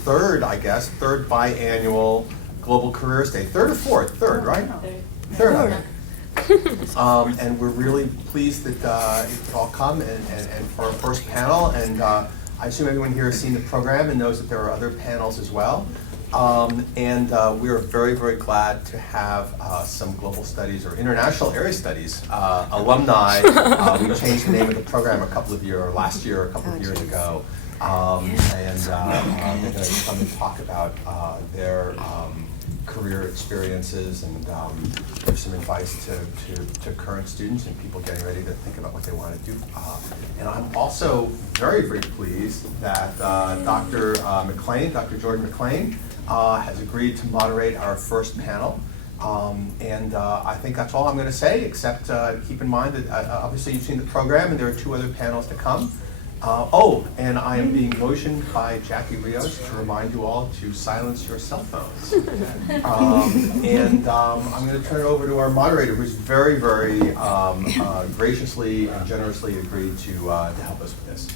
third biannual Global Careers Day. Third or fourth? Third, right? Third, I think. And we're really pleased that you could all come and for our first panel. And I assume everyone here has seen the program and knows that there are other panels as well. And we are very, very glad to have some global studies or international area studies alumni. We changed the name of the program last year, a couple of years ago. And they're going to come and talk about their career experiences and give some advice to current students and people getting ready to think about what they want to do. And I'm also very, very pleased that Dr. Jordan McLean, has agreed to moderate our first panel. And I think that's all I'm going to say, except keep in mind that obviously you've seen the program and there are 2 other panels to come. And I am being motioned by Jackie Rios to remind you all to silence your cell phones. I'm going to turn it over to our moderator, who's very, very graciously and generously agreed to help us with this.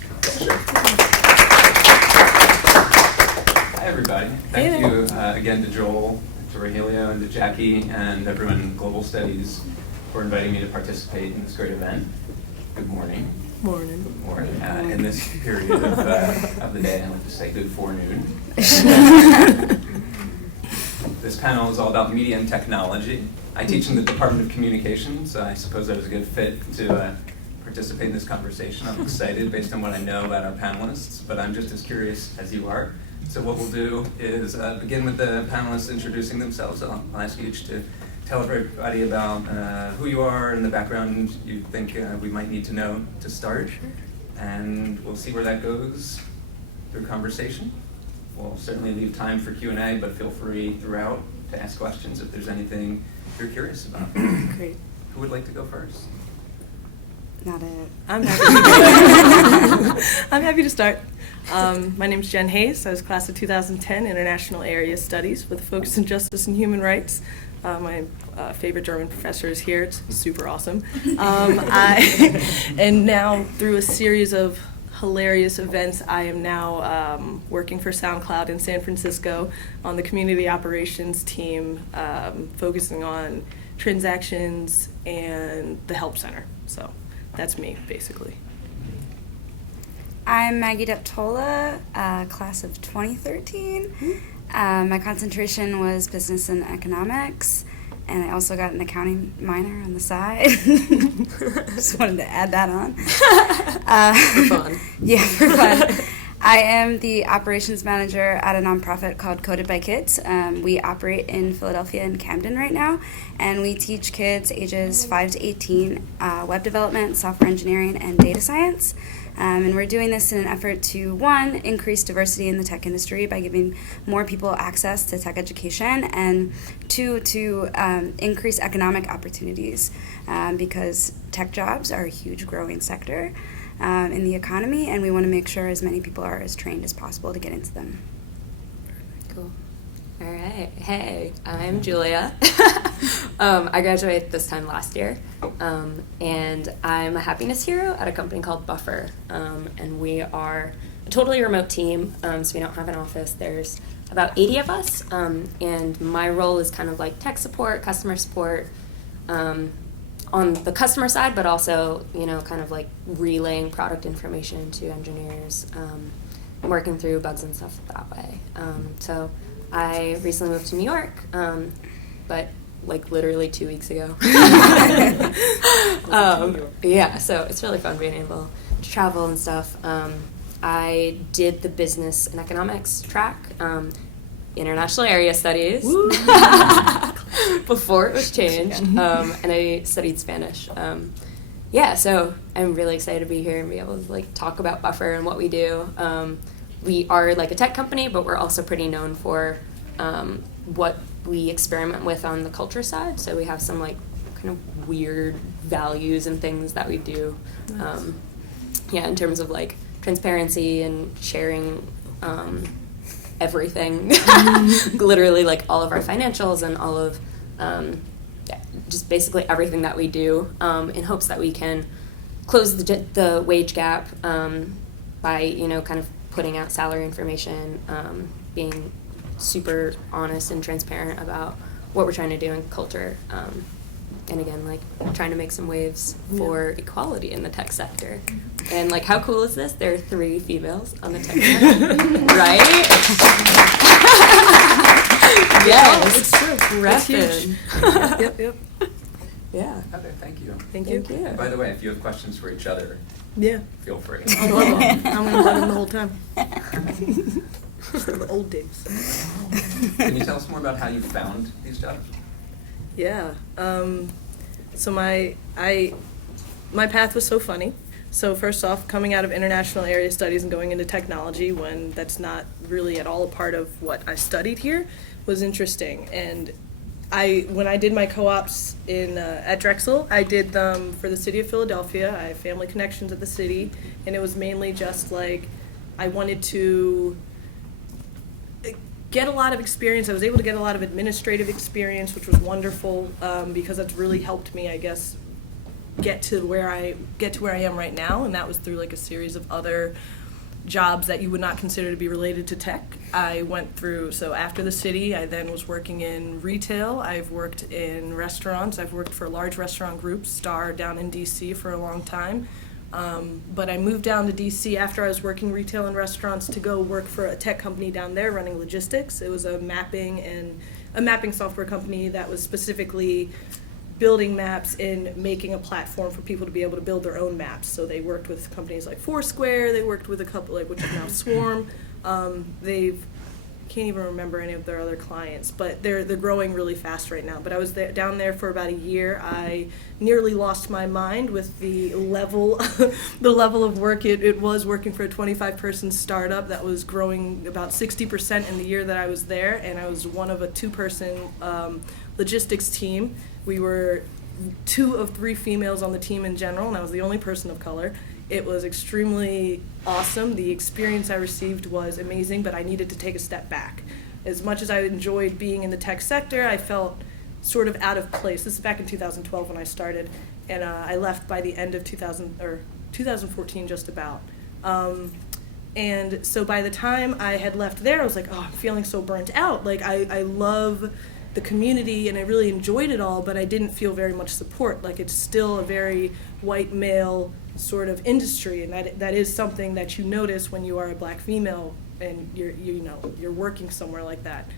Hi, everybody. Thank you again to Joel, to Rogelio, and to Jackie, and everyone in Global Studies for inviting me to participate in this great event. Good morning. Morning. In this period of the day, I like to say good forenoon. This panel is all about media and technology. I teach in the Department of Communications, so I suppose I was a good fit to participate in this conversation. I'm excited based on what I know about our panelists, but I'm just as curious as you are. So what we'll do is begin with the panelists introducing themselves. I'll ask you each to tell everybody about who you are and the background you think we might need to know to start. And we'll see where that goes through conversation. We'll certainly leave time for Q&A, but feel free throughout to ask questions if there's anything you're curious about. Great. Who would like to go first? Not it. I'm happy to start. My name is Jen Hayes. I was class of 2010 International Area Studies with a focus in justice and human rights. My favorite German professor is here. It's super awesome. And now through a series of hilarious events, I am now working for SoundCloud in San Francisco on the community operations team, focusing on transactions and the help center. So that's me, basically. I'm Maggie Deptola, class of 2013. My concentration was business and economics, and I also got an accounting minor on the side. Just wanted to add that on. For fun. Yeah, for fun. I am the operations manager at a nonprofit called Coded by Kids. We operate in Philadelphia and Camden right now, and we teach kids ages 5 to 18 web development, software engineering, and data science. And we're doing this in an effort to, 1, increase diversity in the tech industry by giving more people access to tech education, and 2, to increase economic opportunities because tech jobs are a huge growing sector in the economy, and we want to make sure as many people are as trained as possible to get into them. Cool. All right. Hey, I'm Julia. I graduated this time last year, and I'm a happiness hero at a company called Buffer, and we are a totally remote team, so we don't have an office. There's about 80 of us, and my role is kind of like tech support, customer support, on the customer side, but also, kind of like relaying product information to engineers, and working through bugs and stuff that way. So I recently moved to New York, but like literally 2 weeks ago. Yeah, so it's really fun being able to travel and stuff. I did the business and economics track, international area studies, before it was changed, and I studied Spanish. Yeah, so I'm really excited to be here and be able to like talk about Buffer and what we do. We are like a tech company, but we're also pretty known for what we experiment with on the culture side. So we have some like kind of weird values and things that we do. Nice. Yeah, in terms of like transparency and sharing everything, literally like all of our financials and all of just basically everything that we do, in hopes that we can close the wage gap by kind of putting out salary information being super honest and transparent about what we're trying to do in culture. And again, like trying to make some waves for equality in the tech sector. And like, how cool is this? There are 3 females on the tech sector, right? Yes, it's true. It's huge. Reppin'. Yep. Yeah. Heather, thank you. Thank you. Thank you. By the way, if you have questions for each other, Yeah. feel free. I'm going to let him the whole time. The old days. Can you tell us more about how you found these jobs? Yeah. So my path was so funny. So first off, coming out of international area studies and going into technology when that's not really at all a part of what I studied here was interesting. And when I did my co-ops at Drexel, I did them for the city of Philadelphia. I have family connections at the city, and it was mainly just like I wanted to get a lot of experience. I was able to get a lot of administrative experience, which was wonderful because that's really helped me, I guess, get to where I am right now, and that was through like a series of other jobs that you would not consider to be related to tech. I went through, so after the city, I then was working in retail. I've worked in restaurants. I've worked for large restaurant groups, Star down in DC for a long time. But I moved down to DC after I was working retail and restaurants to go work for a tech company down there running logistics. It was a mapping software company that was specifically building maps and making a platform for people to be able to build their own maps. So they worked with companies like Foursquare, they worked with a couple, like which is now Swarm. Can't even remember any of their other clients, but they're growing really fast right now. But I was down there for about a year. I nearly lost my mind with the level of work. It was working for a 25-person startup that was growing about 60% in the year that I was there, and I was one of a 2-person logistics team. We were 2 of 3 females on the team in general, and I was the only person of color. It was extremely awesome. The experience I received was amazing, but I needed to take a step back. As much as I enjoyed being in the tech sector, I felt sort of out of place. This is back in 2012 when I started, and I left by the end of 2014 just about. And so by the time I had left there, I was like, oh, I'm feeling so burnt out. Like I love the community and I really enjoyed it all, but I didn't feel very much support. Like it's still a very white male sort of industry, and that is something that you notice when you are a black female and you're working somewhere like that.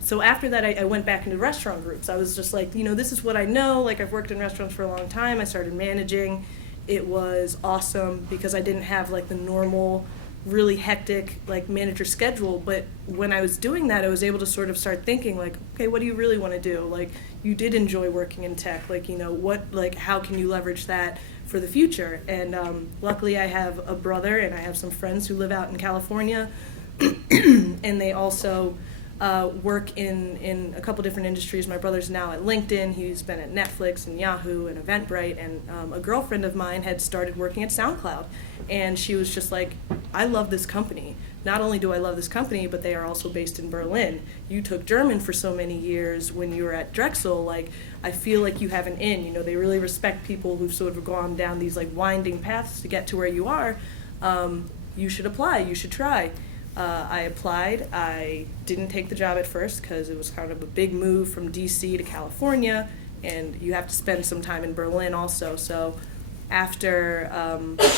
So after that, I went back into restaurant groups. I was just like, this is what I know. Like I've worked in restaurants for a long time. I started managing. It was awesome because I didn't have like the normal really hectic like manager schedule, but when I was doing that, I was able to sort of start thinking like, okay, what do you really want to do? Like you did enjoy working in tech, like how can you leverage that for the future? And luckily I have a brother and I have some friends who live out in California and they also work in a couple different industries. My brother's now at LinkedIn. He's been at Netflix and Yahoo and Eventbrite, and a girlfriend of mine had started working at SoundCloud, and she was just like, I love this company. Not only do I love this company, but they are also based in Berlin. You took German for so many years when you were at Drexel. Like, I feel like you have an in. They really respect people who've sort of gone down these like winding paths to get to where you are. You should apply. You should try. I applied. I didn't take the job at first because it was kind of a big move from DC to California, and you have to spend some time in Berlin also. So after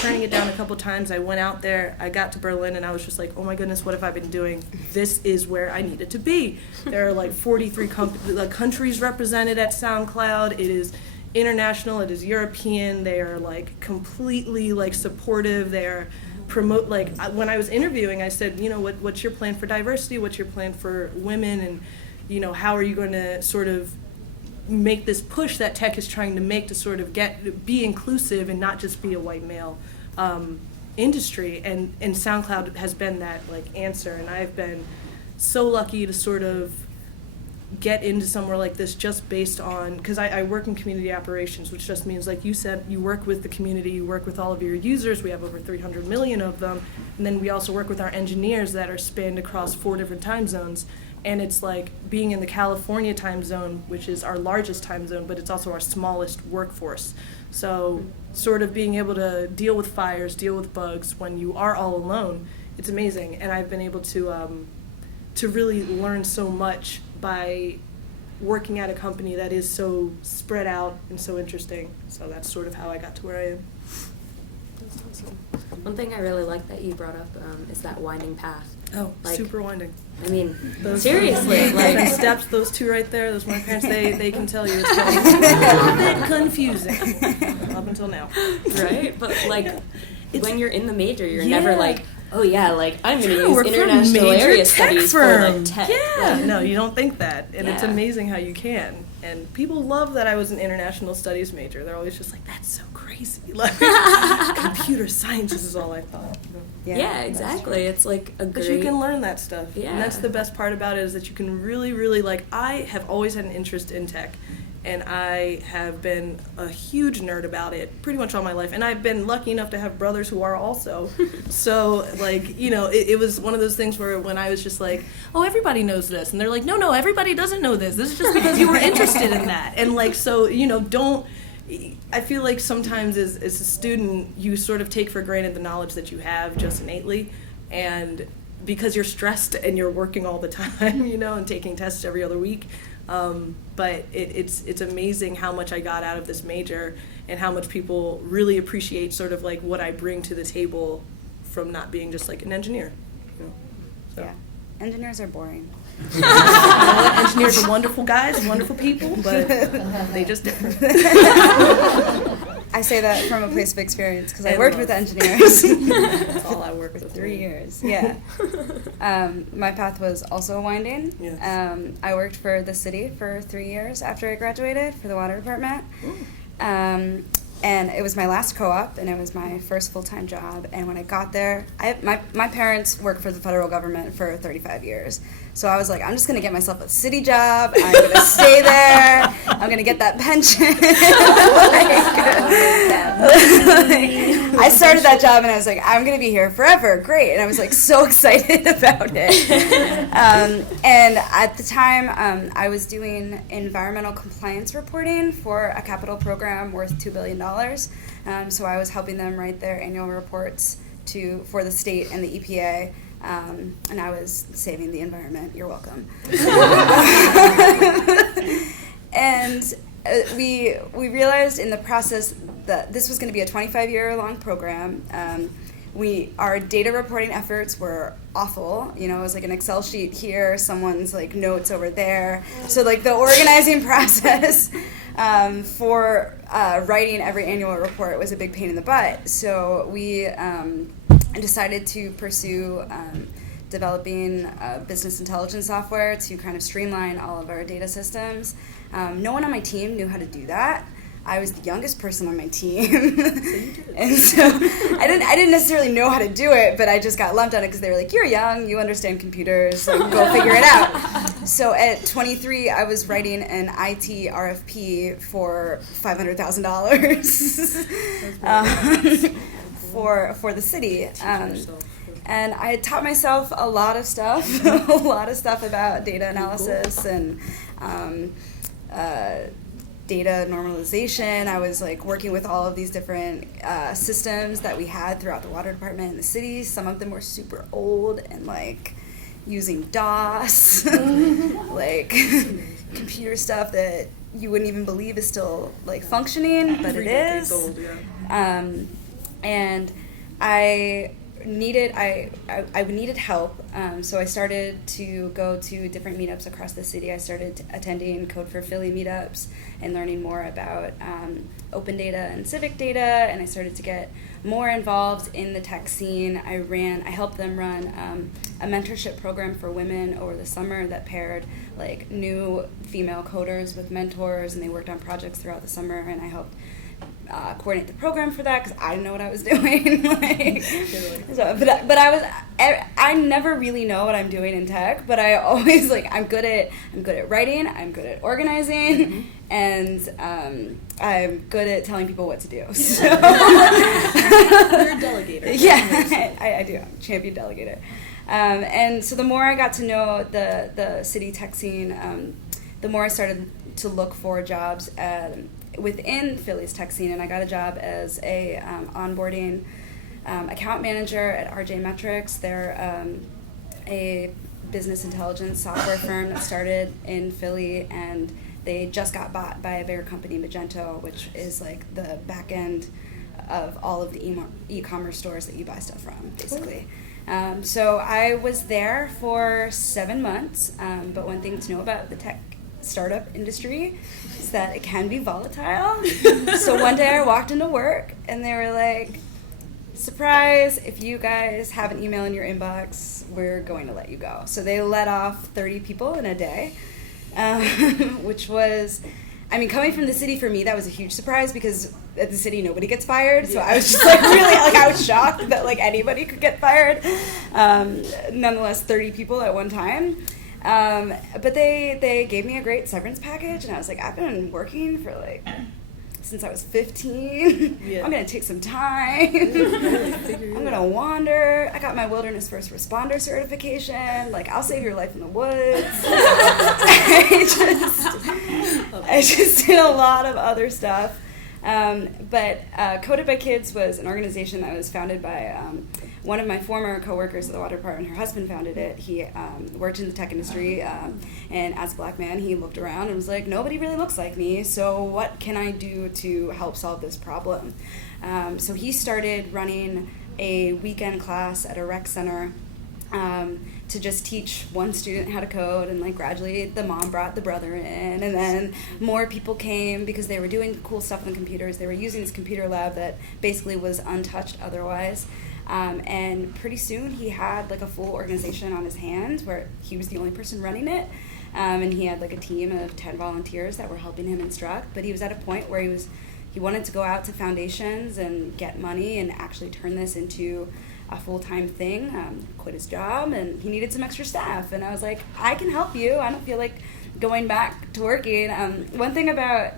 turning it down a couple times, I went out there. I got to Berlin, and I was just like, oh my goodness, what have I been doing? This is where I needed to be. There are like 43 countries represented at SoundCloud. It is international. It is European. They are like completely like supportive. They are promote, like when I was interviewing, I said, what's your plan for diversity? What's your plan for women? And, how are you going to sort of make this push that tech is trying to make to sort of be inclusive and not just be a white male industry? And SoundCloud has been that like answer. And I've been so lucky to sort of get into somewhere like this just based on, because I work in community operations, which just means, like you said, you work with the community, you work with all of your users. We have over 300 million of them, and then we also work with our engineers that are spanned across 4 different time zones. And it's like being in the California time zone, which is our largest time zone, but it's also our smallest workforce. So sort of being able to deal with fires, deal with bugs when you are all alone, it's amazing. And I've been able to to really learn so much by working at a company that is so spread out and so interesting. So that's sort of how I got to where I am. That's awesome. One thing I really like that you brought up is that winding path. Oh, Like, super winding. I mean, Those seriously, like like, steps, those two right there, those my parents, they can tell you it's a little bit confusing up until now. right? But like, It's- when you're in the major, you're Yeah. never like, oh yeah, like I'm going to Yeah, use we're from international major area tech studies firm. for like tech. Yeah, Like, no, you don't think that, and it's Yeah. amazing how you can. And people love that I was an international studies major. They're always just like, "That's so crazy!" Like, computer science is all I thought. Yeah, exactly. It's like a But great. you can learn that stuff. Yeah. And that's the best part about it is that you can really, really, like, I have always had an interest in tech. And I have been a huge nerd about it pretty much all my life. And I've been lucky enough to have brothers who are also. So, like, you know, it was one of those things where when I was just like, oh, everybody knows this. And they're like, no, everybody doesn't know this. This is just because you were interested in that. And, like, so, you know, don't. I feel like sometimes as a student, you sort of take for granted the knowledge that you have just innately. And because you're stressed and you're working all the time, you know, and taking tests every other week. But it's amazing how much I got out of this major and how much people really appreciate sort of like what I bring to the table from not being just like an engineer. You know? So. Yeah. Engineers are boring. You know what? Engineers are wonderful guys, wonderful people, but they just different. I say that from a place of experience because I And worked love. with engineers That's all I work with. for 3 years. Yeah. My path was also winding. Yes. I worked for the city for 3 years after I graduated for the water department. And it was my last co-op, and it was my first full-time job. And when I got there, my parents worked for the federal government for 35 years. So I was like, I'm just going to get myself a city job. I'm going to stay there. I'm going to get that pension. I started that job, and I was like, I'm going to be here forever. Great. And I was like so excited about it. And at the time, I was doing environmental compliance reporting for a capital program worth $2 billion. So I was helping them write their annual reports for the state and the EPA. And I was saving the environment. You're welcome. And we realized in the process that this was going to be a 25-year-long program. Our data reporting efforts were awful. You know, it was like an Excel sheet here, someone's like notes over there. So like the organizing process for writing every annual report was a big pain in the butt. So we decided to pursue developing business intelligence software to kind of streamline all of our data systems. No one on my team knew how to do that. I was the youngest person on my team, and so I didn't necessarily know how to do it, but I just got lumped on it because they were like, "You're young, you understand computers, like, go figure it out." So at 23, I was writing an IT RFP for $500,000 for the city. And I had taught myself a lot of stuff, about data analysis and data normalization. I was like working with all of these different systems that we had throughout the water department in the city. Some of them were super old and like using DOS, like computer stuff that you wouldn't even believe is still like functioning, but it is. Old, yeah. And I needed help, so I started to go to different meetups across the city. I started attending Code for Philly meetups and learning more about open data and civic data, and I started to get more involved in the tech scene. I helped them run a mentorship program for women over the summer that paired like new female coders with mentors, and they worked on projects throughout the summer, and I helped coordinate the program for that because I didn't know what I was doing. But I never really know what I'm doing in tech. But I always I'm good at writing. I'm good at organizing, and I'm good at telling people what to do. So. You're a delegator. Yeah, I do. I'm a champion delegator. And so the more I got to know the city tech scene, the more I started to look for jobs within Philly's tech scene, and I got a job as a business intelligence software firm that started in Philly, and they just got bought by a bigger company, Magento, which is like the back end of all of the e-commerce stores that you buy stuff from, basically. So I was there for 7 months, but one thing to know about the tech startup industry is that it can be volatile. So one day I walked into work and they were like, surprise, if you guys have an email in your inbox, we're going to let you go. So they let off 30 people in a day, which was, I mean, coming from the city, for me, that was a huge surprise because at the city, nobody gets fired. So I was just like really, like I was shocked that like anybody could get fired. Nonetheless, 30 people at one time. But they gave me a great severance package, and I was like, I've been working for like since I was 15. Yeah. I'm gonna take some time. I'm gonna wander. I got my wilderness first responder certification. Like, I'll save your life in the woods. I just did a lot of other stuff. But Coded by Kids was an organization that was founded by one of my former coworkers at the water department. Her husband founded it. He worked in the tech industry, and as a black man, he looked around and was like, nobody really looks like me, so what can I do to help solve this problem? So he started running a weekend class at a rec center to just teach one student how to code, and like gradually the mom brought the brother in, and then more people came because they were doing cool stuff on the computers. They were using this computer lab that basically was untouched otherwise. And pretty soon he had like a full organization on his hands where he was the only person running it. And he had like a team of 10 volunteers that were helping him instruct. But he was at a point where he wanted to go out to foundations and get money and actually turn this into a full-time thing, quit his job, and he needed some extra staff. And I was like, I can help you. I don't feel like going back to working. One thing about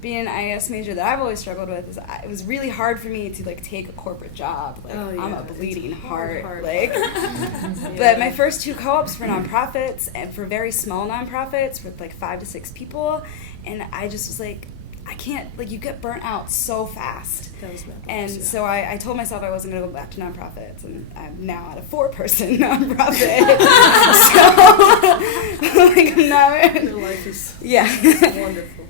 being an IS major that I've always struggled with is it was really hard for me to like take a corporate job. Like, I'm a bleeding heart. Like, but my first 2 co-ops were nonprofits, and for very small nonprofits with like 5 to 6 people, and I just was like, I can't, like, you get burnt out so fast. That was my boss, and yeah. so I told myself I wasn't going to go back to nonprofits, and I'm now at a 4-person nonprofit. So, like, I'm not. Their life is wonderful.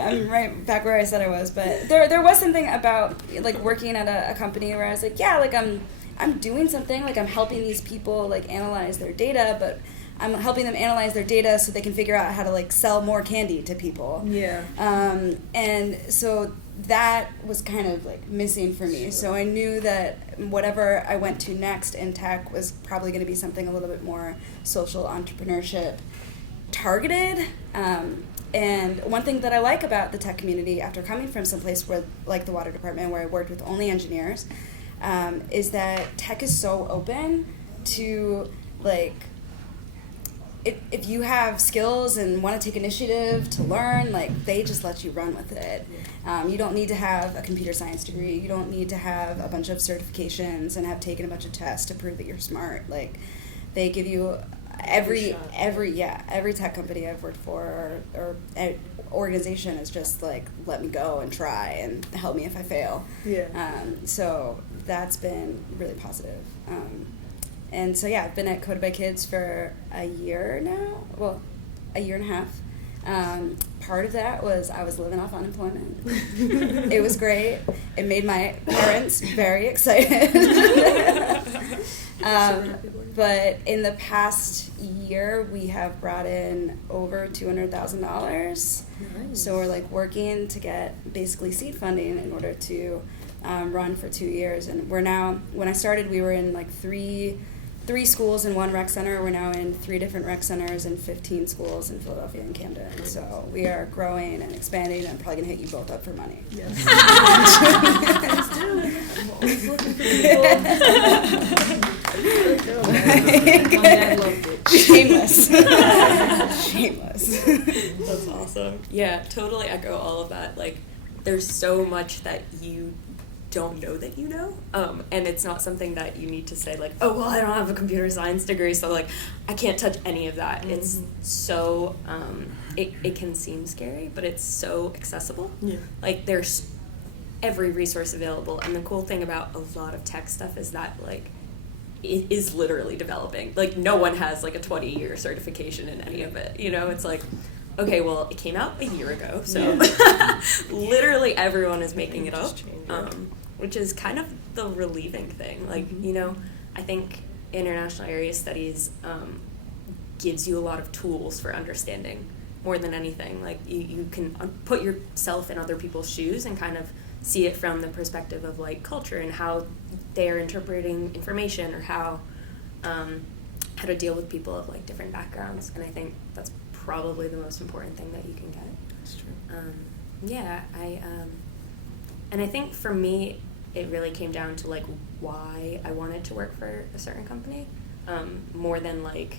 I'm right back where I said I was, but there was something about, like, working at a company where I was like, yeah, like, I'm doing something, like, I'm helping these people, like, analyze their data, but I'm helping them analyze their data so they can figure out how to like sell more candy to people. Yeah. And so that was kind of like missing for me. So I knew that whatever I went to next in tech was probably going to be something a little bit more social entrepreneurship targeted. And one thing that I like about the tech community, after coming from someplace where, like the water department, where I worked with only engineers, is that tech is so open to like, if you have skills and want to take initiative to learn, like, they just let you run with it. You don't need to have a computer science degree. You don't need to have a bunch of certifications and have taken a bunch of tests to prove that you're smart. Like, they give you every tech company I've worked for or organization is just like, let me go and try and help me if I fail. Yeah. So that's been really positive. And so, yeah, I've been at Coded by Kids for a year now. Well, a year and a half. Part of that was I was living off unemployment. It was great. It made my parents very excited. But in the past year, we have brought in over $200,000. Nice. So we're like working to get basically seed funding in order to run for 2 years. And we're now, when I started, we were in like three schools and 1 rec center. We're now in 3 different rec centers and 15 schools in Philadelphia and Camden. So we are growing and expanding, and I'm probably going to hit you both up for money. Yes. I'm always looking for people. My dad loved it. Shameless. Shameless. That's awesome. Yeah, totally echo all of that. Like, there's so much that you don't know that you know, and it's not something that you need to say like, oh well, I don't have a computer science degree, so like I can't touch any of that. Mm-hmm. It's so it can seem scary, but it's so accessible. Yeah. Like, there's every resource available, and the cool thing about a lot of tech stuff is that like it is literally developing. Like, no one has like a 20-year certification in any of it. You know, it's like, okay, well, it came out a year ago, so literally everyone is making it up, which is kind of the relieving thing. Like, you know, I think international area studies gives you a lot of tools for understanding more than anything. Like, you can put yourself in other people's shoes and kind of see it from the perspective of like culture and how they are interpreting information, or how to deal with people of like different backgrounds. And I think that's probably the most important thing that you can get. That's true. Yeah, and I think for me, it really came down to like why I wanted to work for a certain company, more than like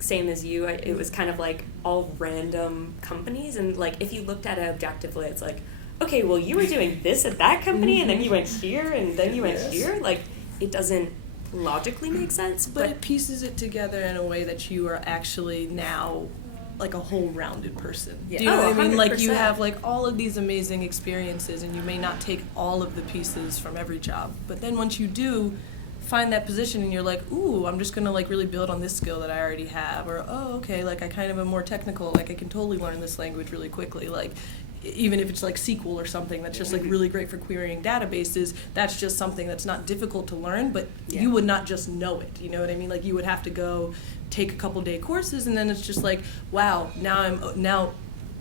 same as you. It was kind of like all random companies, and like if you looked at it objectively, it's like, okay, well, you were doing this at that company, and then you went here, and then you went here. Like, it doesn't logically make sense, But it pieces it together in a way that you are actually now like a whole rounded person. Yeah. Do you know Oh, what I mean? Like, you 100%. have like all of these amazing experiences, and you may not take all of the pieces from every job. But then once you do find that position and you're like, ooh, I'm just gonna like really build on this skill that I already have, or oh, okay, like I kind of am more technical, like I can totally learn this language really quickly, like even if it's like SQL or something that's just like really great for querying databases, that's just something that's not difficult to learn, but you would not just know it, you know what I mean? Like, you would have to go take a couple day courses, and then it's just like, wow, now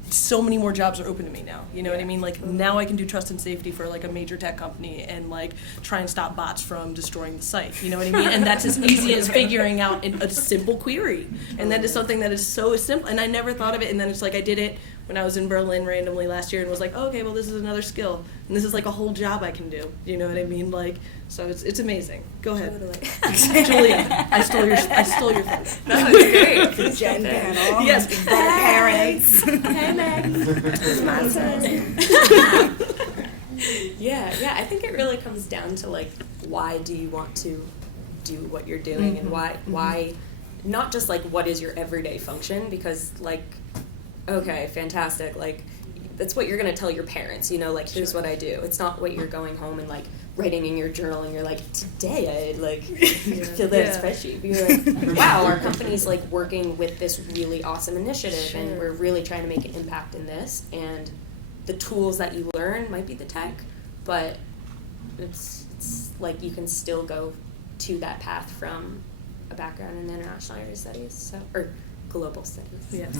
so many more jobs are open to me now, you know what I mean? Like, now I can do trust and safety for like a major tech company and like try and stop bots from destroying the site, you know what I mean? And that's as easy as figuring out a simple query, and that is something that is so simple, and I never thought of it, and then it's like I did it when I was in Berlin randomly last year and was like, oh, okay, well, this is another skill, and this is like a whole job I can do, you know what I mean? Like, so it's amazing. Go ahead. Totally. Julia, I stole your thunder. No, it's great. Gen panel. Yes. Parents. Hey, Meg. Yeah, I think it really comes down to like, why do you want to do what you're doing, and why not just like what is your everyday function, because like, okay, fantastic, like that's what you're going to tell your parents, you know, like, here's what I do. It's not what you're going home and like writing in your journal and you're like, today I like fill out a spreadsheet. But you're like, wow, our company's like working with this really awesome initiative, and we're really trying to make an impact in this, and the tools that you learn might be the tech, but it's like you can still go to that path from a background in international area studies, so, or global studies. Yes.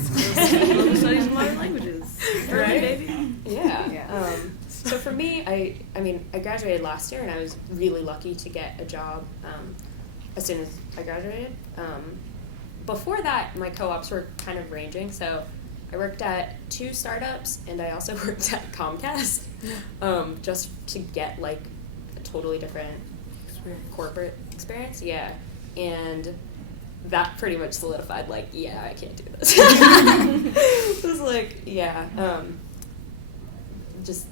Global studies and modern languages. Right, baby? Yeah. So for me, I mean, I graduated last year, and I was really lucky to get a job as soon as I graduated. Before that, my co-ops were kind of ranging, so I worked at 2 startups, and I also worked at Comcast, just to get like a totally different corporate experience. Yeah, and that pretty much solidified, like, yeah, I can't do this. It was like, yeah, just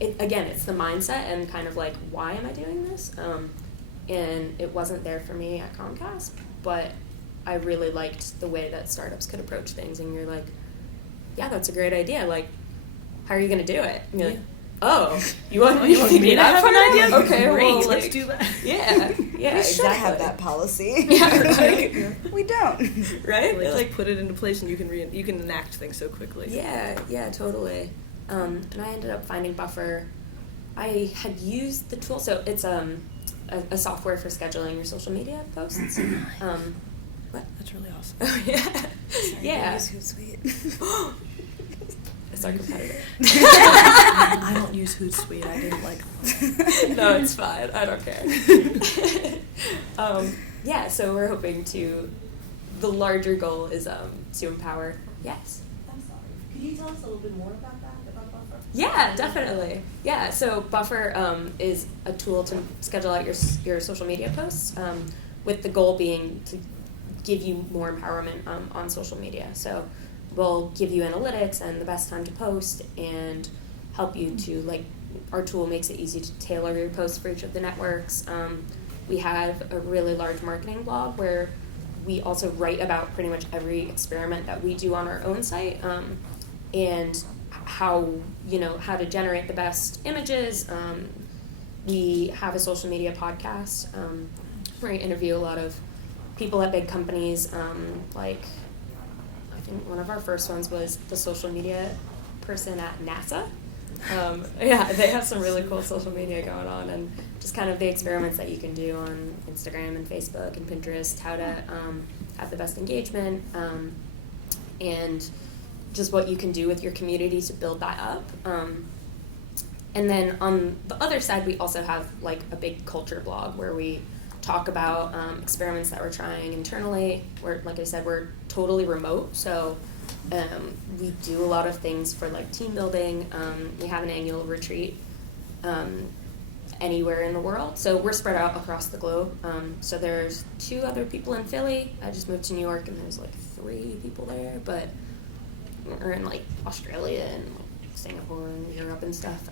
again, it's the mindset and kind of like, why am I doing this? And it wasn't there for me at Comcast, but I really liked the way that startups could approach things, and you're like, yeah, that's a great idea. Like, how are you going to do it? And you're like, oh, you want me to have an idea? Okay, great, well, let's like, do that. Yeah, We should exactly. have that policy. Yeah, right. We don't. Right? Like, Like, just put it into place, and you can enact things so quickly. yeah, totally. And I ended up finding Buffer. I had used the tool, so it's a software for scheduling your social media posts. What? That's really awesome. Oh, yeah. Yeah. Use Hootsuite. It's our competitor. I don't use Hootsuite. I didn't like them. No, it's fine. I don't care. Yeah, so we're hoping the larger goal is to empower. Yes. I'm sorry. Could you tell us a little bit more about that, about Buffer? Yeah, definitely. Yeah, so Buffer is a tool to schedule out your social media posts, with the goal being to give you more empowerment on social media. So we'll give you analytics and the best time to post, and help you to, like, our tool makes it easy to tailor your posts for each of the networks. We have a really large marketing blog where we also write about pretty much every experiment that we do on our own site, and how to generate the best images, we have a social media podcast where I interview a lot of people at big companies. Like, I think one of our first ones was the social media person at NASA. Yeah, they have some really cool social media going on, and just kind of the experiments that you can do on Instagram and Facebook and Pinterest, how to have the best engagement, and just what you can do with your community to build that up. And then on the other side, we also have like a big culture blog where we talk about experiments that we're trying internally. We're, like I said, we're totally remote, so we do a lot of things for like team building. We have an annual retreat anywhere in the world, so we're spread out across the globe. So there's 2 other people in Philly. I just moved to New York, and there's like 3 people there, but we're in like Australia and like Singapore and Europe and stuff.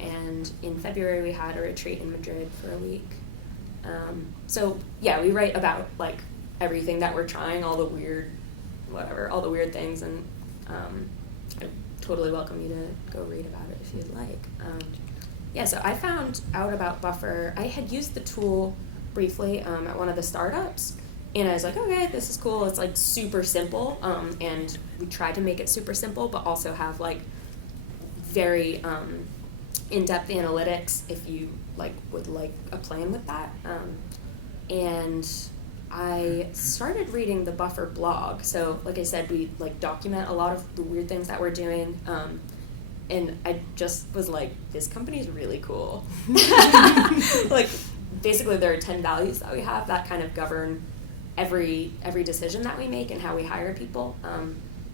And in February we had a retreat in Madrid for a week. So yeah, we write about like everything that we're trying, all the weird things, and I totally welcome you to go read about it if you'd like. Yeah, so I found out about Buffer. I had used the tool briefly at one of the startups, and I was like, okay, this is cool. It's like super simple, and we tried to make it super simple, but also have like very in-depth analytics if you like would like a plan with that. And I started reading the Buffer blog. So like I said, we like document a lot of the weird things that we're doing. And I just was like, this company is really cool. Like basically there are 10 values that we have that kind of govern every decision that we make and how we hire people.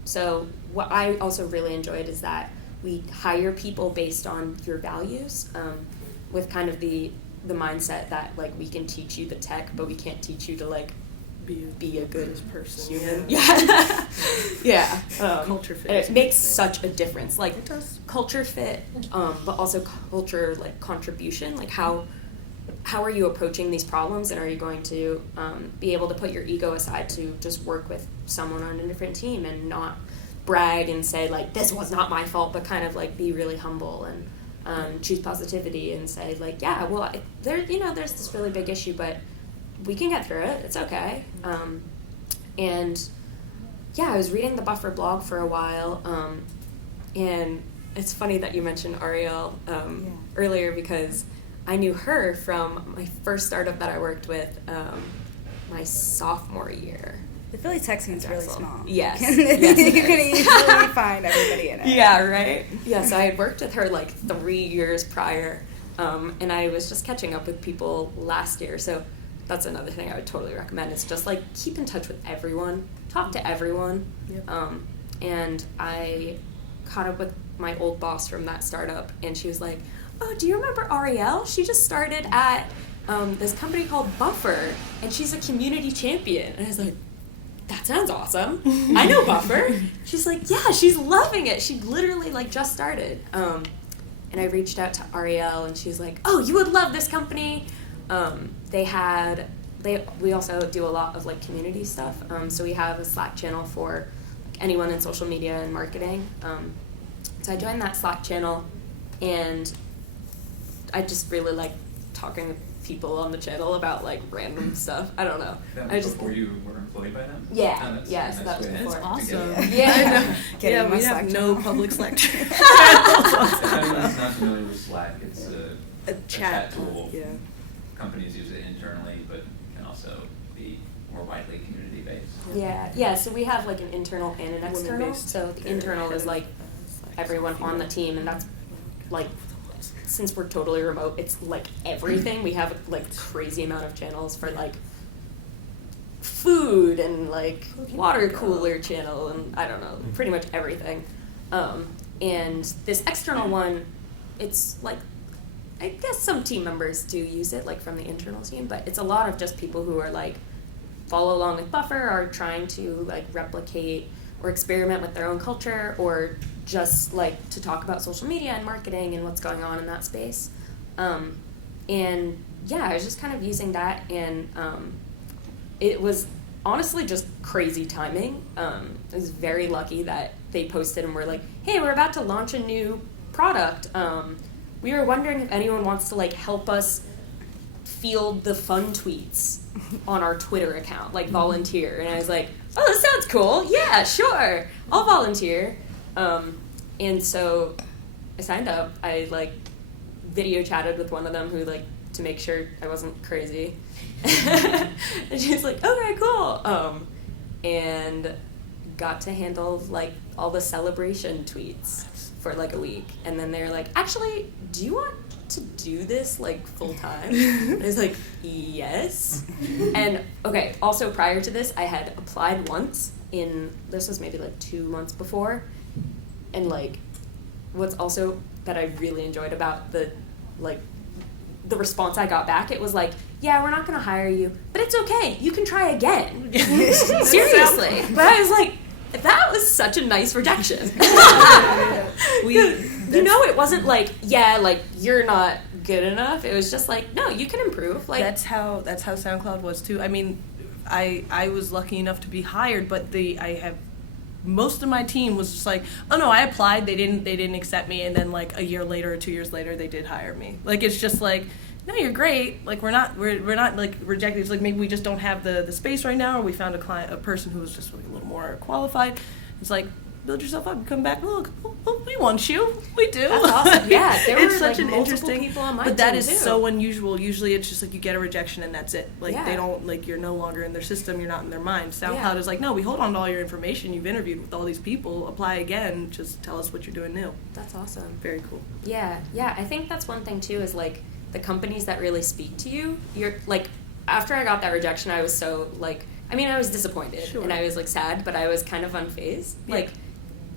So what I also really enjoyed is that we hire people based on your values, with kind of the mindset that like we can teach you the tech, but we can't teach you to like be a good person. human. Yeah. Yeah. Culture fit. And it makes such a difference. Like It does. culture fit, but also culture like contribution. Like how are you approaching these problems, and are you going to be able to put your ego aside to just work with someone on a different team and not brag and say like this was not my fault, but kind of like be really humble and choose positivity and say like, yeah, well there's this really big issue, but we can get through it. It's okay. And yeah, I was reading the Buffer blog for a while, and it's funny that you mentioned Ariel earlier, because I knew her from my first startup that I worked with my sophomore year. The Philly tech scene is really Drexel. small. Yes. You Yes, it can is. easily find everybody in it. Yeah, right? Yeah, so I had worked with her like 3 years prior, and I was just catching up with people last year, so that's another thing I would totally recommend. It's just like keep in touch with everyone, talk to everyone. Yep. And I caught up with my old boss from that startup, and she was like, oh, do you remember Ariel? She just started at this company called Buffer, and she's a community champion. And I was like, that sounds awesome. I know Buffer. She's like, yeah, she's loving it. She literally like just started. And I reached out to Ariel, and she was like, oh, you would love this company. We also do a lot of like community stuff. So we have a Slack channel for anyone in social media and marketing. So I joined that Slack channel, and I just really like talking with people on the channel about like random stuff. I don't know. That I was just before you were employed by them? Yeah. Oh, that's Yes, a nice that was way to before. get Awesome. it. Yeah. Get in my we Slack have no channel. public Slack. If anyone's not familiar with Slack, it's A a chat tool. Yeah. Companies use it internally, but can also be more widely community-based. Yeah. So we have like an internal and an external. Women-based. So the internal is like everyone on the team, and that's like, since we're totally remote, it's like everything. We have like crazy amount of channels for like food and like water cooler channel, and I don't know, pretty much everything. And this external one, it's like, I guess some team members do use it, like from the internal team, but it's a lot of just people who are like follow along with Buffer, are trying to like replicate or experiment with their own culture, or just like to talk about social media and marketing and what's going on in that space. And yeah, I was just kind of using that, and it was honestly just crazy timing. I was very lucky that they posted and were like, hey, we're about to launch a new product. we were wondering if anyone wants to like help us field the fun tweets on our Twitter account, like volunteer. And I was like, oh, this sounds cool. Yeah, sure. I'll volunteer. And so I signed up. I like video chatted with one of them who like to make sure I wasn't crazy. And she was like, okay, cool. And got to handle like all the celebration tweets for like a week. And then they were like, actually, do you want to do this like full time? And I was like, yes. And okay, also prior to this, I had applied once this was maybe like 2 months before. And like, what's also that I really enjoyed about the response I got back, it was like, yeah, we're not gonna hire you, but it's okay, you can try again. Seriously. But I was like, that was such a nice rejection. It wasn't like, yeah, like you're not good enough. It was just like, no, you can improve. Like that's how SoundCloud was too. I mean, I was lucky enough to be hired, but most of my team was just like, oh no, I applied, they didn't accept me, and then like a year later or 2 years later they did hire me. Like it's just like, no, you're great. Like we're not like rejected. It's like maybe we just don't have the space right now, or we found a person who was just like a little more qualified. It's like, build yourself up, come back, look, we want you, we do. That's awesome. Yeah, there it's were such like an multiple interesting people on my but that team, is too. so unusual. Usually it's just like you get a rejection and that's it. Like Yeah. they don't, like you're no longer in their system, you're not in their mind. SoundCloud Yeah. is like, no, we hold on to all your information, you've interviewed with all these people, apply again, just tell us what you're doing new. That's awesome. Very cool. Yeah. I think that's one thing too, is like the companies that really speak to you. You're like, after I got that rejection, I was so like, I mean, I was disappointed Sure. and I was like sad, but I was kind of unfazed. Yeah. Like,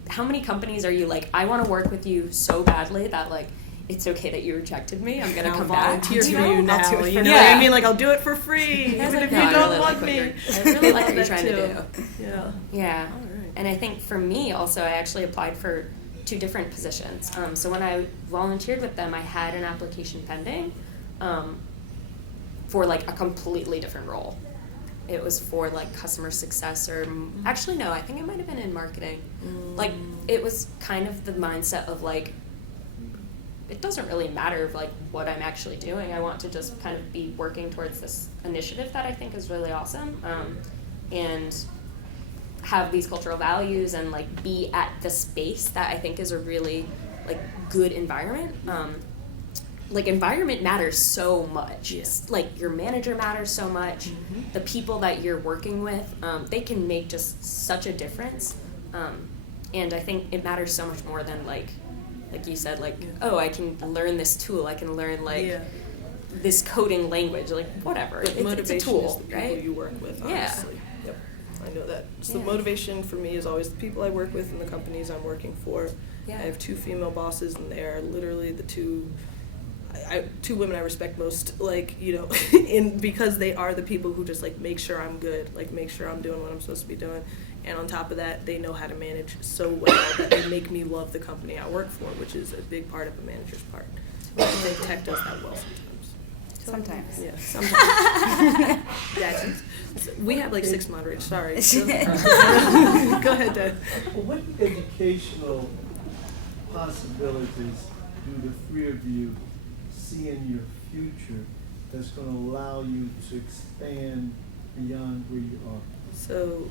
how many companies are you like, I want to work with you so badly that like, it's okay that you rejected me, I'm gonna I'll come volunteer back. for know? you now. I'll do it You for know you. what I Yeah. mean? Like I'll do it for free, I was even like, if no, you I don't really want like what me. I really like what you're That trying too. to do. Yeah. Yeah. All right. And I think for me also, I actually applied for 2 different positions. So when I volunteered with them, I had an application pending for like a completely different role. It was for like customer success actually no, I think it might have been in marketing. Like it was kind of the mindset of like, it doesn't really matter like what I'm actually doing. I want to just kind of be working towards this initiative that I think is really awesome, and have these cultural values and like be at the space that I think is a really like good environment. Like environment matters so much. Yeah. Like your manager matters so much. The people that you're working with, they can make just such a difference. And I think it matters so much more than like you said, like, oh, I can learn this tool. I can learn like Yeah. this coding language, like whatever. The motivation it's a tool, is the people right? you work with, Yeah. honestly. Yep. I know that. So the Yeah. motivation for me is always the people I work with and the companies I'm working for. Yeah. I have 2 female bosses, and they are literally the two women I respect most, like, you know, because they are the people who just like make sure I'm good, like make sure I'm doing what I'm supposed to be doing. And on top of that, they know how to manage so well that they make me love the company I work for, which is a big part of a manager's part. I think tech does that well sometimes. Sometimes. Yeah, sometimes. We have like 6 moderators, sorry. Go ahead, Dad. What educational possibilities do the 3 of you see in your future that's going to allow you to expand beyond where you are? So,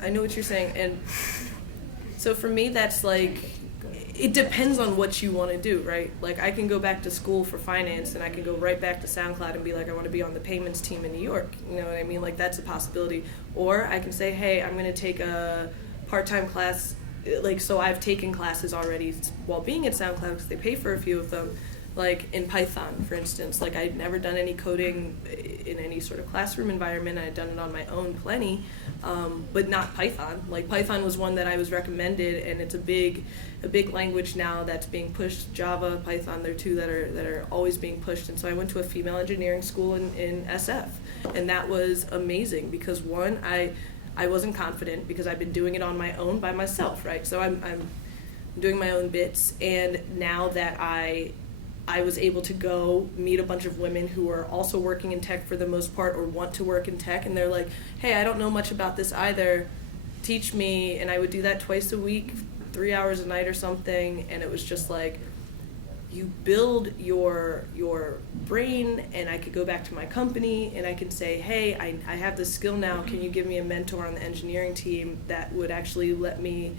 I know what you're saying, and so for me, that's like, it depends on what you want to do, right? Like, I can go back to school for finance, and I can go right back to SoundCloud and be like, I want to be on the payments team in New York. You know what I mean? Like, that's a possibility. Or I can say, hey, I'm going to take a part-time class. Like, so I've taken classes already while being at SoundCloud because they pay for a few of them. Like in Python, for instance, like I'd never done any coding in any sort of classroom environment. I'd done it on my own plenty, but not Python. Like Python was one that I was recommended, and it's a big language now that's being pushed. Java, Python, they're 2 that are always being pushed. And so I went to a female engineering school in SF, and that was amazing because one, I wasn't confident because I've been doing it on my own by myself, right? So I'm doing my own bits, and now that I was able to go meet a bunch of women who are also working in tech for the most part or want to work in tech, and they're like, hey, I don't know much about this either, teach me. And I would do that twice a week, 3 hours a night or something, and it was just like, you build your brain, and I could go back to my company and I can say, hey, I have this skill now, can you give me a mentor on the engineering team that would actually let me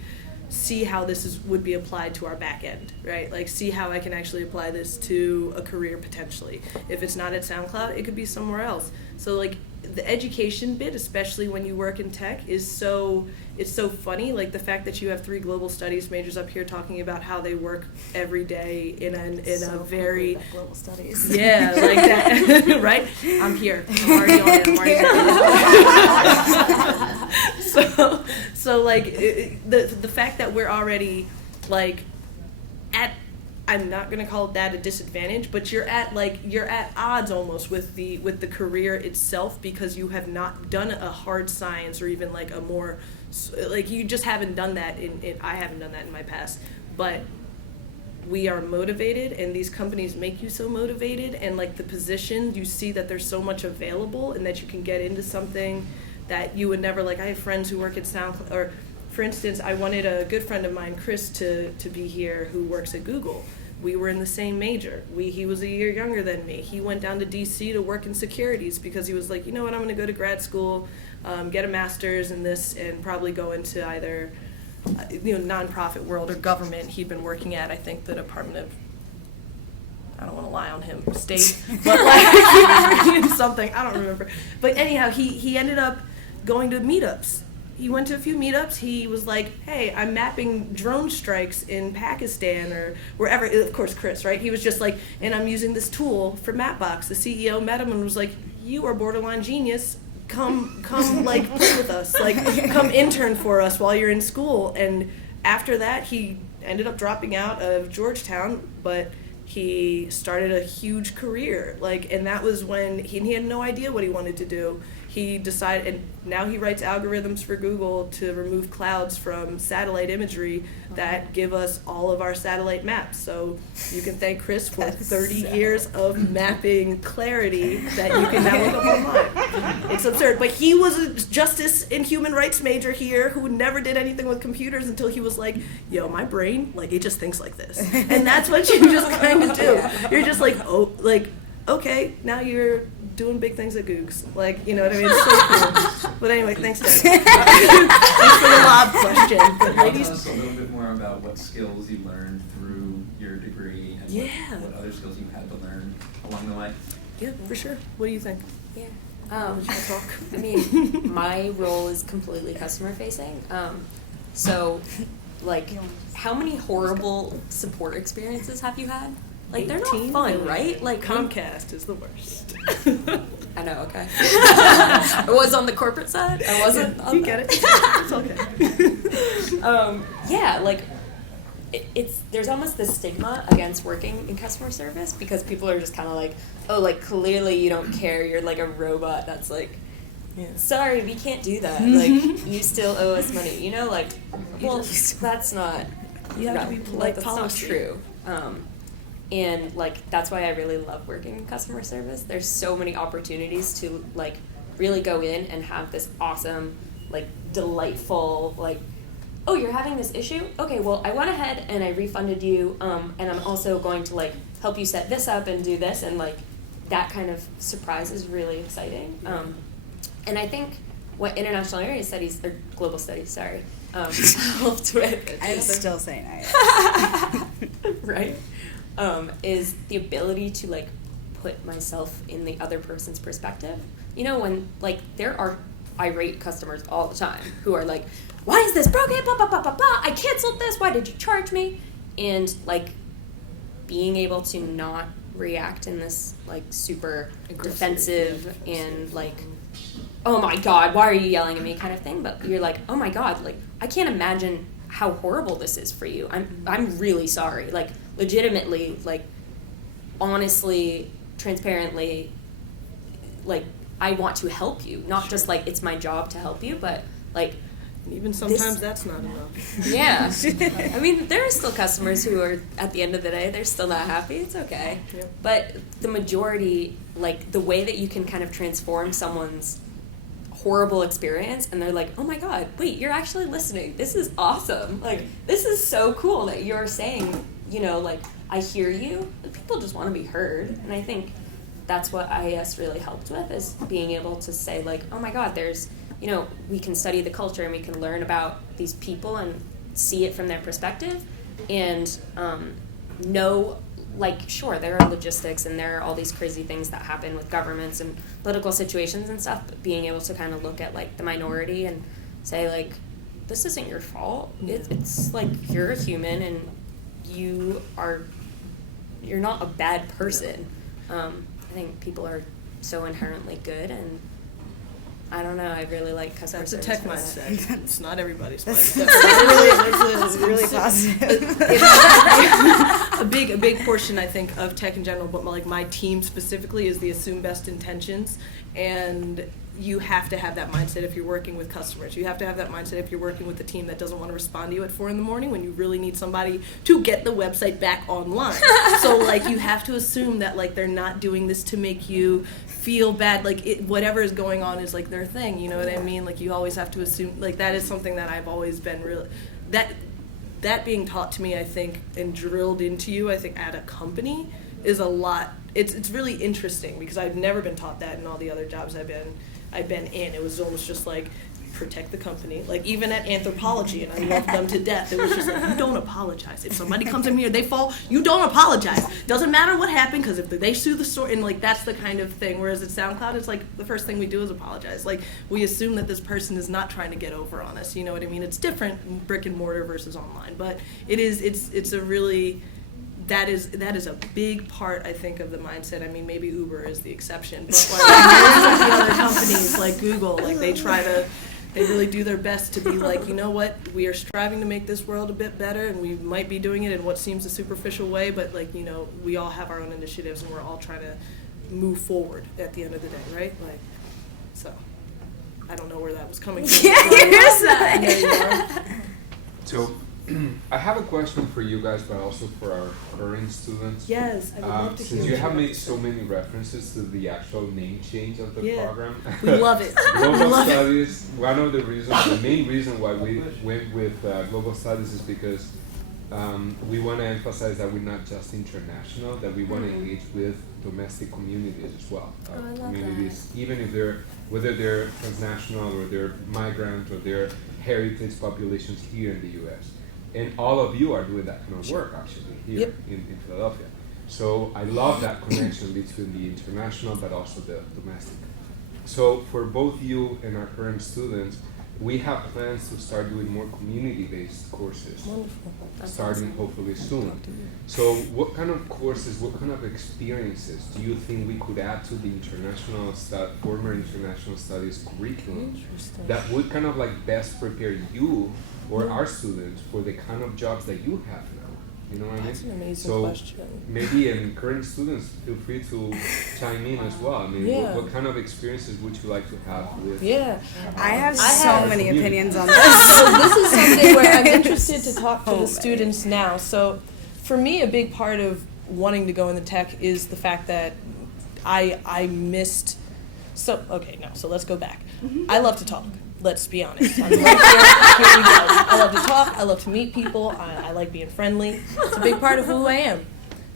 see how this would be applied to our back end, right? Like, see how I can actually apply this to a career potentially. If it's not at SoundCloud, it could be somewhere else. So like the education bit, especially when you work in tech, it's so funny. Like the fact that you have 3 global studies majors up here talking about how they work every day in a very global studies. yeah, like that, right? I'm here. I'm already on it. I'm already so like the fact that we're already like at, I'm not gonna call that a disadvantage, but you're at odds almost with the career itself, because you have not done a hard science or even like a more like, you just haven't done that I haven't done that in my past, but we are motivated, and these companies make you so motivated, and like the position, you see that there's so much available and that you can get into something that you would never, like I have friends who work at SoundCloud, or for instance, I wanted a good friend of mine, Chris, to be here, who works at Google. We were in the same major. He was a year younger than me. He went down to DC to work in securities because he was like, you know what, I'm gonna go to grad school, get a master's in this, and probably go into either nonprofit world or government. He'd been working at, I think, the Department of, I don't want to lie on him, state, but like something, I don't remember. But anyhow, he ended up going to meetups. He went to a few meetups. He was like, hey, I'm mapping drone strikes in Pakistan or wherever. Of course, Chris, right? He was just like, and I'm using this tool for Mapbox. The CEO met him and was like, you are borderline genius. Come like play with us. Like, come intern for us while you're in school. And after that, he ended up dropping out of Georgetown, but he started a huge career. Like, and that was when he had no idea what he wanted to do. He decided, and now he writes algorithms for Google to remove clouds from satellite imagery that give us all of our satellite maps. So you can thank Chris for 30 years of mapping clarity that you can now look up online. It's absurd. But he was a justice and human rights major here who never did anything with computers until he was like, yo, my brain, like, it just thinks like this. And that's what you just kind of do. You're just like, oh, like, okay, now you're doing big things at Googs. Like, you know what I mean? It's so cool. But anyway, thanks, Dad. Thanks for the lob question. But Tell ladies, us a little bit more about what skills you learned through your degree and Yeah. what other skills you had to learn along the way. yeah, for sure. What do you think? Yeah. Would you talk? I mean, my role is completely customer facing. So, like, how many horrible support experiences have you had? Like, they're not 18 fun, million. right? Like, Comcast is the worst. I know, okay. I was on the corporate side. I wasn't on You get it. It's okay. Yeah, like, there's almost this stigma against working in customer service because people are just kind of like, oh, like, clearly you don't care. You're like a robot that's like, Yeah. sorry, we can't do that. Like, you still owe us money. You know, like, well, that's not, You have to be like, polite that's policy. not true. And, like, that's why I really love working in customer service. There's so many opportunities to, like, really go in and have this awesome, like, delightful, like, oh, you're having this issue? Okay, well, I went ahead and I refunded you, and I'm also going to, like, help you set this up and do this, and, like, that kind of surprise is really exciting. And I think what international area studies, or global studies, sorry, helped with. I'm still saying I. Right? Is the ability to, like, put myself in the other person's perspective. You know, when, like, there are irate customers all the time who are like, why is this broken? Blah, blah, blah, blah, blah. I canceled this. Why did you charge me? And, like, being able to not react in this, like, super defensive and, like, oh my God, why are you yelling at me kind of thing. But you're like, oh my God, like, I can't imagine how horrible this is for you. I'm really sorry. Like, legitimately, like, honestly, transparently, like, I want to help you. Not just, like, it's my job to help you, but, like, Even sometimes that's not enough. yeah. I mean, there are still customers who are, at the end of the day, they're still not happy. It's okay. Yep. But the majority, like, the way that you can kind of transform someone's horrible experience, and they're like, oh my God, wait, you're actually listening. This is awesome. Like, this is so cool that you're saying, you know, like, I hear you. People just want to be heard, and I think that's what IES really helped with, is being able to say like, oh my God, there's, you know, we can study the culture and we can learn about these people and see it from their perspective, and know, like, sure, there are logistics and there are all these crazy things that happen with governments and political situations and stuff, but being able to kind of look at like the minority and say like, this isn't your fault. It's like, you're a human and you're not a bad person. I think people are so inherently good, and I don't know, I really like customer That's a service tech for that. mindset. It's not everybody's That's mindset. really positive. A big portion, I think, of tech in general, but like my team specifically, is the assume best intentions, and you have to have that mindset if you're working with customers. You have to have that mindset if you're working with a team that doesn't want to respond to you at 4 a.m. when you really need somebody to get the website back online. So like, you have to assume that like they're not doing this to make you feel bad. Like whatever is going on is like their thing. You know what I mean? Like you always have to assume. Like that is something that I've always been really that being taught to me, I think, and drilled into you, I think, at a company is a lot. It's really interesting because I've never been taught that in all the other jobs I've been in. It was almost just like, protect the company. Like even at Anthropology, and I loved them to death, it was just like, you don't apologize. If somebody comes in here, they fall, you don't apologize. Doesn't matter what happened, because if they sue the store, and like that's the kind of thing. Whereas at SoundCloud, it's like the first thing we do is apologize. Like we assume that this person is not trying to get over on us. You know what I mean? It's different in brick and mortar versus online, but it's a really. That is a big part, I think, of the mindset. I mean, maybe Uber is the exception, but like most of the other companies, like Google, like they really do their best to be like, you know what, we are striving to make this world a bit better, and we might be doing it in what seems a superficial way, but like, you know, we all have our own initiatives, and we're all trying to move forward at the end of the day, right? Like, so, I don't know where that was coming from. Yeah, here's that. There you are. So, I have a question for you guys, but also for our current students. Yes, I would love to hear Since what you have have made to so say. many references to the actual name change of the Yeah. program. We love it. We Global love it. Studies, one of the reasons, the main reason why we went with Global Studies is because we want to emphasize that we're not just international, that we want to engage with domestic communities as well. Oh, I love Communities, even if whether they're transnational or they're migrant or they're heritage populations here in the U.S. And all of you are doing that kind of work actually here Yep. in Philadelphia. So I love that connection between the international but also the domestic. So for both you and our current students, we have plans to start doing more community-based courses, starting hopefully soon. So what kind of courses, what kind of experiences do you think we could add to the former international studies curriculum that would kind of like best prepare you or our students for the kind of jobs that you have now? You know what I mean? That's an amazing So question. maybe and current students, feel free to chime in as well. I mean, Yeah. what kind of experiences would you like to have with? Yeah. I have I so have- many opinions on So this. this is something where I'm interested to talk to Oh, the man. students now. So for me, a big part of wanting to go in the tech is the fact that I missed. So let's go back. I love to talk. Let's be honest. I'm right here we go. I love to talk. I love to meet people. I like being friendly. It's a big part of who I am.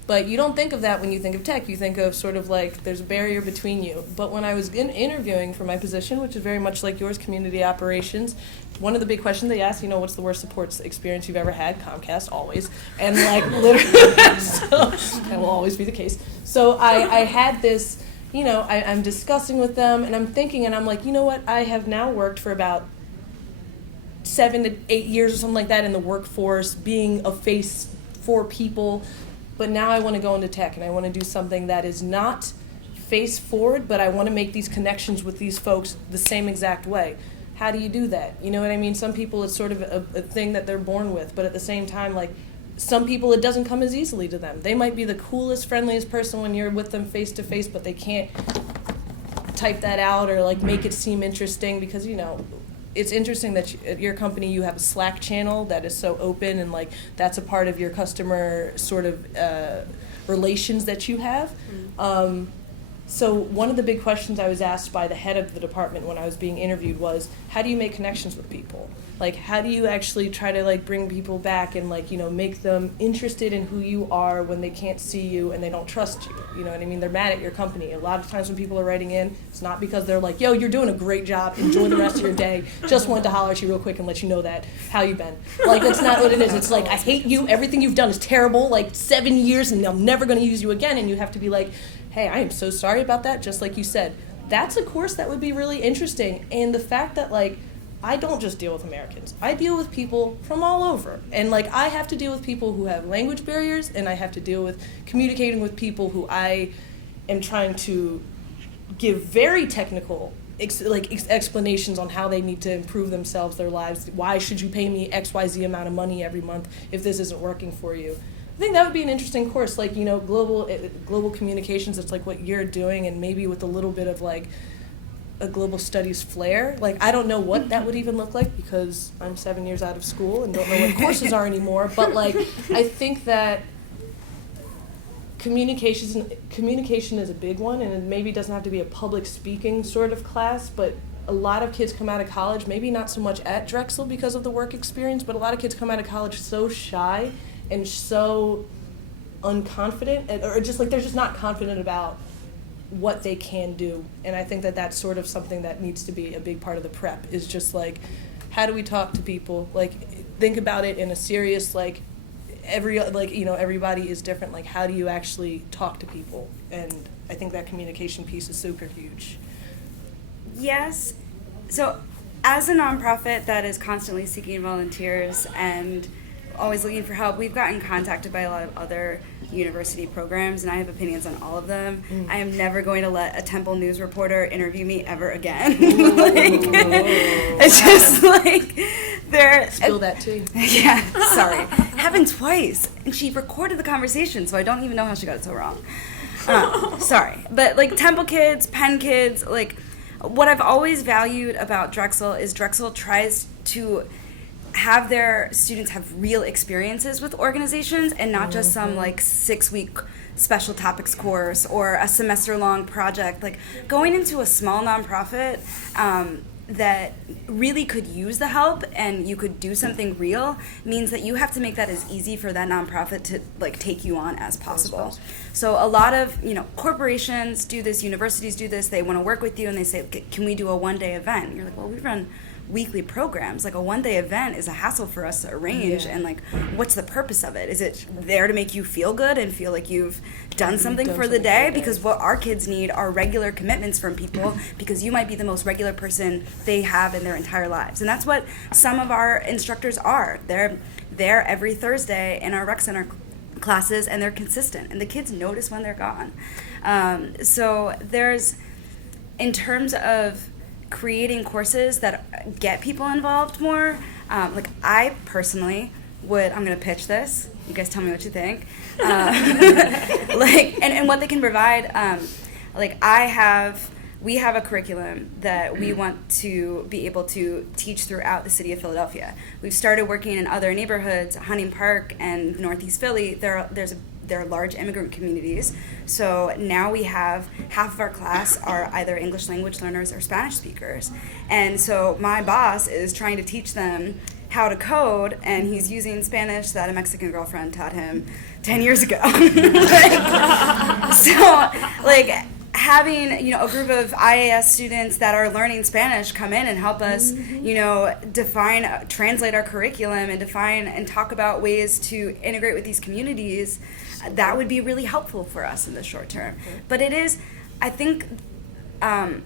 But you don't think of that when you think of tech. You think of sort of like there's a barrier between you. But when I was interviewing for my position, which is very much like yours, community operations, one of the big questions they asked, what's the worst support experience you've ever had? Comcast, always. And like literally, so that will always be the case. So I had this, I'm discussing with them and I'm thinking and I'm like, you know what? I have now worked for about 7 to 8 years or something like that in the workforce, being a face for people. But now I want to go into tech and I want to do something that is not face forward, but I want to make these connections with these folks the same exact way. How do you do that? You know what I mean? Some people it's sort of a thing that they're born with, but at the same time, like some people it doesn't come as easily to them. They might be the coolest, friendliest person when you're with them face to face, but they can't type that out or like make it seem interesting because, it's interesting that at your company you have a Slack channel that is so open and like that's a part of your customer sort of relations that you have. So one of the big questions I was asked by the head of the department when I was being interviewed was, how do you make connections with people? Like, how do you actually try to like bring people back and like, you know, make them interested in who you are when they can't see you and they don't trust you? You know what I mean? They're mad at your company. A lot of times when people are writing in, it's not because they're like, yo, you're doing a great job, enjoy the rest of your day. Just wanted to holler at you real quick and let you know that. How you been? Like, that's not what it is. It's like, I hate you, everything you've done is terrible, like 7 years and I'm never gonna use you again. And you have to be like, hey, I am so sorry about that, just like you said. That's a course that would be really interesting. And the fact that, like, I don't just deal with Americans. I deal with people from all over. And, like, I have to deal with people who have language barriers, and I have to deal with communicating with people who I am trying to give very technical explanations on how they need to improve themselves, their lives. Why should you pay me XYZ amount of money every month if this isn't working for you? I think that would be an interesting course, like, you know, global communications. It's like what you're doing, and maybe with a little bit of like a global studies flair. Like, I don't know what that would even look like because I'm 7 years out of school and don't know what courses are anymore. But like, I think that communication is a big one, and it maybe doesn't have to be a public speaking sort of class, but a lot of kids come out of college, maybe not so much at Drexel because of the work experience, but a lot of kids come out of college so shy and so unconfident, or just like they're just not confident about what they can do. And I think that that's sort of something that needs to be a big part of the prep, is just like, how do we talk to people? Like, think about it in a serious, like, everybody is different. Like, how do you actually talk to people? And I think that communication piece is super huge. Yes. So as a nonprofit that is constantly seeking volunteers and always looking for help, we've gotten contacted by a lot of other university programs, and I have opinions on all of them. I am never going to let a Temple News reporter interview me ever again. It's just like, they're... Spill that tea. Yeah, sorry. Happened twice, and she recorded the conversation, so I don't even know how she got it so wrong. Sorry. But like Temple kids, Penn kids, like, what I've always valued about Drexel is Drexel tries to have their students have real experiences with organizations and not just some like 6-week special topics course or a semester-long project. Like, going into a small nonprofit that really could use the help and you could do something real means that you have to make that as easy for that nonprofit to like take you on as possible. So a lot of, you know, corporations do this, universities do this, they want to work with you and they say, can we do a one-day event? And you're like, well, we run weekly programs. Like, a one-day event is a hassle for us to arrange. And like, what's the purpose of it? Is it there to make you feel good and feel like you've done something for the day? Because what our kids need are regular commitments from people, because you might be the most regular person they have in their entire lives. And that's what some of our instructors are. They're there every Thursday in our rec center classes, and they're consistent, and the kids notice when they're gone. So there's, in terms of creating courses that get people involved more, like, I personally would, I'm going to pitch this, you guys tell me what you think, like, and what they can provide. Like, we have a curriculum that we want to be able to teach throughout the city of Philadelphia. We've started working in other neighborhoods, Hunting Park and Northeast Philly. There are large immigrant communities. So now we have half of our class are either English language learners or Spanish speakers. And so my boss is trying to teach them how to code, and he's using Spanish that a Mexican girlfriend taught him 10 years ago. Having, you know, a group of IAS students that are learning Spanish come in and help us, you know, translate our curriculum and define and talk about ways to integrate with these communities, that would be really helpful for us in the short term. But it is, I think, I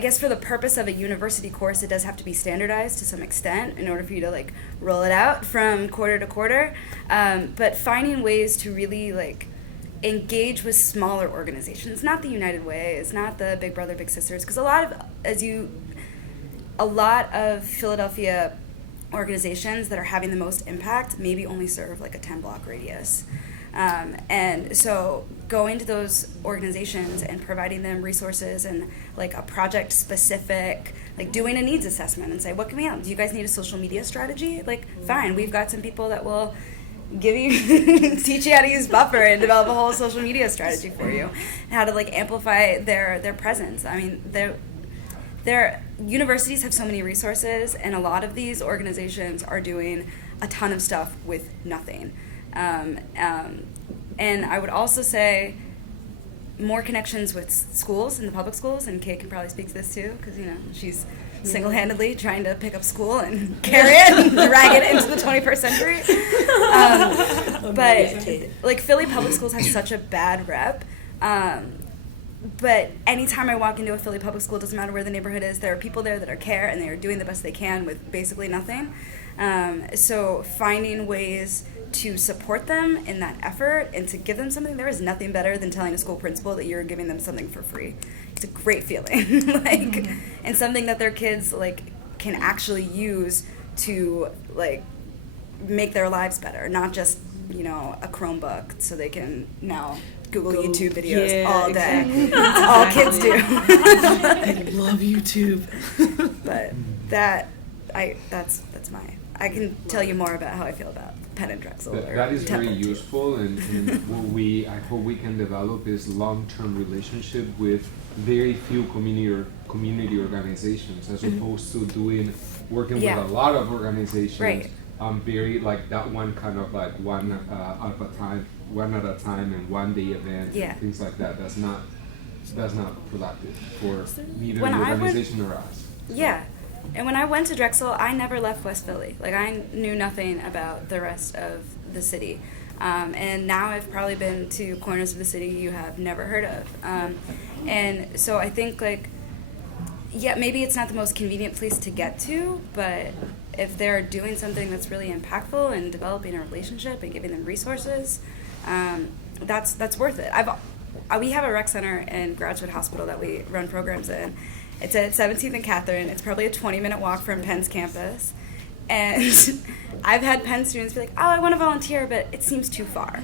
guess for the purpose of a university course, it does have to be standardized to some extent in order for you to like roll it out from quarter to quarter. But finding ways to really like engage with smaller organizations, not the United Way, it's not the Big Brother Big Sisters, because a lot of Philadelphia organizations that are having the most impact maybe only serve like a 10-block radius. And so going to those organizations and providing them resources and like a project specific, like doing a needs assessment and say, what can we help? Do you guys need a social media strategy? Like, fine, we've got some people that will teach you how to use Buffer and develop a whole social media strategy for you, and how to like amplify their presence. I mean, their universities have so many resources, and a lot of these organizations are doing a ton of stuff with nothing. And I would also say more connections with schools and the public schools, and Kate can probably speak to this too, because she's single-handedly trying to pick up school and carry it and drag it into the 21st century. But like Philly public schools have such a bad rep. But anytime I walk into a Philly public school, doesn't matter where the neighborhood is, there are people there that are care and they are doing the best they can with basically nothing. So finding ways to support them in that effort and to give them something, there is nothing better than telling a school principal that you're giving them something for free. It's a great feeling, and something that their kids can actually use to make their lives better, not just a Chromebook so they can now Google YouTube videos all day. Exactly. That's all kids do. I love YouTube. But that's I can tell you more about how I feel about Penn and Drexel. That is very Temple, too. useful, and what I hope we can develop is long-term relationship with very few community organizations, as opposed to working with a lot of organizations. Right. Very that one kind of one at a time, and one day event, and things like that. That's not productive for neither When the I organization or us. Yeah. And when I went to Drexel, I never left West Philly. I knew nothing about the rest of the city. And now I've probably been to corners of the city you have never heard of. And so I think, maybe it's not the most convenient place to get to, but if they're doing something that's really impactful and developing a relationship and giving them resources, that's worth it. We have a rec center in Graduate Hospital that we run programs in. It's at 17th and Catherine. It's probably a 20-minute walk from Penn's campus. And I've had Penn students be like, oh, I want to volunteer, but it seems too far.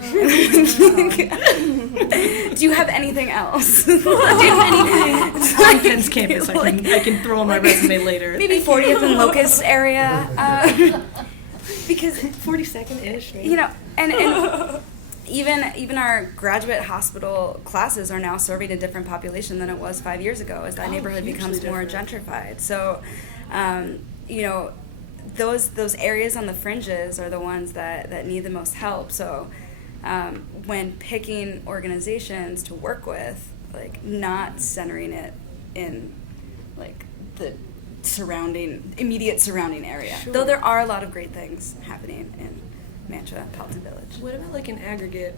Do you have anything else? Do you have anything on Penn's campus I can throw on my resume later? Maybe 40th and Locust area. Because 42nd-ish. and even our graduate hospital classes are now serving a different population than it was 5 years ago as that neighborhood becomes more gentrified. So, those areas on the fringes are the ones that need the most help. So, when picking organizations to work with, not centering it in the immediate surrounding area. Sure. Though there are a lot of great things happening in Mantua, Palatine Village. What about an aggregate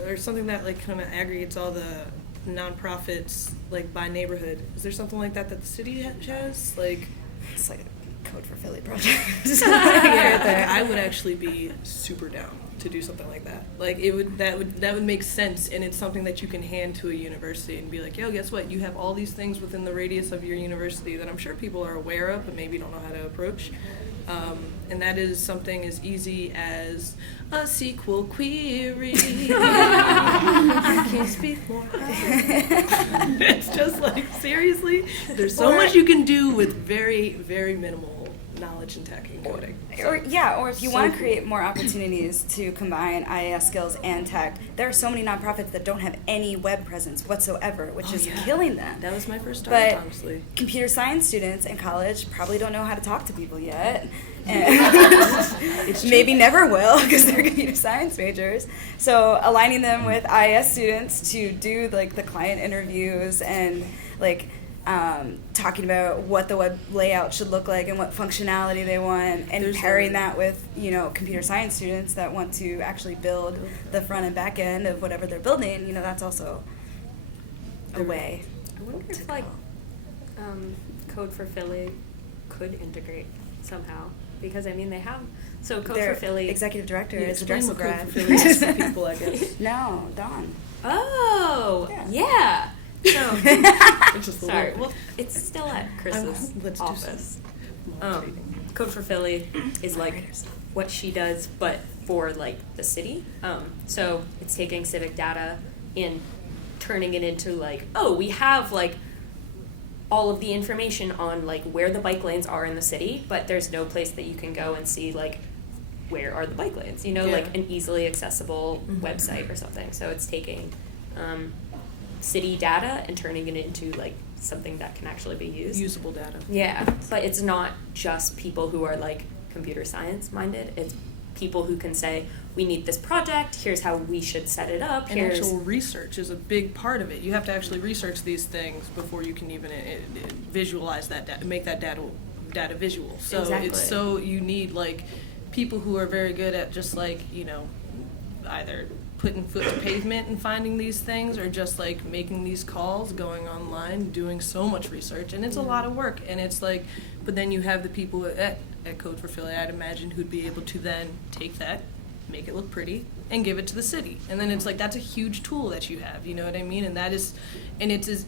or something that kind of aggregates all the nonprofits by neighborhood? Is there something like that the city has? It's like a Code for Philly project. I would actually be super down to do something like that. That would make sense, and it's something that you can hand to a university and be like, yo, guess what? You have all these things within the radius of your university that I'm sure people are aware of, but maybe don't know how to approach. And that is something as easy as a SQL query. I can't speak more. It's just seriously, there's so much you can do with very, very minimal knowledge in tech and coding. Or if you want to create more opportunities to combine IAS skills and tech, there are so many nonprofits that don't have any web presence whatsoever, which is killing them. That was my first start, But honestly. computer science students in college probably don't know how to talk to people yet. And maybe never will because they're computer science majors. So aligning them with IAS students to do the client interviews and talking about what the web layout should look like and what functionality they want, and pairing that with computer science students that want to actually build the front and back end of whatever they're building. That's also a way. I wonder if Code for Philly could integrate somehow, because they have Code Their for Philly executive director is a Explain Drexel what Code grad. for Philly is to people, I guess. No, Dawn. Oh, Yeah. So, It's just a sorry. little- Well, it's still at Chris's Let's do office. some Code for Philly is what she does, but for the city. So it's taking civic data and turning it into we have all of the information on where the bike lanes are in the city, but there's no place that you can go and see where are the bike lanes? You know, Yeah. like an easily accessible website or something. So it's taking city data and turning it into like something that can actually be used. Usable data. Yeah, but it's not just people who are like computer science minded. It's people who can say, we need this project, here's how we should set it up. And Here's actual research is a big part of it. You have to actually research these things before you can even visualize that data, make that data visual. So Exactly. it's so you need like people who are very good at just like, you know, either putting foot to pavement and finding these things or just like making these calls, going online, doing so much research, and it's a lot of work. And it's like, but then you have the people at Code for Philly, I'd imagine, who'd be able to then take that, make it look pretty, and give it to the city. And then it's like, that's a huge tool that you have, you know what I mean? And that is, and it's,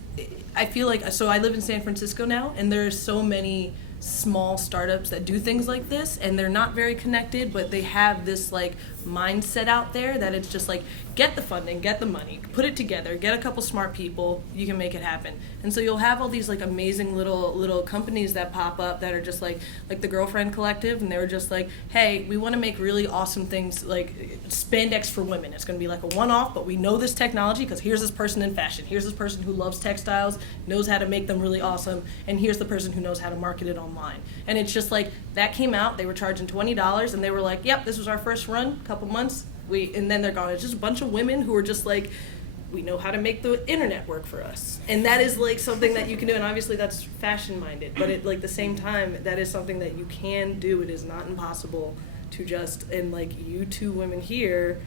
I feel like, so I live in San Francisco now, and there's so many small startups that do things like this, and they're not very connected, but they have this like mindset out there that it's just like, get the funding, get the money, put it together, get a couple smart people, you can make it happen. And so you'll have all these like amazing little companies that pop up that are just like the Girlfriend Collective, and they were just like, hey, we want to make really awesome things like spandex for women. It's going to be like a one-off, but we know this technology because here's this person in fashion, here's this person who loves textiles, knows how to make them really awesome, and here's the person who knows how to market it online. And it's just like, that came out, they were charging $20, and they were like, yep, this was our first run, couple months, and then they're gone. It's just a bunch of women who are just like, we know how to make the internet work for us. And that is like something that you can do, and obviously that's fashion minded, but at like the same time, that is something that you can do. It is not impossible to just, and like you two women here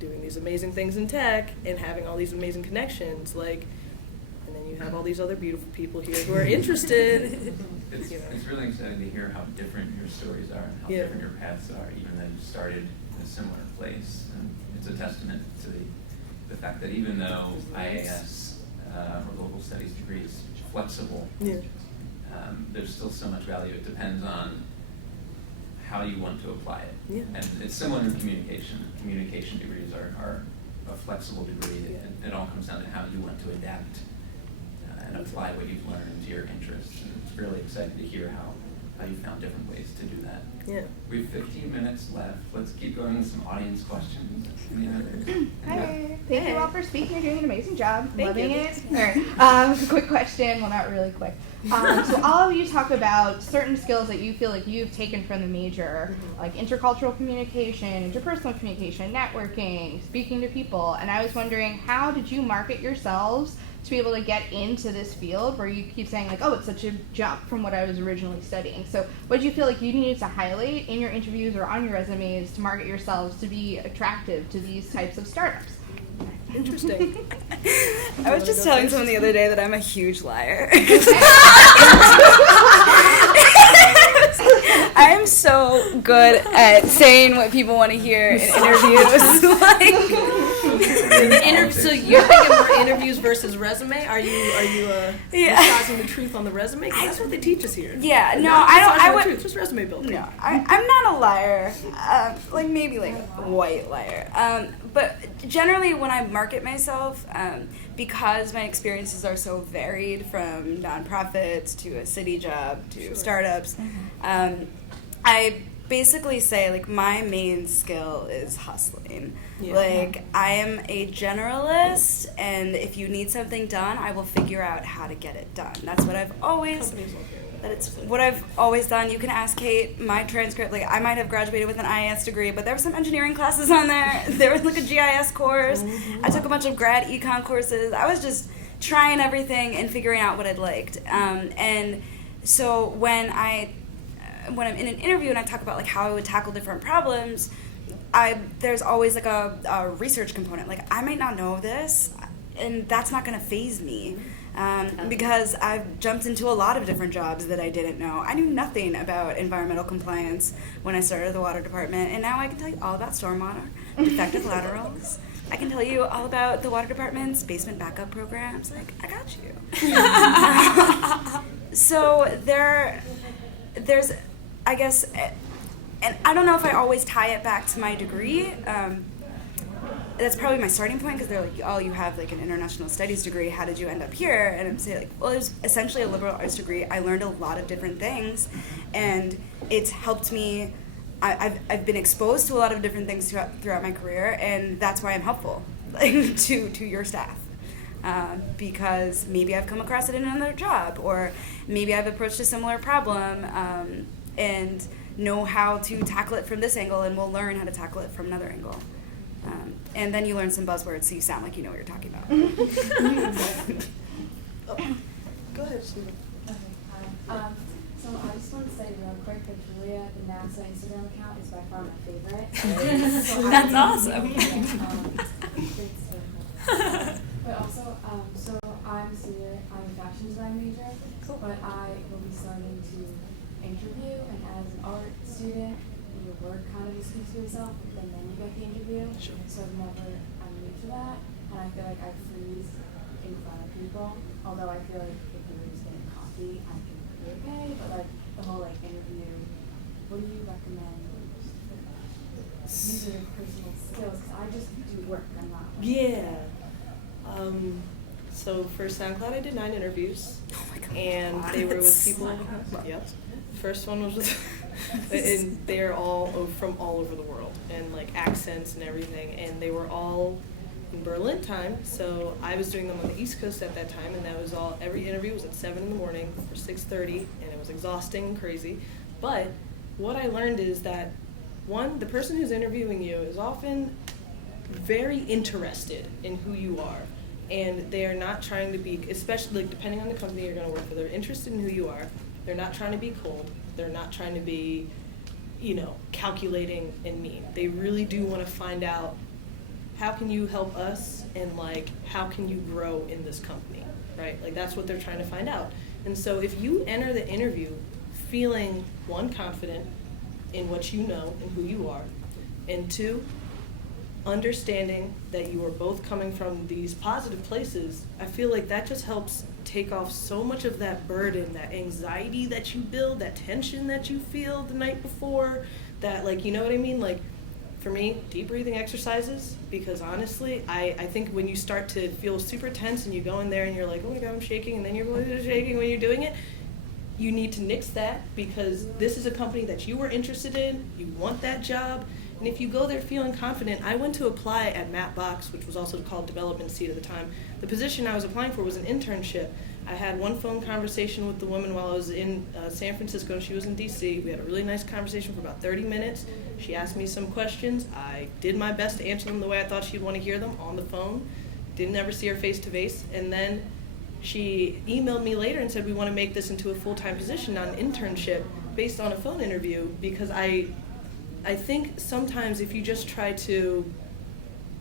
doing these amazing things in tech and having all these amazing connections, like, and then you have all these other beautiful people here who are interested. It's, You know. it's really exciting to hear how different your stories are and how Yeah. different your paths are, even though you started in a similar place. And it's a testament to the fact that even though IAS or global studies degree is flexible, Yeah. there's still so much value. It depends on how you want to apply it. Yeah. And it's similar in communication. Communication degrees are a flexible degree. Yeah. It all comes down to how you want to adapt and apply what you've learned to your interests. And it's really exciting to hear how you found different ways to do that. Yeah. We have 15 minutes left. Let's keep going with some audience questions. Any others? Hi. Thank you all for speaking. You're doing an amazing job. Thank Loving you. it. All right. Quick question. Well, not really quick. So all of you talk about certain skills that you feel like you've taken from the major, like intercultural communication, interpersonal communication, networking, speaking to people. And I was wondering, how did you market yourselves to be able to get into this field where you keep saying like, oh, it's such a jump from what I was originally studying? So what did you feel like you needed to highlight in your interviews or on your resumes to market yourselves to be attractive to these types of startups? Interesting. I was just telling someone the other day that I'm a huge liar. I'm so good at saying what people want to hear in interviews. So you're thinking more interviews versus resume? Are you Yeah. emphasizing the truth on the resume? 'Cause that's what they teach us here. Yeah, no, Not I don't. emphasizing I the would. truth, just resume building. No, I'm not a liar. Like maybe like a white liar. But generally, when I market myself, because my experiences are so varied, from nonprofits to a city job to startups, I basically say like my main skill is hustling. Yeah. Like I am a generalist, and if you need something done, I will figure out how to get it done. That's what I've always. Companies love hearing that. That's what I've always done. You can ask Kate. My transcript, like I might have graduated with an IAS degree, but there were some engineering classes on there. There was like a GIS course. I took a bunch of grad econ courses. I was just trying everything and figuring out what I'd liked. And so when I'm in an interview and I talk about like how I would tackle different problems, there's always like a research component. Like I might not know this, and that's not gonna faze me. Because I've jumped into a lot of different jobs that I didn't know. I knew nothing about environmental compliance when I started the water department, and now I can tell you all about stormwater, defective laterals. I can tell you all about the water department's basement backup programs. Like, I got you. So there's, I guess, and I don't know if I always tie it back to my degree. That's probably my starting point, because they're like, oh, you have like an international studies degree, how did you end up here? And I'm saying like, well, it was essentially a liberal arts degree. I learned a lot of different things, and it's helped me I've been exposed to a lot of different things throughout my career, and that's why I'm helpful to your staff. Because maybe I've come across it in another job, or maybe I've approached a similar problem and know how to tackle it from this angle, and we'll learn how to tackle it from another angle. And then you learn some buzzwords so you sound like you know what you're talking about. Go ahead, Stephen. Okay, hi. So I just want to say real quick that Julia, the NASA Instagram account, is by far my favorite. That's awesome. But also, so I'm a senior, I'm a fashion design major, but I will be starting to interview, and as an art student, your work kind of speaks for yourself, and then you get the interview. Sure. So I'm new to that, and I feel like I freeze in front of people, although I feel like if we were just getting coffee, I could be okay, but like the whole like interview, what do you recommend? These are personal skills, because I just do work, I'm not. Yeah. So for SoundCloud, I did 9 interviews. Oh my God. And they were with people. Yep. First one was with, and they're all from all over the world, and like accents and everything, and they were all in Berlin time. So I was doing them on the East Coast at that time, and that was all. Every interview was at 7 in the morning or 6:30, and it was exhausting and crazy. But what I learned is that one, the person who's interviewing you is often very interested in who you are, and they are not trying to be, especially like depending on the company you're going to work for, they're interested in who you are. They're not trying to be cold. They're not trying to be, calculating and mean. They really do want to find out how can you help us, and like how can you grow in this company, right? Like that's what they're trying to find out. And so if you enter the interview feeling, one, confident in what you know and who you are, and 2, understanding that you are both coming from these positive places, I feel like that just helps take off so much of that burden, that anxiety that you build, that tension that you feel the night before, that like, you know what I mean? Like for me, deep breathing exercises, because honestly, I think when you start to feel super tense and you go in there and you're like, oh my God, I'm shaking, and then your voice is shaking when you're doing it, you need to nix that, because this is a company that you were interested in, you want that job. And if you go there feeling confident, I went to apply at Mapbox, which was also called Development Seat at the time. The position I was applying for was an internship. I had one phone conversation with the woman while I was in San Francisco. She was in DC. We had a really nice conversation for about 30 minutes. She asked me some questions. I did my best to answer them the way I thought she'd want to hear them on the phone. Didn't ever see her face to face. And then she emailed me later and said, we want to make this into a full-time position, not an internship, based on a phone interview, because I think sometimes if you just try to,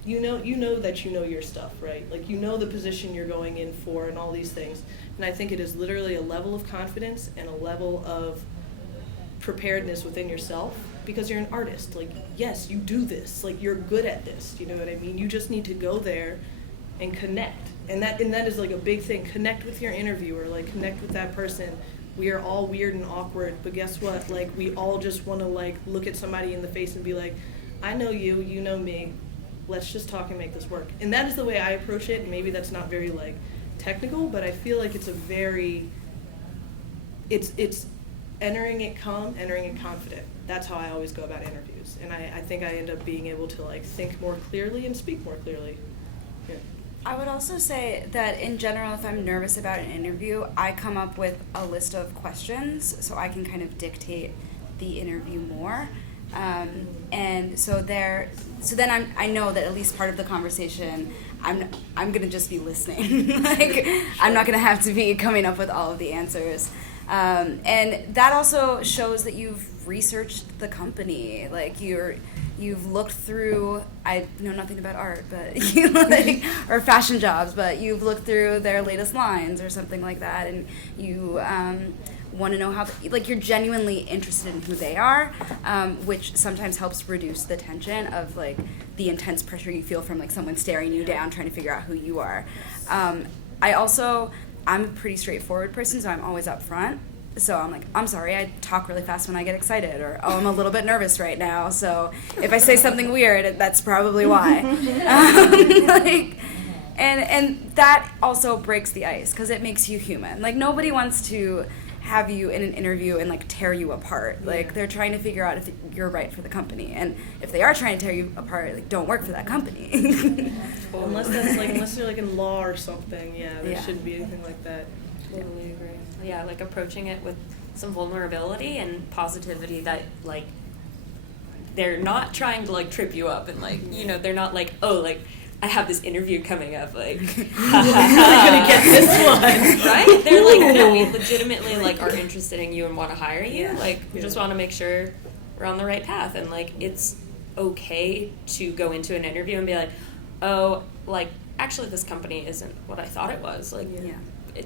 you know that you know your stuff, right? Like you know the position you're going in for and all these things. And I think it is literally a level of confidence and a level of preparedness within yourself, because you're an artist. Like, yes, you do this. Like, you're good at this. You know what I mean? You just need to go there and connect. And that is like a big thing. Connect with your interviewer. Like, connect with that person. We are all weird and awkward, but guess what? Like, we all just want to like look at somebody in the face and be like, I know you, you know me. Let's just talk and make this work. And that is the way I approach it. Maybe that's not very like technical, but I feel like it's a very, it's entering it calm, entering it confident. That's how I always go about interviews. And I think I end up being able to like think more clearly and speak more clearly. Yeah. I would also say that in general, if I'm nervous about an interview, I come up with a list of questions so I can kind of dictate the interview more. And so then I know that at least part of the conversation, I'm gonna just be listening. Like, I'm not gonna have to be coming up with all of the answers. And that also shows that you've researched the company. Like you've looked through, I know nothing about art, but or fashion jobs, but you've looked through their latest lines or something like that, and you want to know how, like, you're genuinely interested in who they are, which sometimes helps reduce the tension of like the intense pressure you feel from like someone staring you down, trying to figure out who you are. I'm a pretty straightforward person, so I'm always up front. So I'm like, I'm sorry, I talk really fast when I get excited, or oh, I'm a little bit nervous right now, so if I say something weird, that's probably why. And that also breaks the ice, because it makes you human. Like, nobody wants to have you in an interview and like tear you apart. Like they're trying to figure out if you're right for the company, and if they are trying to tear you apart, like don't work for that company. Well, unless you're like in law or something, there Yeah. shouldn't be anything like that. Totally agree. Yeah, like approaching it with some vulnerability and positivity that like they're not trying to like trip you up and like, you know, they're not like, oh, like I have this interview coming up, like I'm gonna get this one. right? They're like, no, we legitimately like are interested in you and want to hire you. Yeah. Like we just want to make sure we're on the right path, and like it's okay to go into an interview and be like, oh, like actually this company isn't what I thought it was. Like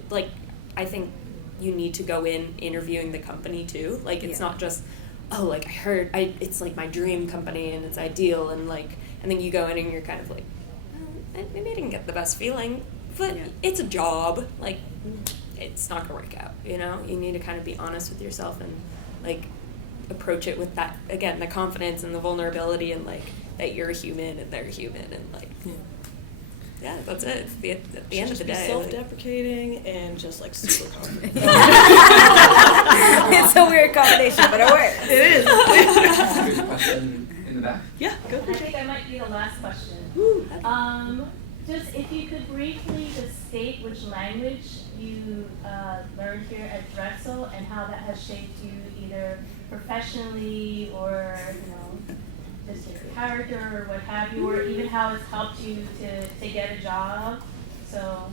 like I think you need to go in interviewing the company too. Like it's not just, oh, like I heard it's like my dream company and it's ideal, and like, and then you go in and you're kind of like, maybe I didn't get the best feeling, but it's a job. Like it's not gonna work out, you know? You need to kind of be honest with yourself and like approach it with that, again, the confidence and the vulnerability and like that you're a human and they're human, and like yeah, that's it. At the end of the day, Self-deprecating and just like super confident. It's a weird combination, but it works. It is. Here's a question in the back. Yeah, go for I it. think that might be the last question. Just if you could briefly just state which language you learned here at Drexel and how that has shaped you either professionally or, you know, just your character or what have you, or even how it's helped you to get a job. So,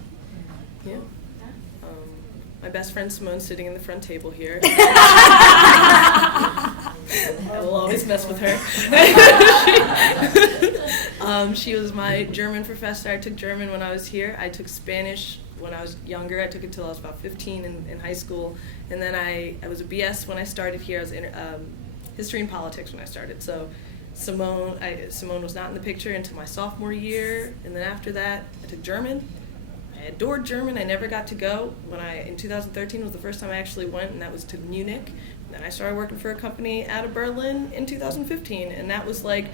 Yeah. My best friend Simone's sitting in the front table here. I will always mess with her. She was my German professor. I took German when I was here. I took Spanish when I was younger. I took it till I was about 15 in high school. And then I was a BS when I started here. I was in history and politics when I started. So Simone was not in the picture until my sophomore year. And then after that, I took German. I adored German. I never got to go. In 2013 was the first time I actually went, and that was to Munich. And then I started working for a company out of Berlin in 2015, and that was like,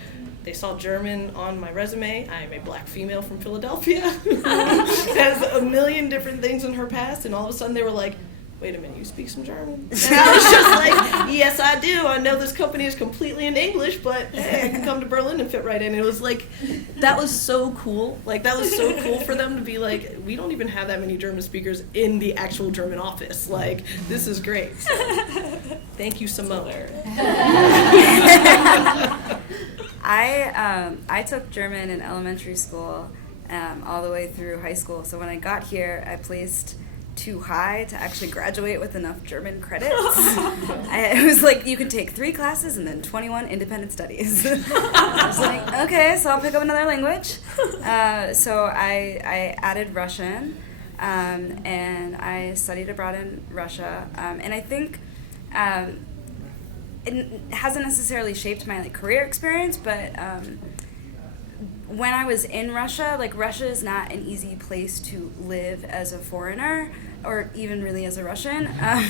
they saw German on my resume. I am a black female from Philadelphia. Has a million different things in her past, and all of a sudden they were like, wait a minute, you speak some German? And I was just like, yes, I do. I know this company is completely in English, but hey, I can come to Berlin and fit right in. It was like, that was so cool. Like, that was so cool for them to be like, we don't even have that many German speakers in the actual German office. Like, this is great. So, thank you, Simone. I took German in elementary school all the way through high school. So when I got here, I placed too high to actually graduate with enough German credits. It was like you could take 3 classes and then 21 independent studies. I was like, okay, so I'll pick up another language. So I added Russian, and I studied abroad in Russia. And I think it hasn't necessarily shaped my career experience, but when I was in Russia, Russia is not an easy place to live as a foreigner, or even really as a Russian. And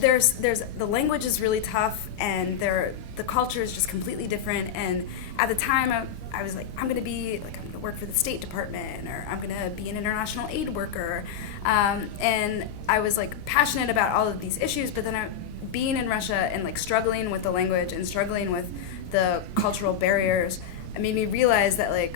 the language is really tough, and the culture is just completely different. And at the time, I was like, I'm gonna work for the State Department, or I'm gonna be an international aid worker. And I was passionate about all of these issues, but then being in Russia and struggling with the language and struggling with the cultural barriers, it made me realize that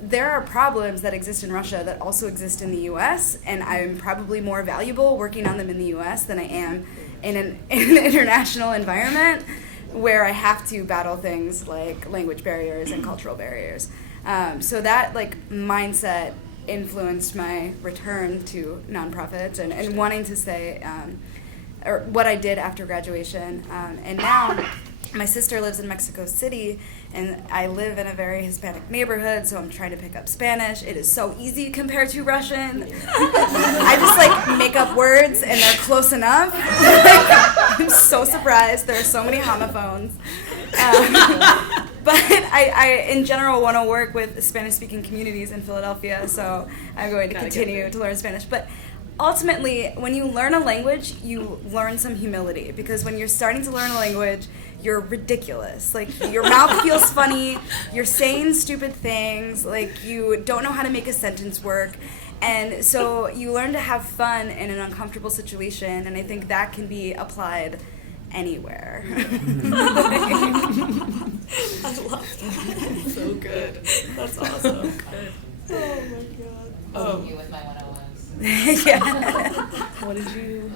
there are problems that exist in Russia that also exist in the U.S., and I'm probably more valuable working on them in the U.S. than I am in an international environment where I have to battle things like language barriers and cultural barriers. So that mindset influenced my return to nonprofits and wanting to say, or what I did after graduation. And now my sister lives in Mexico City, and I live in a very Hispanic neighborhood, so I'm trying to pick up Spanish. It is so easy compared to Russian. I just make up words, and they're close enough. I'm so surprised. There are so many homophones. But I in general want to work with Spanish-speaking communities in Philadelphia, so I'm going to continue to learn Spanish. But ultimately, when you learn a language, you learn some humility, because when you're starting to learn a language, you're ridiculous. Your mouth feels funny, you're saying stupid things, you don't know how to make a sentence work, And so you learn to have fun in an uncomfortable situation, and I think that can be applied anywhere. I love that. So good. That's awesome. Oh my god. You with my 101s. Yeah. What did you?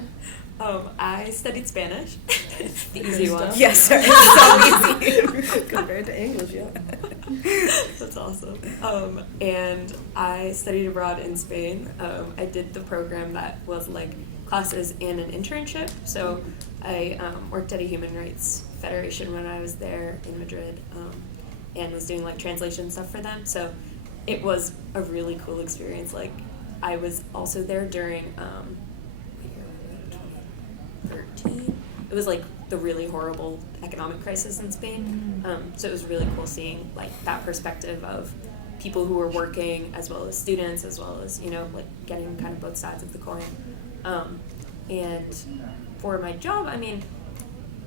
I studied Spanish. The Good easy one. stuff. Yes, sir. It's so easy. Compared to English, yeah. That's awesome. And I studied abroad in Spain. I did the program that was like classes and an internship. So I worked at a human rights federation when I was there in Madrid, and was doing like translation stuff for them. So it was a really cool experience. Like I was also there during 2013. It was like the really horrible economic crisis in Spain. So it was really cool seeing like that perspective of people who were working as well as students, as well as, you know, like getting kind of both sides of the coin. And for my job, I mean,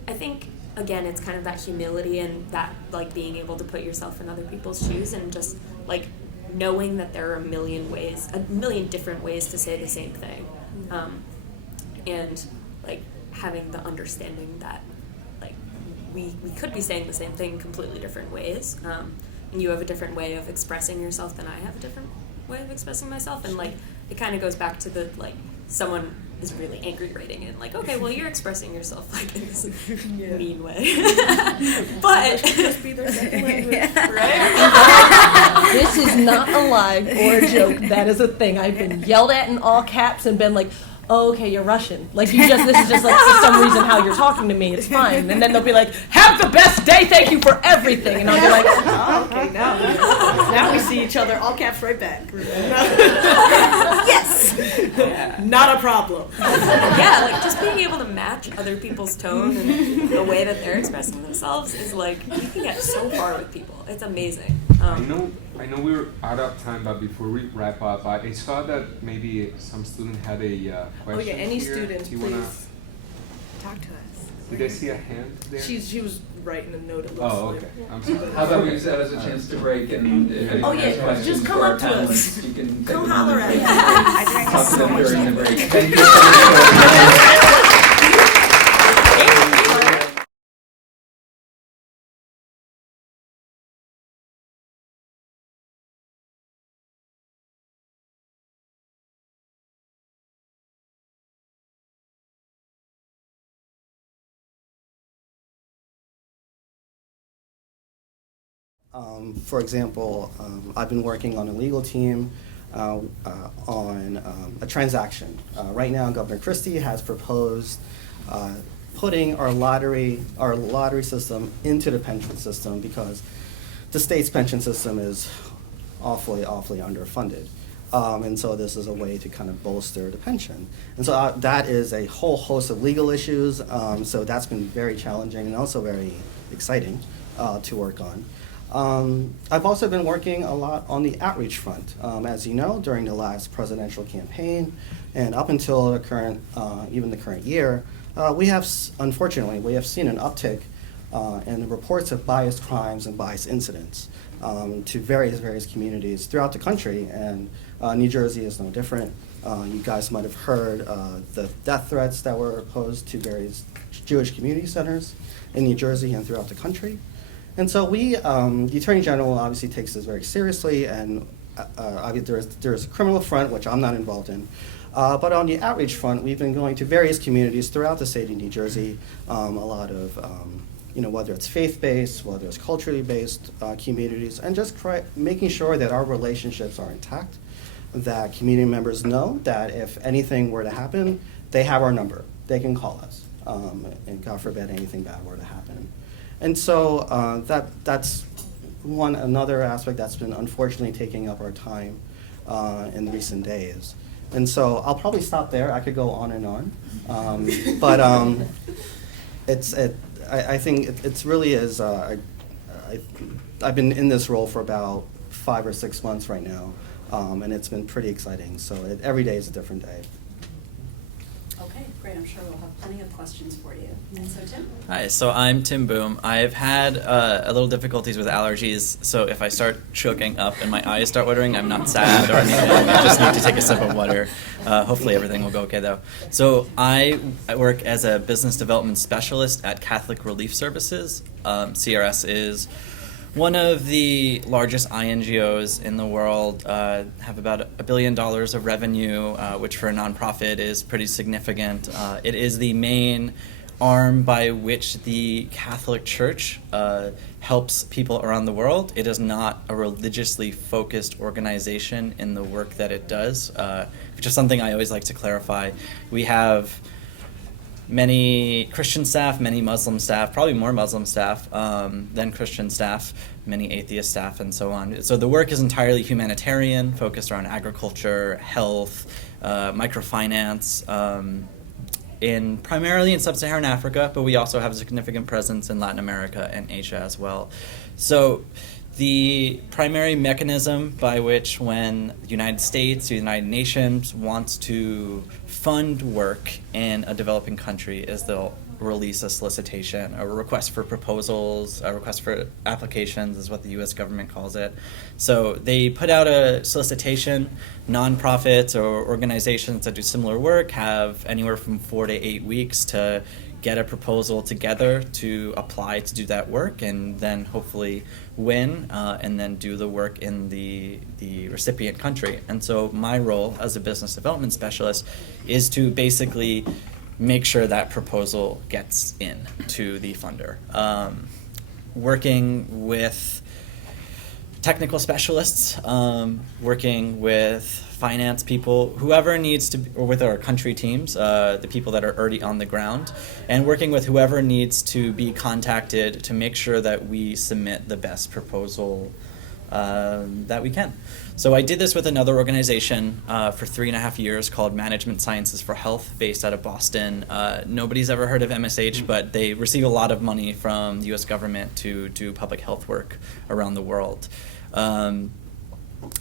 I think again, it's kind of that humility and that like being able to put yourself in other people's shoes and just like knowing that there are a million different ways to say the same thing. And like having the understanding that like we could be saying the same thing completely different ways, and you have a different way of expressing yourself than I have a different way of expressing myself, and like it kind of goes back to the like someone is really angry writing in like, okay, well you're expressing yourself like in this mean way, but Just be their second language. right? This is not a lie or a joke. That is a thing. I've been yelled at in all caps and been like, oh, okay, you're Russian. Like, this is just like for some reason how you're talking to me. It's fine. And then they'll be like, have the best day. Thank you for everything. And I'll be like, oh, okay, now we see each other. All caps right back. Yes. Yeah. Not a problem. Yeah, like just being able to match other people's tone and the way that they're expressing themselves is like, you can get so far with people. It's amazing. I know we're out of time, but before we wrap up, I saw that maybe some student had a question. Oh yeah, any here. student, Do you please. wanna- Talk to us. Did I see a hand there? She was writing a note. It looks Oh, like. okay. I'm sorry. How about we use that as a chance to break and if anyone Oh, yeah, has questions just come for our up to us. panelists, you can take Come them holler on at the us. I drank Talk to so them much during the liquor. break. Thank you so much. For example, I've been working on a legal team on a transaction. Right now, Governor Christie has proposed putting our lottery system into the pension system because the state's pension system is awfully underfunded. And so this is a way to kind of bolster the pension. And so that is a whole host of legal issues. So that's been very challenging and also very exciting to work on. I've also been working a lot on the outreach front. As you know, during the last presidential campaign and up until the current, even the current year, unfortunately, we have seen an uptick in the reports of biased crimes and biased incidents to various communities throughout the country, and New Jersey is no different. You guys might have heard the death threats that were posed to various Jewish community centers in New Jersey and throughout the country. And so the Attorney General obviously takes this very seriously, and there is a criminal front, which I'm not involved in. But on the outreach front, we've been going to various communities throughout the state of New Jersey, a lot of, whether it's faith-based, whether it's culturally based communities, and just making sure that our relationships are intact, that community members know that if anything were to happen, they have our number. They can call us, and God forbid anything bad were to happen. And so that's another aspect that's been unfortunately taking up our time in recent days. And so I'll probably stop there. I could go on and on, but I think it really is. I've been in this role for about 5 or 6 months right now, and it's been pretty exciting. So every day is a different day. Okay, great. I'm sure we'll have plenty of questions for you. And so, Tim? Hi, so I'm Tim Boom. I've had a little difficulties with allergies, so if I start choking up and my eyes start watering, I'm not sad or anything. I just need to take a sip of water. Hopefully everything will go okay, though. So I work as a business development specialist at Catholic Relief Services. CRS is one of the largest INGOs in the world, have about $1 billion of revenue, which for a nonprofit is pretty significant. It is the main arm by which the Catholic Church helps people around the world. It is not a religiously focused organization in the work that it does, which is something I always like to clarify. We have many Christian staff, many Muslim staff, probably more Muslim staff than Christian staff, many atheist staff, and so on. So the work is entirely humanitarian, focused around agriculture, health, microfinance, primarily in sub-Saharan Africa, but we also have a significant presence in Latin America and Asia as well. So the primary mechanism by which when the United States, the United Nations wants to fund work in a developing country is they'll release a solicitation, a request for proposals, a request for applications is what the U.S. government calls it. So they put out a solicitation. Nonprofits or organizations that do similar work have anywhere from 4 to 8 weeks to get a proposal together to apply to do that work and then hopefully win and then do the work in the recipient country. And so my role as a business development specialist is to basically make sure that proposal gets in to the funder. Working with technical specialists, working with finance people, whoever needs to, or with our country teams, the people that are already on the ground, and working with whoever needs to be contacted to make sure that we submit the best proposal that we can. So I did this with another organization for 3.5 years called Management Sciences for Health, based out of Boston. Nobody's ever heard of MSH, but they receive a lot of money from the U.S. government to do public health work around the world.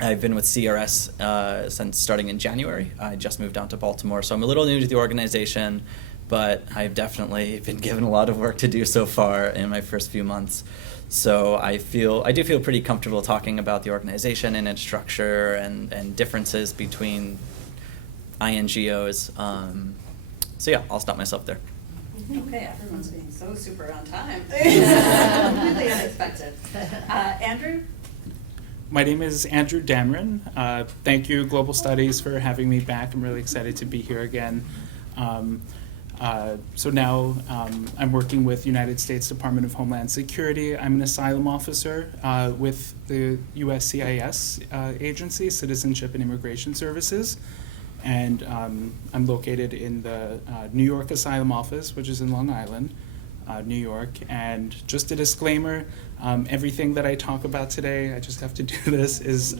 I've been with CRS since starting in January. I just moved down to Baltimore, so I'm a little new to the organization, but I've definitely been given a lot of work to do so far in my first few months. So I do feel pretty comfortable talking about the organization and its structure and differences between INGOs. So yeah, I'll stop myself there. Okay, everyone's being so super on time. Completely unexpected. Andrew? My name is Andrew Dameron. Thank you, Global Studies, for having me back. I'm really excited to be here again. So now I'm working with United States Department of Homeland Security. I'm an asylum officer with the USCIS agency, Citizenship and Immigration Services. And I'm located in the New York Asylum Office, which is in Long Island, New York. And just a disclaimer, everything that I talk about today, I just have to do this, is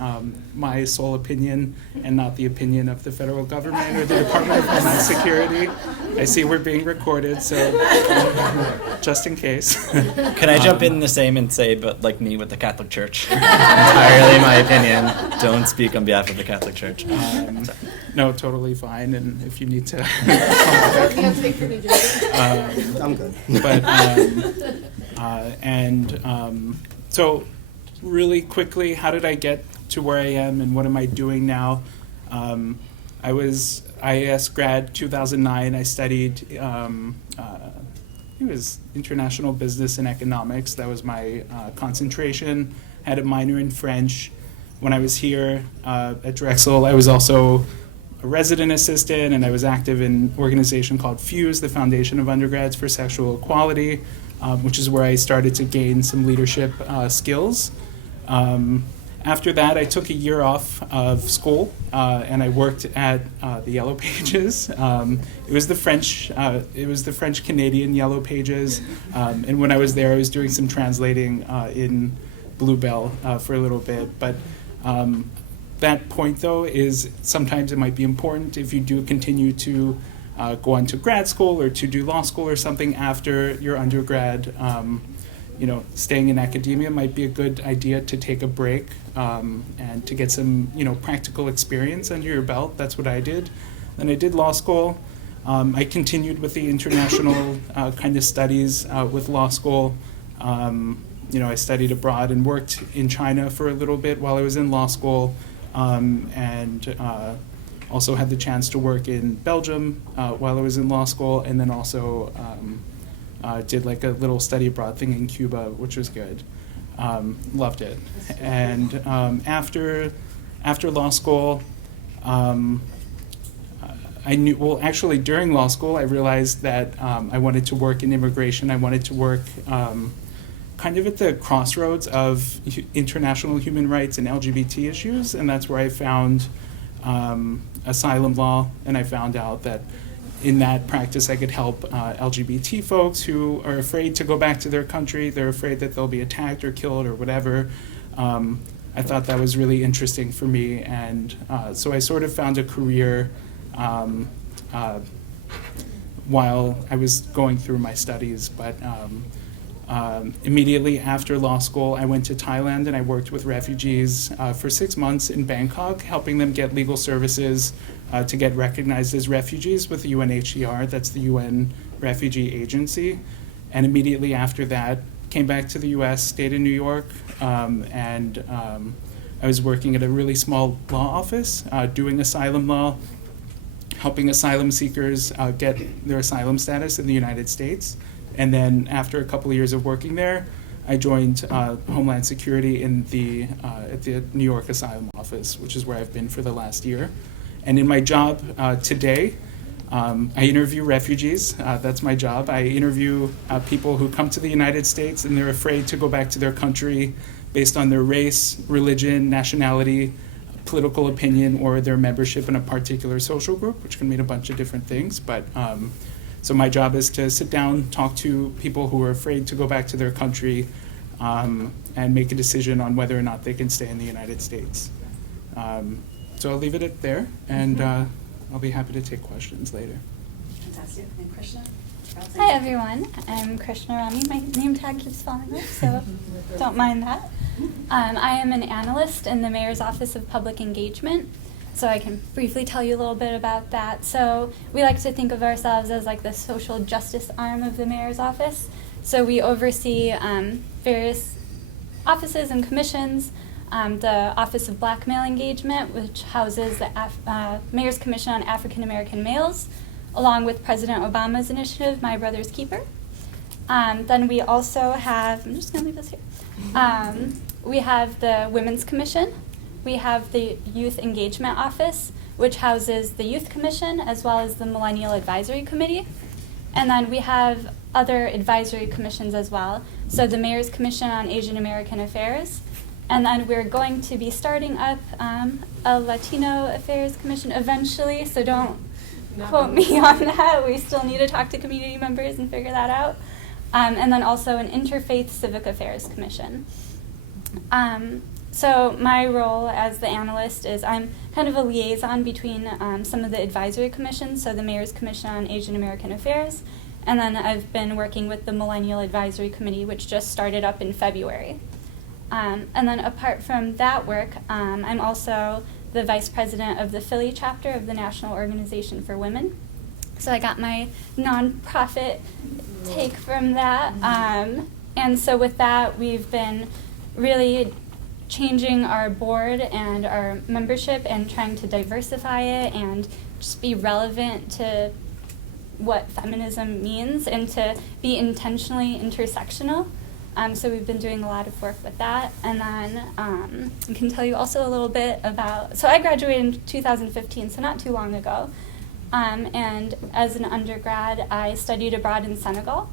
my sole opinion and not the opinion of the federal government or the Department of Homeland Security. I see we're being recorded, so just in case. Can I jump in the same and say, but like me with the Catholic Church? Entirely my opinion. Don't speak on behalf of the Catholic Church. No, totally fine, and if you need to. I'm good. But, so really quickly, how did I get to where I am and what am I doing now? I was IAS grad 2009. I studied, it was international business and economics. That was my concentration. Had a minor in French. When I was here at Drexel, I was also a resident assistant, and I was active in an organization called FUSE, the Foundation of Undergrads for Sexual Equality, which is where I started to gain some leadership skills. After that, I took a year off of school, and I worked at the Yellow Pages. It was the French Canadian Yellow Pages, and when I was there, I was doing some translating in Bluebell for a little bit. But that point, though, is sometimes it might be important if you do continue to go on to grad school or to do law school or something after your undergrad. Staying in academia might be a good idea to take a break and to get some, practical experience under your belt. That's what I did. Then I did law school. I continued with the international kind of studies with law school. I studied abroad and worked in China for a little bit while I was in law school, and also had the chance to work in Belgium while I was in law school, and then also did like a little study abroad thing in Cuba, which was good. Loved it. And after law school, actually during law school, I realized that I wanted to work in immigration. I wanted to work kind of at the crossroads of international human rights and LGBT issues, and that's where I found asylum law, and I found out that in that practice I could help LGBT folks who are afraid to go back to their country. They're afraid that they'll be attacked or killed or whatever. I thought that was really interesting for me, and so I sort of found a career while I was going through my studies, but immediately after law school, I went to Thailand and I worked with refugees for 6 months in Bangkok, helping them get legal services to get recognized as refugees with the UNHCR, that's the UN Refugee Agency. And immediately after that, came back to the US, stayed in New York, and I was working at a really small law office, doing asylum law, helping asylum seekers get their asylum status in the United States. And then after a couple of years of working there, I joined Homeland Security in at the New York Asylum Office, which is where I've been for the last year. And in my job today, I interview refugees. That's my job. I interview people who come to the United States and they're afraid to go back to their country based on their race, religion, nationality, political opinion, or their membership in a particular social group, which can mean a bunch of different things. But so my job is to sit down, talk to people who are afraid to go back to their country, and make a decision on whether or not they can stay in the United States. So I'll leave it at there, and I'll be happy to take questions later. Fantastic. And Krishna? Hi everyone, I'm Krishna Rami. My name tag keeps falling off, so don't mind that. I am an analyst in the Mayor's Office of Public Engagement, so I can briefly tell you a little bit about that. So we like to think of ourselves as like the social justice arm of the Mayor's Office. So we oversee various offices and commissions. The Office of Black Male Engagement, which houses the Mayor's Commission on African American Males, along with President Obama's initiative, My Brother's Keeper. Then we also have, I'm just going to leave this here. We have the Women's Commission. We have the Youth Engagement Office, which houses the Youth Commission as well as the Millennial Advisory Committee. And then we have other advisory commissions as well. So the Mayor's Commission on Asian American Affairs. And then we're going to be starting up a Latino Affairs Commission eventually, so don't quote me on that. We still need to talk to community members and figure that out. And then also an Interfaith Civic Affairs Commission. So my role as the analyst is I'm kind of a liaison between some of the advisory commissions, so the Mayor's Commission on Asian American Affairs, and then I've been working with the Millennial Advisory Committee, which just started up in February. And then apart from that work, I'm also the vice president of the Philly chapter of the National Organization for Women. So I got my nonprofit take from that. And so with that, we've been really changing our board and our membership and trying to diversify it and just be relevant to what feminism means and to be intentionally intersectional. So we've been doing a lot of work with that. And then I can tell you also a little bit about, so I graduated in 2015, so not too long ago. And as an undergrad, I studied abroad in Senegal.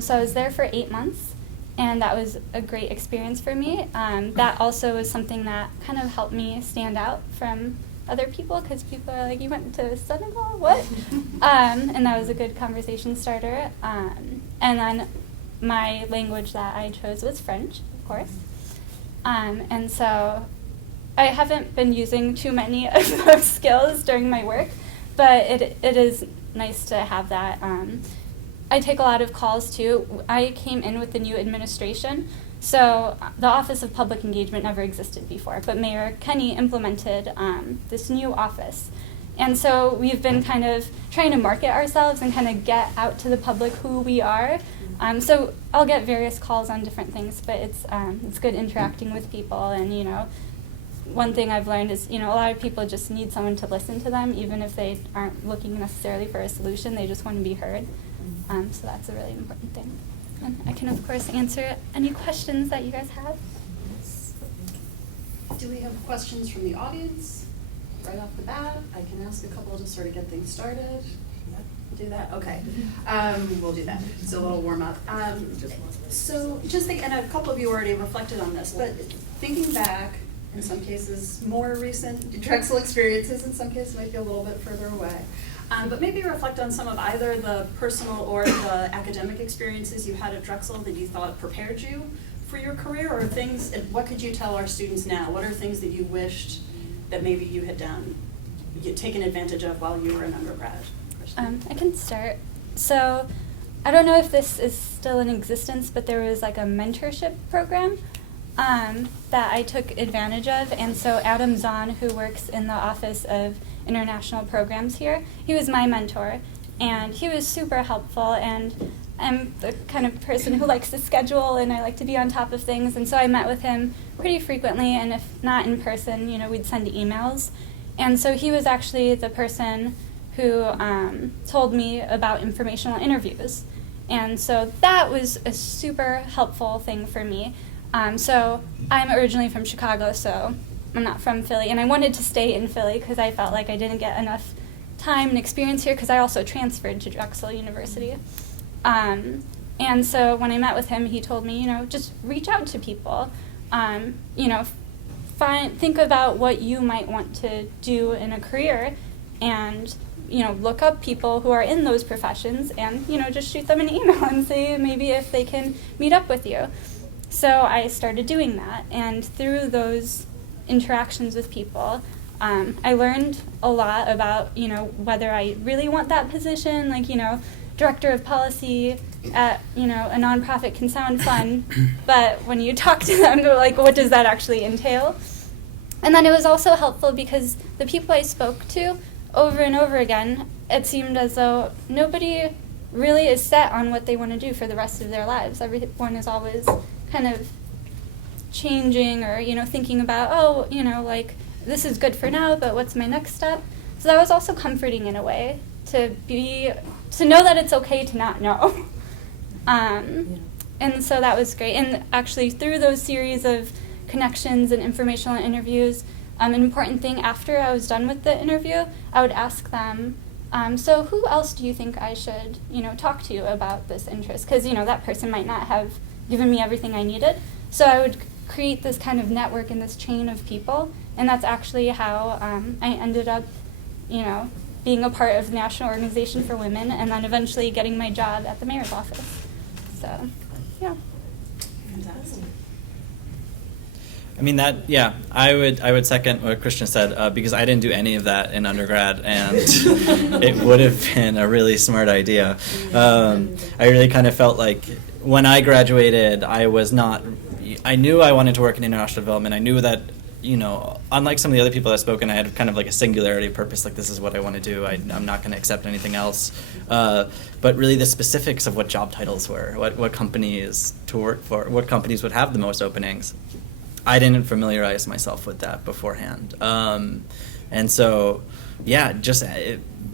So I was there for 8 months, and that was a great experience for me. That also was something that kind of helped me stand out from other people, because people are like, you went to Senegal? What? And that was a good conversation starter. And then my language that I chose was French, of course. And so I haven't been using too many of those skills during my work, but it is nice to have that. I take a lot of calls too. I came in with the new administration, so the Office of Public Engagement never existed before, but Mayor Kenney implemented this new office. And so we've been kind of trying to market ourselves and kind of get out to the public who we are. So I'll get various calls on different things, but it's good interacting with people. And, you know, one thing I've learned is, you know, a lot of people just need someone to listen to them, even if they aren't looking necessarily for a solution. They just want to be heard. So that's a really important thing. And I can, of course, answer any questions that you guys have. Do we have questions from the audience right off the bat? I can ask a couple to sort of get things started. Do that? Okay. We'll do that. It's a little warm up. So just think, and a couple of you already reflected on this, but thinking back, in some cases more recent Drexel experiences, in some cases might be a little bit further away. But maybe reflect on some of either the personal or the academic experiences you had at Drexel that you thought prepared you for your career, or things, what could you tell our students now? What are things that you wished that maybe you had done, you'd taken advantage of while you were an undergrad? I can start. So I don't know if this is still in existence, but there was like a mentorship program that I took advantage of. And so Adam Zahn, who works in the Office of International Programs here, he was my mentor. And he was super helpful. And I'm the kind of person who likes to schedule, and I like to be on top of things. And so I met with him pretty frequently. And if not in person, you know, we'd send emails. And so he was actually the person who told me about informational interviews. And so that was a super helpful thing for me. So I'm originally from Chicago, so I'm not from Philly. And I wanted to stay in Philly because I felt like I didn't get enough time and experience here, because I also transferred to Drexel University. And so when I met with him, he told me, you know, just reach out to people. You know, think about what you might want to do in a career, and you know, look up people who are in those professions, and you know, just shoot them an email and see maybe if they can meet up with you. So I started doing that, and through those interactions with people, I learned a lot about, you know, whether I really want that position. Like, you know, director of policy at, you know, a nonprofit can sound fun, but when you talk to them, they're like, what does that actually entail? And then it was also helpful because the people I spoke to over and over again, it seemed as though nobody really is set on what they want to do for the rest of their lives. Everyone is always kind of changing, or, you know, thinking about, oh, you know, like, this is good for now, but what's my next step? So that was also comforting in a way, to know that it's okay to not know. And so that was great. And actually, through those series of connections and informational interviews, an important thing after I was done with the interview, I would ask them, so who else do you think I should, you know, talk to about this interest? Because, you know, that person might not have given me everything I needed. So I would create this kind of network and this chain of people, and that's actually how I ended up, you know, being a part of the National Organization for Women, and then eventually getting my job at the mayor's office. So, yeah. Fantastic. I mean, I would second what Christian said, because I didn't do any of that in undergrad, and it would have been a really smart idea. I really kind of felt like when I graduated, I knew I wanted to work in international development. I knew that, you know, unlike some of the other people that spoken, I had kind of like a singularity of purpose, like this is what I want to do. I'm not going to accept anything else. But really the specifics of what job titles were, what companies to work for, what companies would have the most openings, I didn't familiarize myself with that beforehand. And so, yeah, just,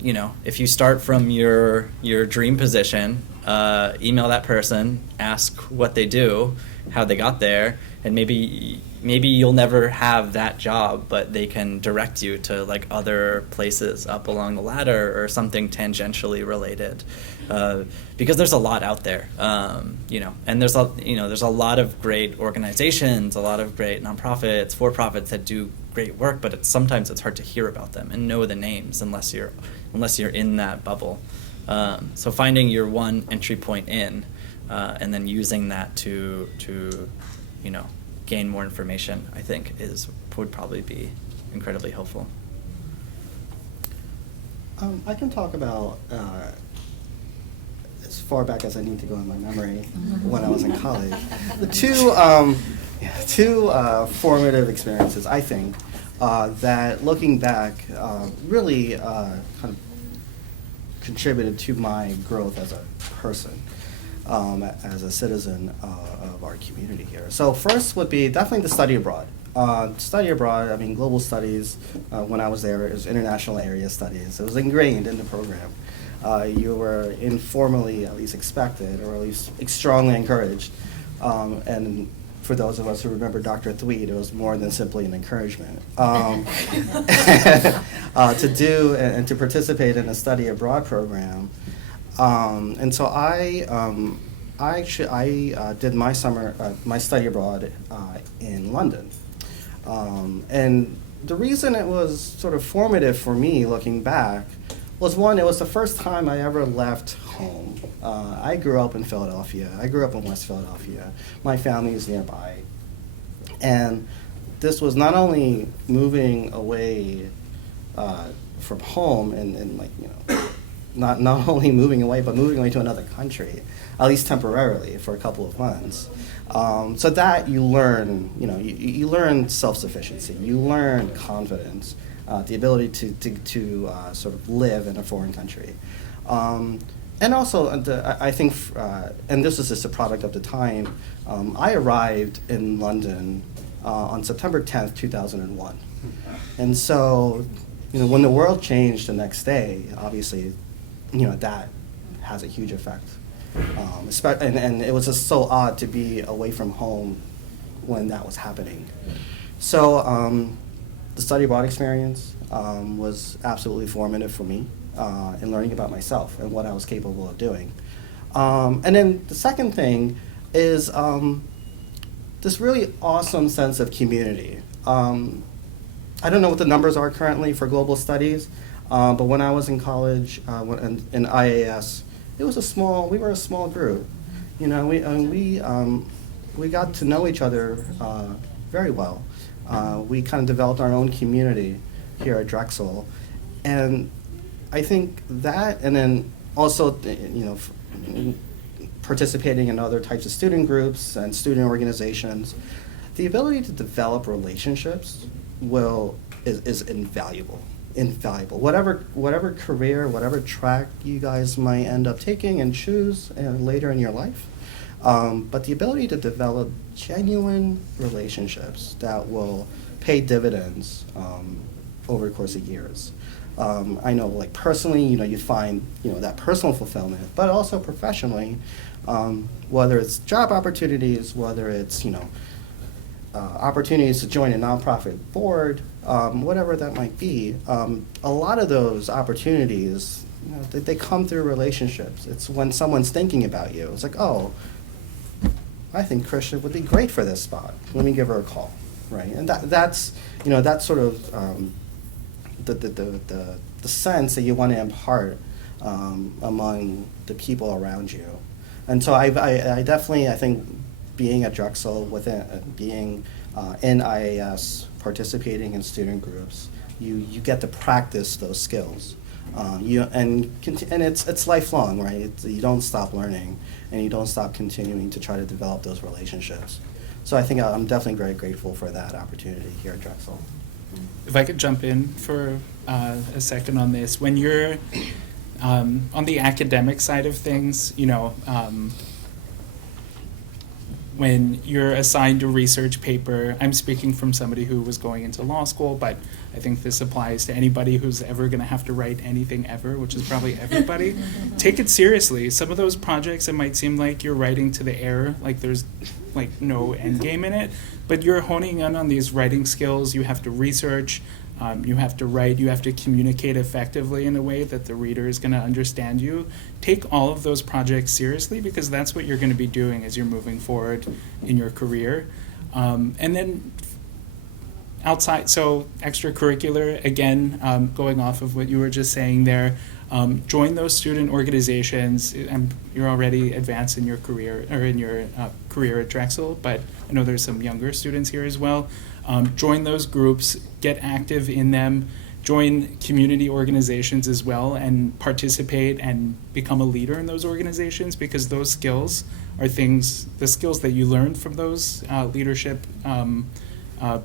you know, if you start from your dream position, email that person, ask what they do, how they got there, and maybe you'll never have that job, but they can direct you to like other places up along the ladder or something tangentially related, because there's a lot out there, you know, and there's a lot of great organizations, a lot of great nonprofits, for-profits that do great work, but sometimes it's hard to hear about them and know the names unless you're in that bubble. So finding your one entry point in, and then using that to you know, gain more information, I think would probably be incredibly helpful. I can talk about as far back as I need to go in my memory when I was in college. The two formative experiences, I think, that, looking back, really kind of contributed to my growth as a person, as a citizen of our community here. So first would be definitely the study abroad. Study abroad, I mean, global studies, when I was there, it was international area studies. It was ingrained in the program. You were informally at least expected, or at least strongly encouraged. And for those of us who remember Dr. Thweed, it was more than simply an encouragement to do and to participate in a study abroad program. And so I did my my study abroad in London. And the reason it was sort of formative for me, looking back, was one, it was the first time I ever left home. I grew up in Philadelphia. I grew up in West Philadelphia. My family is nearby. And this was not only moving away from home and like, you know, not only moving away, but moving away to another country, at least temporarily for a couple of months. So that you learn, you know, you learn self-sufficiency, you learn confidence, the ability to sort of live in a foreign country. And also, I think, and this is just a product of the time, I arrived in London on September 10th, 2001. And so, you know, when the world changed the next day, obviously, you know, that has a huge effect. And it was just so odd to be away from home when that was happening. So the study abroad experience was absolutely formative for me in learning about myself and what I was capable of doing. And then the second thing is this really awesome sense of community. I don't know what the numbers are currently for global studies, but when I was in college, in IAS, we were a small group. You know, we got to know each other very well. We kind of developed our own community here at Drexel, and I think that, and then also, you know, participating in other types of student groups and student organizations, the ability to develop relationships is invaluable. Invaluable. Whatever career, whatever track you guys might end up taking and choose later in your life, but the ability to develop genuine relationships that will pay dividends over the course of years. I know, like personally, you know, you find, you know, that personal fulfillment, but also professionally, whether it's job opportunities, whether it's, you know, opportunities to join a nonprofit board, whatever that might be. A lot of those opportunities, you know, they come through relationships. It's when someone's thinking about you. It's like, oh, I think Christian would be great for this spot. Let me give her a call, right? And that's you know, that's sort of the sense that you want to impart among the people around you. And so I definitely, I think, being at Drexel, being in IAS, participating in student groups, you get to practice those skills. And it's lifelong, right? You don't stop learning, and you don't stop continuing to try to develop those relationships. So I think I'm definitely very grateful for that opportunity here at Drexel. If I could jump in for a second on this, when you're on the academic side of things, you know, when you're assigned a research paper, I'm speaking from somebody who was going into law school, but I think this applies to anybody who's ever going to have to write anything ever, which is probably everybody. Take it seriously. Some of those projects, it might seem like you're writing to the air, like there's like no end game in it, but you're honing in on these writing skills. You have to research, you have to write, you have to communicate effectively in a way that the reader is going to understand you. Take all of those projects seriously, because that's what you're going to be doing as you're moving forward in your career. And then outside, so extracurricular, again, going off of what you were just saying there, join those student organizations. You're already advanced in your career, or in your career at Drexel, but I know there's some younger students here as well. Join those groups, get active in them, join community organizations as well, and participate and become a leader in those organizations, because those skills are the skills that you learn from those leadership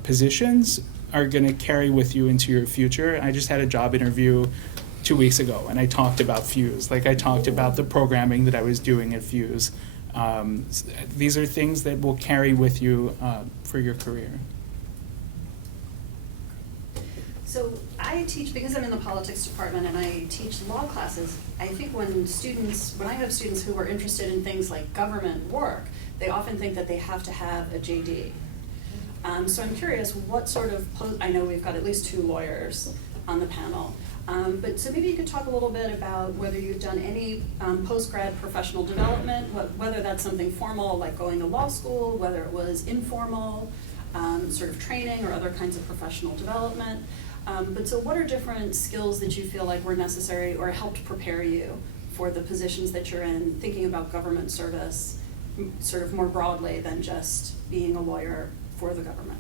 positions are going to carry with you into your future. I just had a job interview 2 weeks ago, and I talked about Fuse. Like, I talked about the programming that I was doing at Fuse. These are things that will carry with you for your career. So I teach, because I'm in the politics department and I teach law classes, I think when I have students who are interested in things like government work, they often think that they have to have a JD. So I'm curious, what sort of, I know we've got at least 2 lawyers on the panel, but so maybe you could talk a little bit about whether you've done any post-grad professional development, whether that's something formal like going to law school, whether it was informal, sort of training or other kinds of professional development. But so what are different skills that you feel like were necessary or helped prepare you for the positions that you're in, thinking about government service sort of more broadly than just being a lawyer for the government?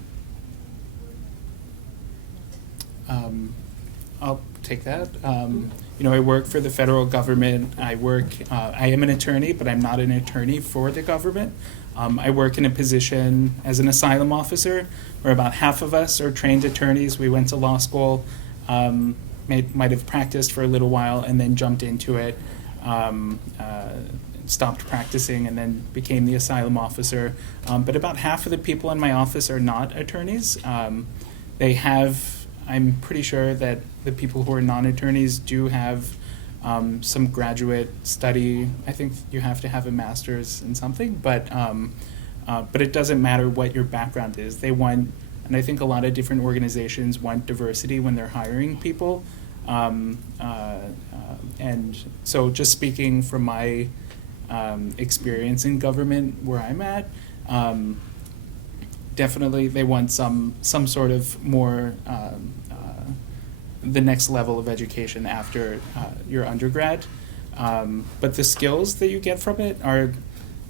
I'll take that. I work for the federal government. I am an attorney, but I'm not an attorney for the government. I work in a position as an asylum officer, where about half of us are trained attorneys. We went to law school, might have practiced for a little while, and then jumped into it, stopped practicing, and then became the asylum officer. But about half of the people in my office are not attorneys. I'm pretty sure that the people who are non-attorneys do have some graduate study. I think you have to have a master's in something, but it doesn't matter what your background is. They want, and I think a lot of different organizations want diversity when they're hiring people. And so just speaking from my experience in government where I'm at, definitely they want some sort of more the next level of education after your undergrad. But the skills that you get from it are,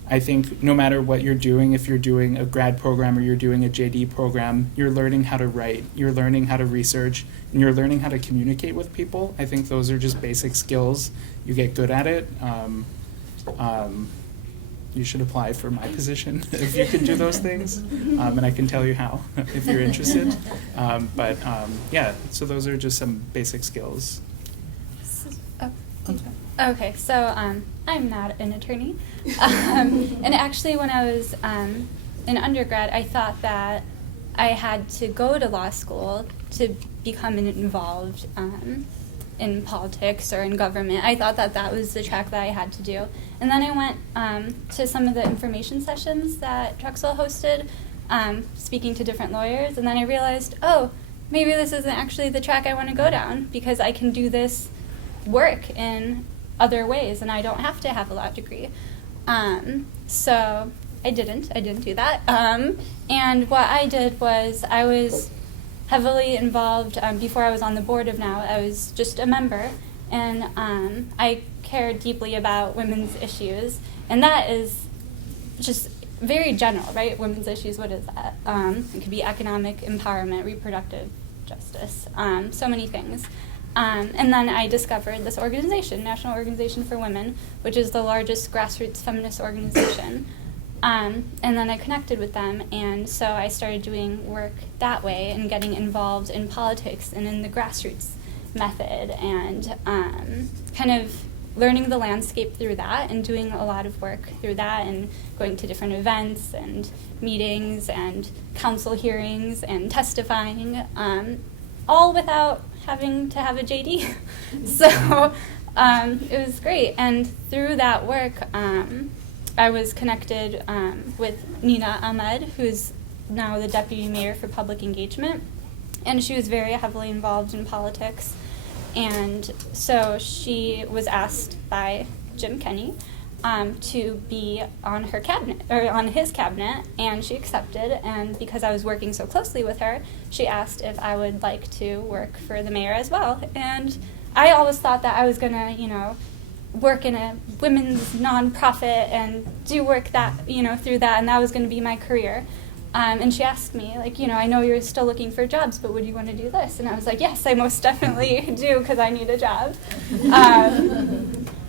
I think, no matter what you're doing, if you're doing a grad program or you're doing a JD program, you're learning how to write, you're learning how to research, and you're learning how to communicate with people. I think those are just basic skills. You get good at it. You should apply for my position if you can do those things, and I can tell you how if you're interested. Yeah, so those are just some basic skills. Okay, so I'm not an attorney, and actually when I was in undergrad, I thought that I had to go to law school to become involved in politics or in government. I thought that was the track that I had to do. And then I went to some of the information sessions that Drexel hosted, speaking to different lawyers, and then I realized, oh, maybe this isn't actually the track I want to go down, because I can do this work in other ways, and I don't have to have a law degree. So I didn't do that. And what I did was I was heavily involved, before I was on the board of Now, I was just a member, and I cared deeply about women's issues, and that is just very general, right? Women's issues, what is that? It could be economic empowerment, reproductive justice, so many things. And then I discovered this organization, National Organization for Women, which is the largest grassroots feminist organization. And then I connected with them, and so I started doing work that way and getting involved in politics and in the grassroots method, and kind of learning the landscape through that and doing a lot of work through that and going to different events and meetings and council hearings and testifying, all without having to have a JD. So it was great, and through that work, I was connected with Nina Ahmed, who's now the Deputy Mayor for Public Engagement, and she was very heavily involved in politics. And so she was asked by Jim Kenney to be on her cabinet, or on his cabinet, and she accepted. And because I was working so closely with her, she asked if I would like to work for the mayor as well. And I always thought that I was gonna, work in a women's nonprofit and do work that, through that, and that was going to be my career. And she asked me, I know you're still looking for jobs, but would you want to do this? And I was like, yes, I most definitely do, because I need a job.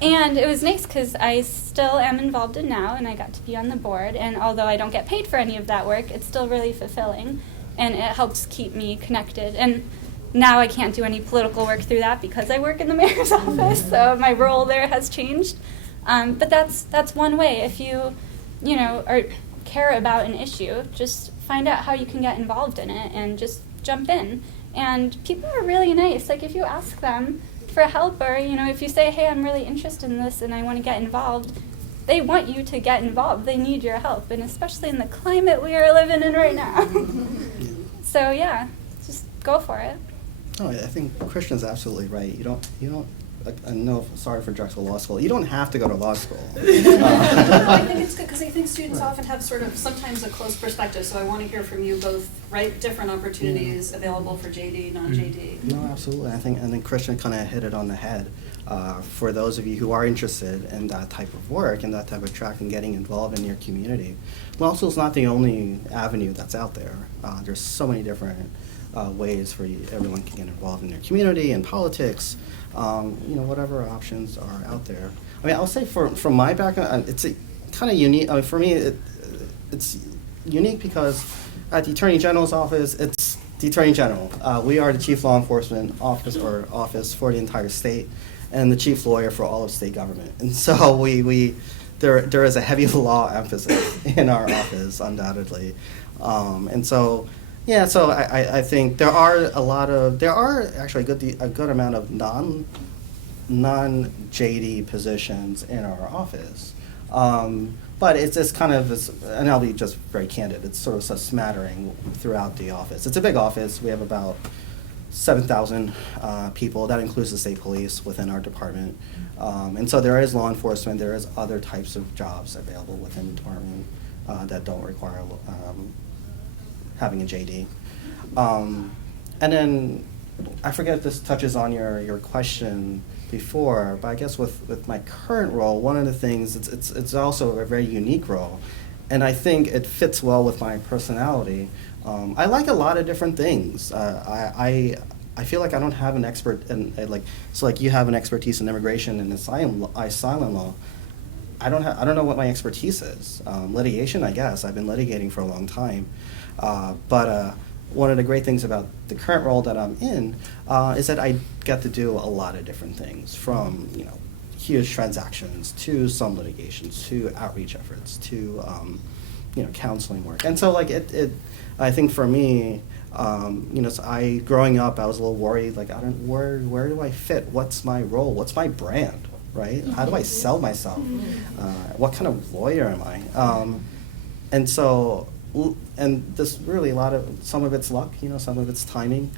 And it was nice because I still am involved in Now, and I got to be on the board. And although I don't get paid for any of that work, it's still really fulfilling. and it helps keep me connected. And now I can't do any political work through that because I work in the mayor's office, so my role there has changed. But that's one way. If you care about an issue, just find out how you can get involved in it and just jump in. And people are really nice. Like if you ask them for help, or if you say, hey, I'm really interested in this and I want to get involved, they want you to get involved. They need your help, and especially in the climate we are living in right now. So yeah, just go for it. No, I think Christian's absolutely right. You don't. I know. Sorry for Drexel Law School. You don't have to go to law school. I think it's good because I think students often have sort of sometimes a closed perspective. So I want to hear from you both. Right, different opportunities available for JD, non-JD. No, absolutely. I think Christian kind of hit it on the head. For those of you who are interested in that type of work and that type of track and getting involved in your community, law school is not the only avenue that's out there. There's so many different ways for everyone can get involved in their community and politics. Whatever options are out there. I mean, I'll say from my background, it's kind of unique. I mean, for me, it's unique because at the Attorney General's office, it's the Attorney General. We are the chief law enforcement office for the entire state, and the chief lawyer for all of state government. And so there is a heavy law emphasis in our office, undoubtedly. And so. Yeah, so I think there are actually a good amount of non-JD positions in our office, but it's just kind of, and I'll be just very candid, it's sort of a smattering throughout the office. It's a big office. We have about 7,000 people. That includes the state police within our department, and so there is law enforcement. There is other types of jobs available within the department that don't require having a JD. And then, I forget if this touches on your question before, but I guess with my current role, one of the things, it's also a very unique role, and I think it fits well with my personality. I like a lot of different things. I feel like I don't have an expert in, like you have an expertise in immigration and asylum law. I don't know what my expertise is. Litigation, I guess. I've been litigating for a long time. But one of the great things about the current role that I'm in is that I get to do a lot of different things, from huge transactions to some litigations to outreach efforts to counseling work. And so I think for me, so growing up, I was a little worried, where do I fit? What's my role? What's my brand? Right? How do I sell myself? What kind of lawyer am I? And this really some of it's luck, some of it's timing,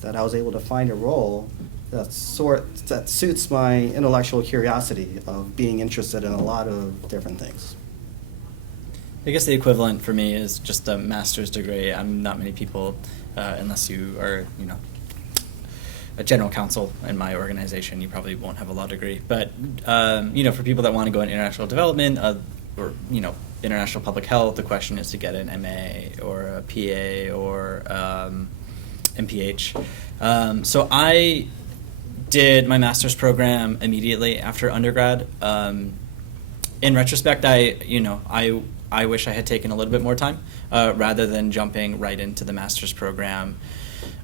that I was able to find a role that suits my intellectual curiosity of being interested in a lot of different things. I guess the equivalent for me is just a master's degree. Not many people, unless you are, a general counsel in my organization, you probably won't have a law degree. But, for people that want to go in international development, or, international public health, the question is to get an MA or a PA or MPH. So I did my master's program immediately after undergrad. In retrospect, I wish I had taken a little bit more time rather than jumping right into the master's program.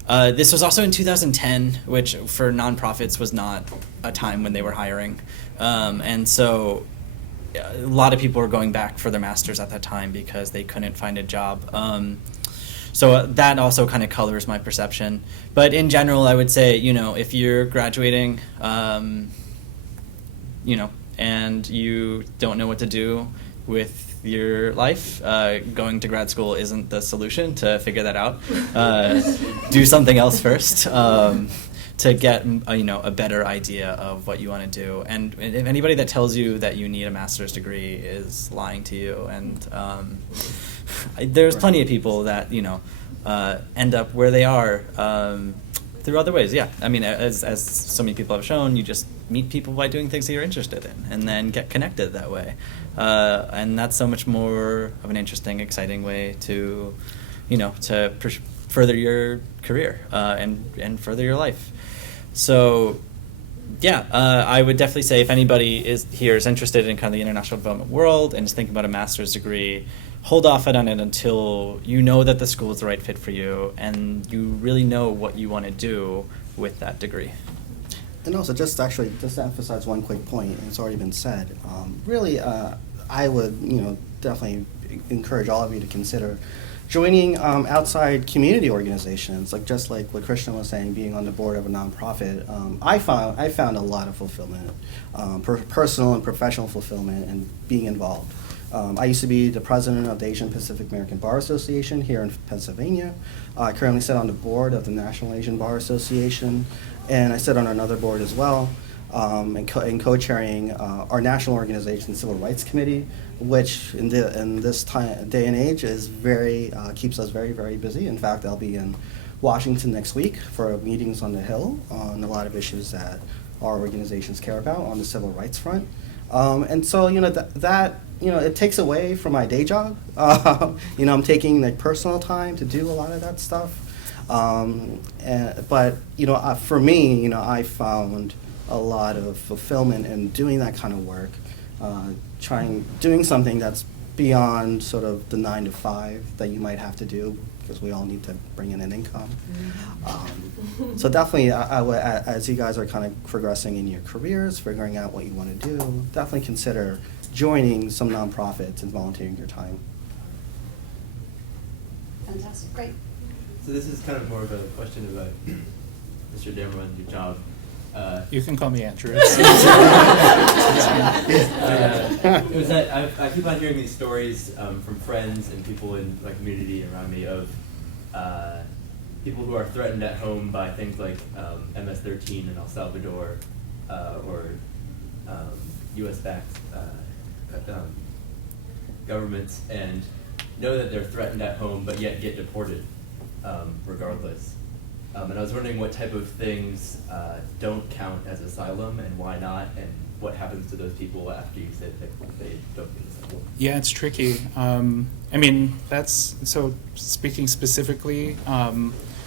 This was also in 2010, which for nonprofits was not a time when they were hiring. And so a lot of people were going back for their master's at that time because they couldn't find a job. So that also kind of colors my perception. But in general, I would say, if you're graduating, and you don't know what to do with your life, going to grad school isn't the solution to figure that out. Do something else first. To get a better idea of what you want to do. And if anybody that tells you that you need a master's degree is lying to you. And there's plenty of people that end up where they are through other ways. Yeah, I mean, as so many people have shown, you just meet people by doing things that you're interested in, and then get connected that way. And that's so much more of an interesting, exciting way to further your career and further your life. So Yeah, I would definitely say if anybody is interested in kind of the international development world and is thinking about a master's degree, hold off on it until you know that the school is the right fit for you and you really know what you want to do with that degree. And also, just to emphasize one quick point, and it's already been said, really, I would, definitely encourage all of you to consider joining outside community organizations, just like what Krishna was saying, being on the board of a nonprofit. I found a lot of fulfillment, personal and professional fulfillment, and being involved. I used to be the president of the Asian Pacific American Bar Association here in Pennsylvania. I currently sit on the board of the National Asian Bar Association, and I sit on another board as well, and co-chairing our national organization, Civil Rights Committee, which in this day and age is keeps us very, very busy. In fact, I'll be in Washington next week for meetings on the Hill on a lot of issues that our organizations care about on the civil rights front. And so, it takes away from my day job. I'm taking personal time to do a lot of that stuff. But for me, I found a lot of fulfillment in doing that kind of work, doing something that's beyond sort of the 9 to 5 that you might have to do, because we all need to bring in an income. So definitely, I would, as you guys are kind of progressing in your careers, figuring out what you want to do, definitely consider joining some nonprofits and volunteering your time. Fantastic, great. So this is kind of more of a question about Mr. Damerman and your job. You can call me Andrew. It was that I keep on hearing these stories from friends and people in my community around me of people who are threatened at home by things like MS-13 in El Salvador or U.S.-backed governments, and know that they're threatened at home but yet get deported regardless. And I was wondering what type of things don't count as asylum and why not, and what happens to those people after you said that they don't get asylum. Yeah, it's tricky. So speaking specifically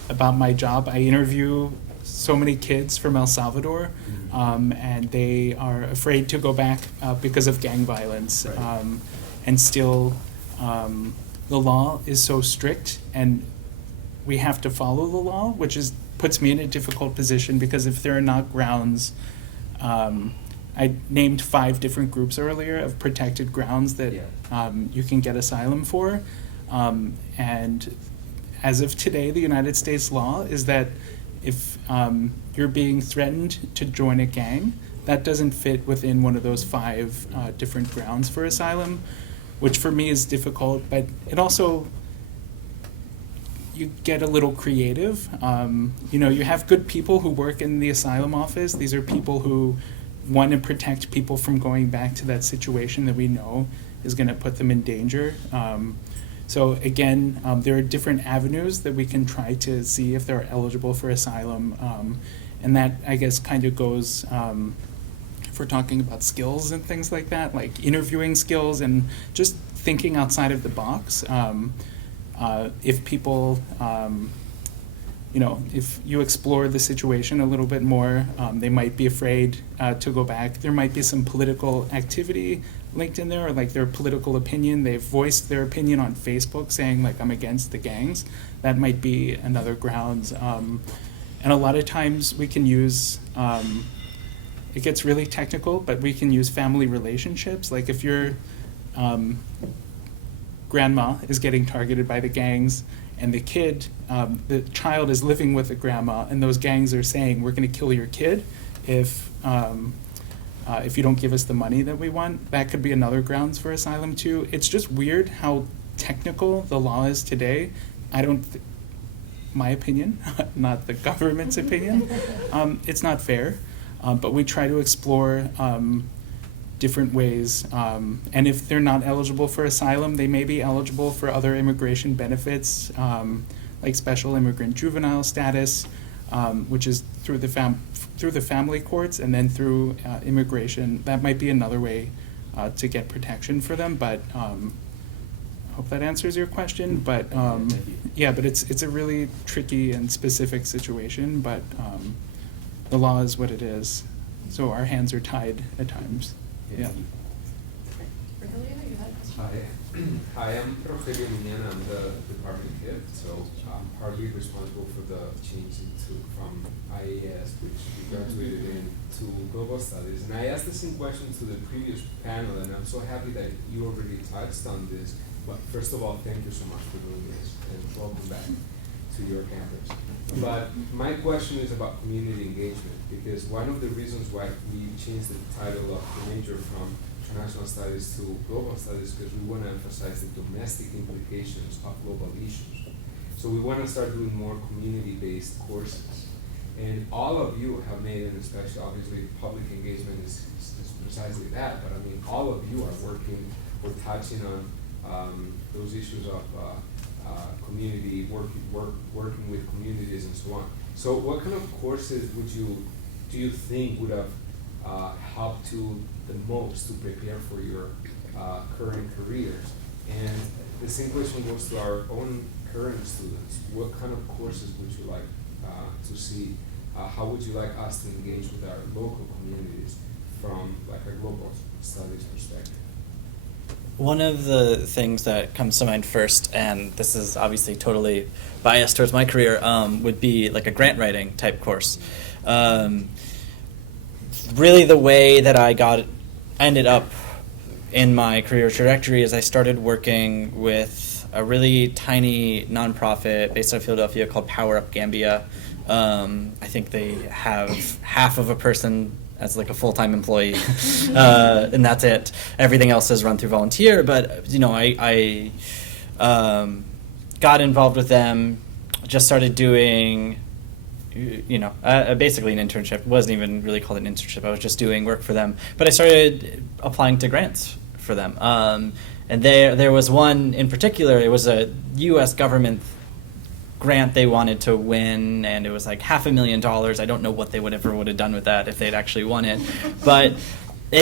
about my job, I interview so many kids from El Salvador, and they are afraid to go back because of gang violence. Right. And still, the law is so strict, and we have to follow the law, which puts me in a difficult position, because if there are not grounds, I named 5 different groups earlier of protected grounds that you can get asylum for. And as of today, the United States law is that if you're being threatened to join a gang, that doesn't fit within one of those 5 different grounds for asylum, which for me is difficult, but it also, you get a little creative. You have good people who work in the asylum office. These are people who want to protect people from going back to that situation that we know is going to put them in danger. So again, there are different avenues that we can try to see if they're eligible for asylum. And that, I guess, kind of goes, if we're talking about skills and things like that, like interviewing skills and just thinking outside of the box. If people, if you explore the situation a little bit more, they might be afraid to go back. There might be some political activity linked in there, or like their political opinion. They've voiced their opinion on Facebook saying, like, I'm against the gangs. That might be another grounds. And a lot of times we can use, it gets really technical, but we can use family relationships. Like if your grandma is getting targeted by the gangs, and the child is living with the grandma, and those gangs are saying, we're going to kill your kid if you don't give us the money that we want, that could be another grounds for asylum too. It's just weird how technical the law is today. My opinion, not the government's opinion, it's not fair, but we try to explore different ways, and if they're not eligible for asylum, they may be eligible for other immigration benefits, like special immigrant juvenile status, which is through the family courts, and then through immigration. That might be another way to get protection for them. But I hope that answers your question. But but it's a really tricky and specific situation. But the law is what it is. So our hands are tied at times. Yeah. Rogelio, you had a question? Hi, I'm Rogelio Miñana. I'm the department head, so I'm partly responsible for the change it took from IAS, which we graduated in, to global studies. And I asked the same question to the previous panel, and I'm so happy that you already touched on this. But first of all, thank you so much for doing this, and welcome back to your campus. But my question is about community engagement, because one of the reasons why we changed the title of the major from international studies to global studies, because we want to emphasize the domestic implications of global issues. So we want to start doing more community-based courses. And all of you have made, and especially obviously public engagement is precisely that, but I mean, all of you are working or touching on those issues of community, working with communities and so on. So what kind of courses do you think would have helped you the most to prepare for your current careers? And the same question goes to our own current students. What kind of courses would you like to see? How would you like us to engage with our local communities from like a global studies perspective? One of the things that comes to mind first, and this is obviously totally biased towards my career, would be like a grant writing type course. Really the way that I ended up in my career trajectory is I started working with a really tiny nonprofit based out of Philadelphia called Power Up Gambia. I think they have half of a person as like a full-time employee, and that's it. Everything else is run through volunteer, but you know, I got involved with them, just started doing, you know, basically an internship. It wasn't even really called an internship. I was just doing work for them, but I started applying to grants for them. And there was one in particular. It was a U.S. government grant they wanted to win, and it was like $500,000. I don't know what they would have done with that if they'd actually won it. But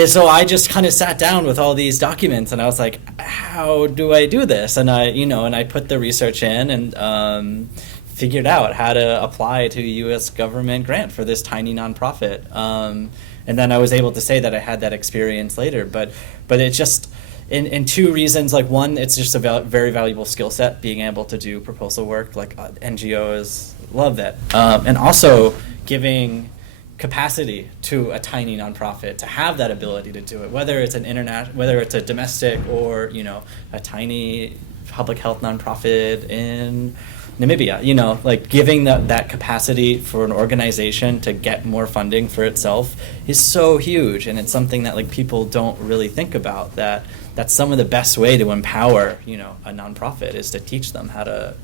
so I just kind of sat down with all these documents, and I was like, how do I do this? And I put the research in and figured out how to apply to a U.S. government grant for this tiny nonprofit. And then I was able to say that I had that experience later. But it's just, in two reasons. Like, one, it's just a very valuable skill set, being able to do proposal work. Like, NGOs love that. And also giving capacity to a tiny nonprofit to have that ability to do it, whether it's whether it's a domestic or, you know, a tiny public health nonprofit in Namibia, you know, like giving that capacity for an organization to get more funding for itself is so huge, and it's something that like people don't really think about, that's some of the best way to empower, you know, a nonprofit is to teach them how to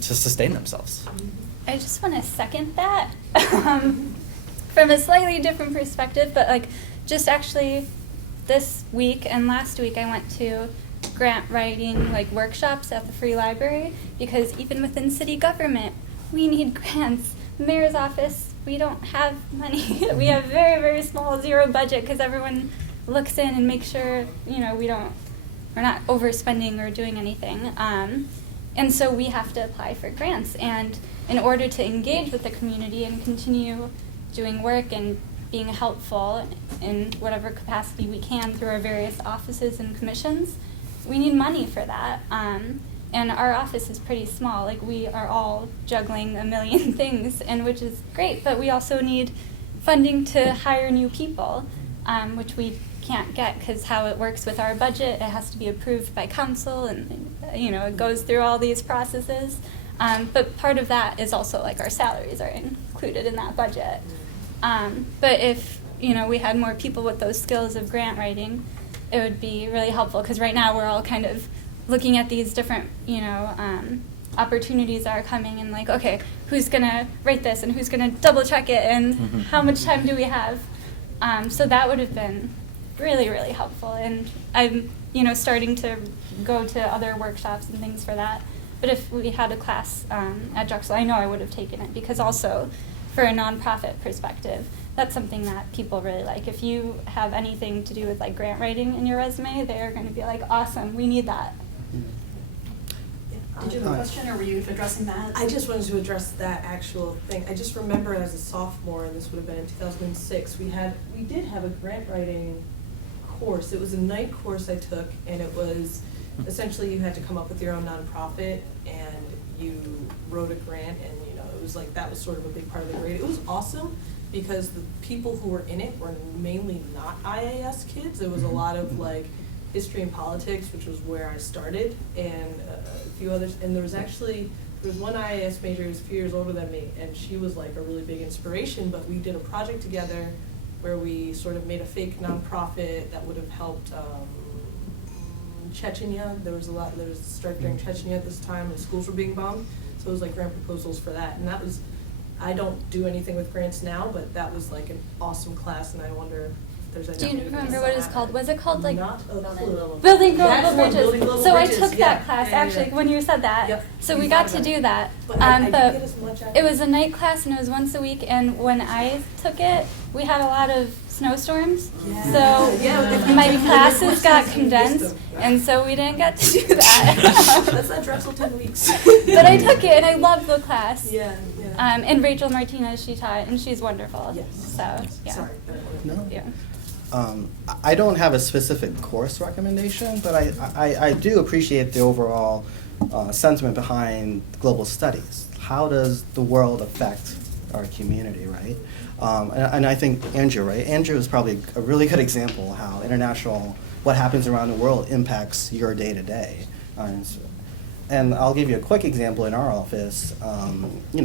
sustain themselves. I just want to second that from a slightly different perspective, but like just actually this week and last week I went to grant writing like workshops at the Free Library, because even within city government we need grants. The mayor's office, we don't have money. We have very, very small zero budget because everyone looks in and makes sure, you know, we're not overspending or doing anything. And so we have to apply for grants. And in order to engage with the community and continue doing work and being helpful in whatever capacity we can through our various offices and commissions, we need money for that. And our office is pretty small. Like, we are all juggling a million things, and which is great, but we also need funding to hire new people, which we can't get because how it works with our budget, it has to be approved by council, and you know, it goes through all these processes. But part of that is also like our salaries are included in that budget. But if, you know, we had more people with those skills of grant writing, it would be really helpful, because right now we're all kind of looking at these different, you know, opportunities that are coming, and like, okay, who's gonna write this and who's gonna double check it, and how much time do we have? So that would have been really, really helpful, and I'm, you know, starting to go to other workshops and things for that. But if we had a class at Drexel, I know I would have taken it, because also for a nonprofit perspective, that's something that people really like. If you have anything to do with like grant writing in your resume, they're going to be like, awesome, we need that. Did you have a question, or were you addressing that? I just wanted to address that actual thing. I just remember as a sophomore, and this would have been in 2006, we did have a grant writing course. It was a night course I took, and it was essentially you had to come up with your own nonprofit, and you wrote a grant, and it was like that was sort of a big part of the grade. It was awesome because the people who were in it were mainly not IAS kids. There was a lot of like history and politics, which was where I started, and a few others. And there was one IAS major who was a few years older than me, and she was like a really big inspiration. But we did a project together where we sort of made a fake nonprofit that would have helped Chechnya. There was a strike during Chechnya at this time, and schools were being bombed. So it was like grant proposals for that, and that was. I don't do anything with grants now, but that was like an awesome class, and I wonder if there's any. Do you remember what it was called? Was it called like Not a clue. Building That's Global right, Bridges? Building Global So Bridges, I took yeah. that class Yeah, yeah, actually yeah. when you said that. Yep. So You we thought got to about do it. that. But I didn't get as much out of It was a night class and it was once a week. And when I took it, we had a lot of snowstorms. Yeah. So Yeah. my classes got Wisdom. condensed, and so we didn't get to do that. That's that Drexel 10 weeks. But I took it and I loved the class. Yeah, yeah. And Rachel Martinez, she taught, and she's wonderful. Yes. So yeah. Sorry. No. Yeah. I don't have a specific course recommendation, but I do appreciate the overall sentiment behind global studies. How does the world affect our community, right? And I think Andrew, right? Andrew is probably a really good example how what happens around the world impacts your day to day. And I'll give you a quick example in our office.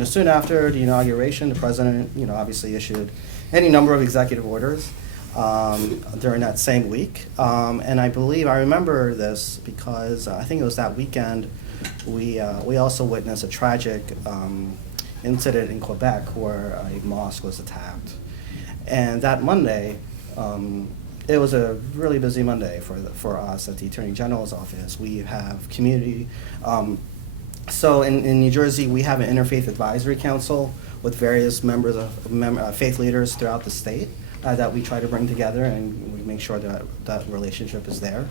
Soon after the inauguration, the president, obviously issued any number of executive orders during that same week. And I remember this because I think it was that weekend we also witnessed a tragic incident in Quebec where a mosque was attacked. And that Monday, it was a really busy Monday for us at the Attorney General's office. We have community. So in New Jersey, we have an Interfaith Advisory Council with various members of faith leaders throughout the state that we try to bring together, and we make sure that relationship is there.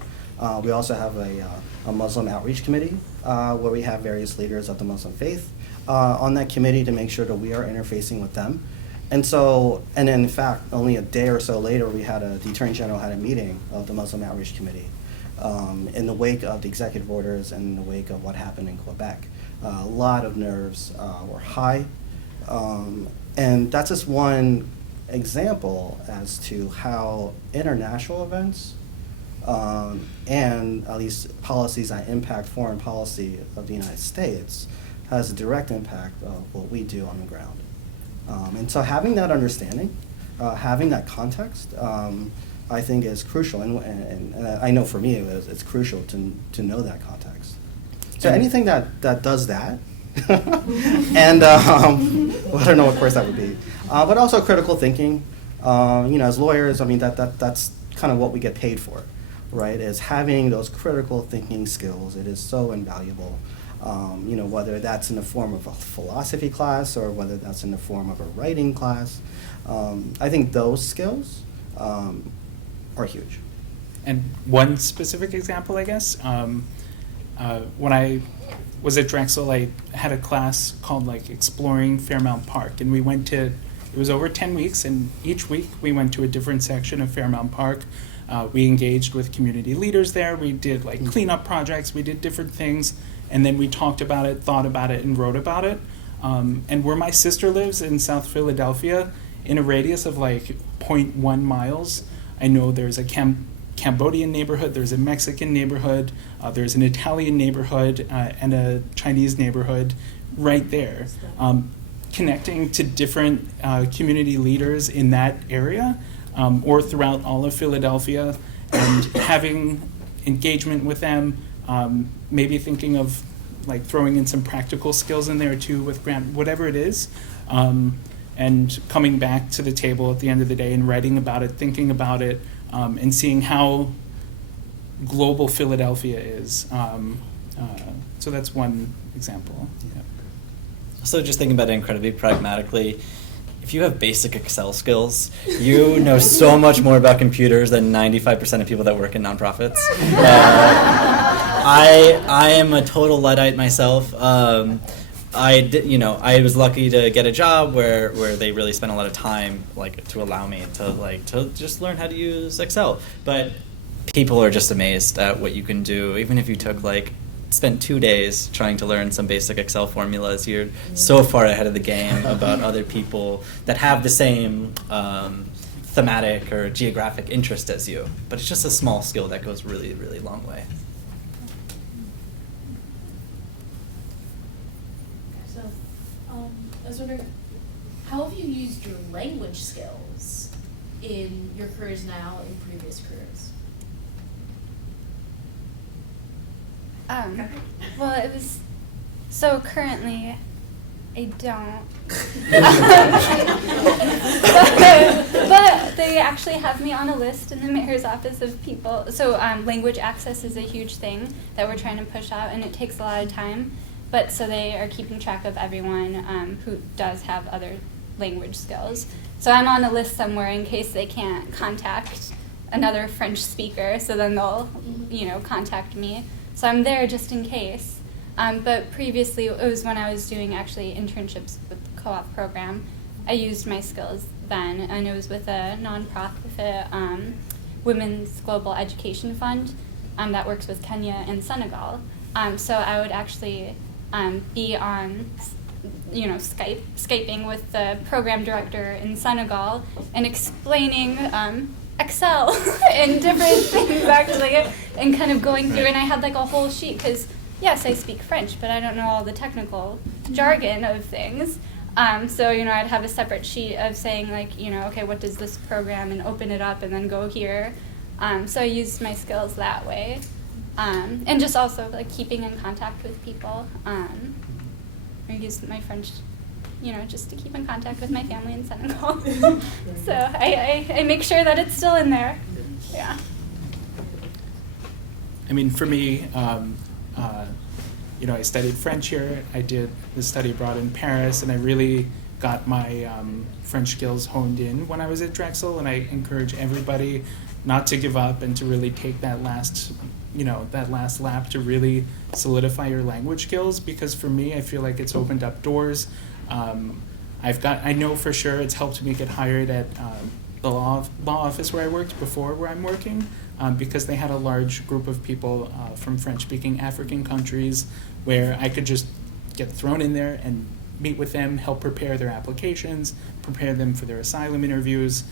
We also have a Muslim outreach committee where we have various leaders of the Muslim faith on that committee to make sure that we are interfacing with them. And then in fact, only a day or so later, the Attorney General had a meeting of the Muslim Outreach Committee in the wake of the executive orders and in the wake of what happened in Quebec. A lot of nerves were high, and that's just one example as to how international events and at least policies that impact foreign policy of the United States has a direct impact of what we do on the ground. And so having that understanding, having that context, I think is crucial. And I know for me it's crucial to know that context. So anything that does that, and well, I don't know what course that would be, but also critical thinking. As lawyers, that's kind of what we get paid for, right? Is having those critical thinking skills. It is so invaluable. Whether that's in the form of a philosophy class or whether that's in the form of a writing class. I think those skills are huge. And one specific example, I guess, when I was at Drexel, I had a class called Exploring Fairmount Park, and it was over 10 weeks, and each week we went to a different section of Fairmount Park. We engaged with community leaders there. We did cleanup projects. We did different things. And then we talked about it, thought about it, and wrote about it. And where my sister lives in South Philadelphia, in a radius of 0.1 miles, I know there's a Cambodian neighborhood, there's a Mexican neighborhood, there's an Italian neighborhood, and a Chinese neighborhood right there. Connecting to different community leaders in that area or throughout all of Philadelphia and having engagement with them. Maybe thinking of throwing in some practical skills in there too with grant, whatever it is, and coming back to the table at the end of the day and writing about it, thinking about it, and seeing how global Philadelphia is. So that's one example. Yeah. So just thinking about it incredibly pragmatically, if you have basic Excel skills, you know so much more about computers than 95% of people that work in nonprofits. I am a total Luddite myself. I was lucky to get a job where they really spent a lot of time to allow me to just learn how to use Excel. But people are just amazed at what you can do. Even if you spent 2 days trying to learn some basic Excel formulas, you're so far ahead of the game about other people that have the same thematic or geographic interest as you. But it's just a small skill that goes really, really long way. So, I was wondering, how have you used your language skills in your careers now and previous careers? Well, it was, so currently, I don't. but they actually have me on a list in the mayor's office of people. So language access is a huge thing that we're trying to push out, and it takes a lot of time. But so they are keeping track of everyone who does have other language skills. So I'm on a list somewhere in case they can't contact another French speaker, so then they'll, contact me. So I'm there just in case. But previously, it was when I was doing actually internships with the co-op program. I used my skills then, and it was with a nonprofit Women's Global Education Fund that works with Kenya and Senegal. So I would actually be on, Skyping with the program director in Senegal and explaining Excel and different things actually, and kind of going through, and I had a whole sheet, because yes, I speak French, but I don't know all the technical jargon of things. So, I'd have a separate sheet of saying okay, what does this program, and open it up and then go here. So I used my skills that way. And just also keeping in contact with people. I used my French, just to keep in contact with my family in Senegal. So I make sure that it's still in there. Yeah. I mean, for me, I studied French here. I did the study abroad in Paris, and I really got my French skills honed in when I was at Drexel. And I encourage everybody not to give up and to really take that last lap to really solidify your language skills. Because for me, I feel like it's opened up doors. I know for sure it's helped me get hired at the law office where I worked before, where I'm working. Because they had a large group of people from French-speaking African countries where I could just get thrown in there and meet with them, help prepare their applications, prepare them for their asylum interviews.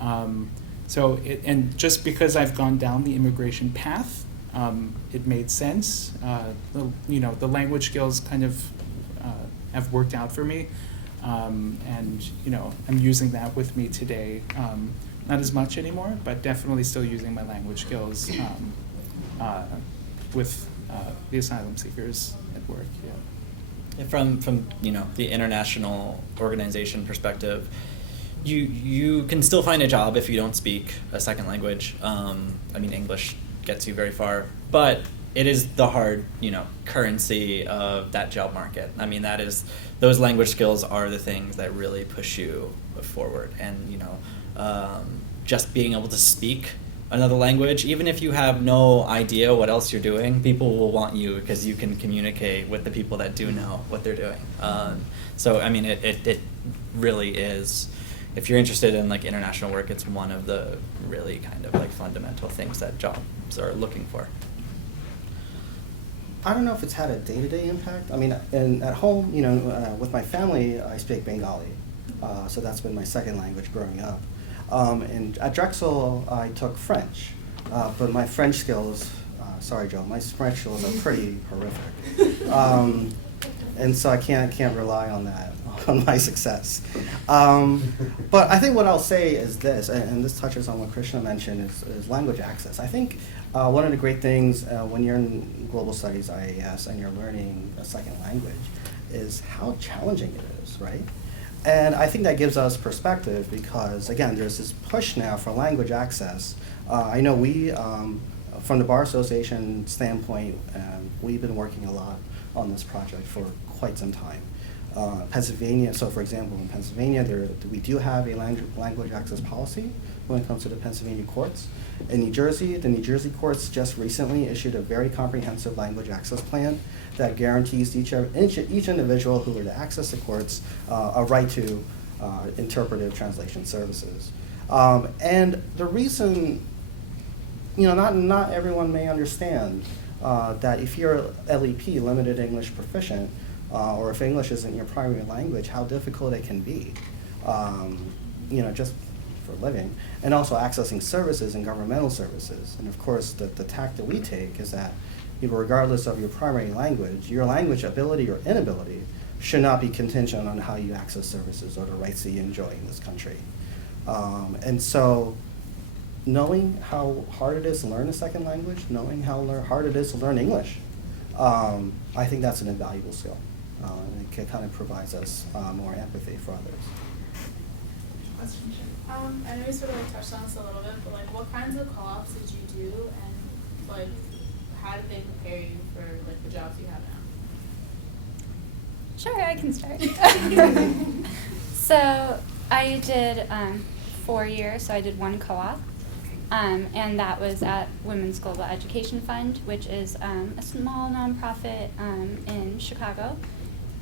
And just because I've gone down the immigration path, it made sense. The language skills kind of have worked out for me. And I'm using that with me today. Not as much anymore, but definitely still using my language skills with the asylum seekers at work. Yeah. From the international organization perspective, you can still find a job if you don't speak a second language. English gets you very far, but it is the hard currency of that job market. Those language skills are the things that really push you forward, and just being able to speak another language, even if you have no idea what else you're doing, people will want you because you can communicate with the people that do know what they're doing. It really is, if you're interested in international work, it's one of the really kind of fundamental things that jobs are looking for. I don't know if it's had a day-to-day impact. At home, with my family, I speak Bengali, so that's been my second language growing up. And at Drexel, I took French, but my French skills, sorry Joe, my French skills are pretty horrific. And so I can't rely on that, on my success. But I think what I'll say is this, and this touches on what Krishna mentioned, is language access. I think one of the great things when you're in global studies, IAS, and you're learning a second language is how challenging it is, right? And I think that gives us perspective because, again, there's this push now for language access. I know we, from the Bar Association standpoint, we've been working a lot on this project for quite some time. Pennsylvania, so for example, in Pennsylvania, we do have a language access policy, when it comes to the Pennsylvania courts. In New Jersey, the New Jersey courts just recently issued a very comprehensive language access plan that guarantees each individual who were to access the courts a right to interpretive translation services. And the reason, not everyone may understand that if you're LEP, limited English proficient, or if English isn't your primary language, how difficult it can be, just for living, and also accessing services and governmental services. And of course, the tack that we take is that regardless of your primary language, your language ability or inability should not be contingent on how you access services or the rights that you enjoy in this country. And so knowing how hard it is to learn a second language, knowing how hard it is to learn English, I think that's an invaluable skill. And it kind of provides us more empathy for others. I know you sort of touched on this a little bit, but what kinds of co-ops did you do, and how did they prepare you for the jobs you have now? Sure, I can start. So I did 4 years, so I did one co-op, and that was at Women's Global Education Fund, which is a small nonprofit in Chicago,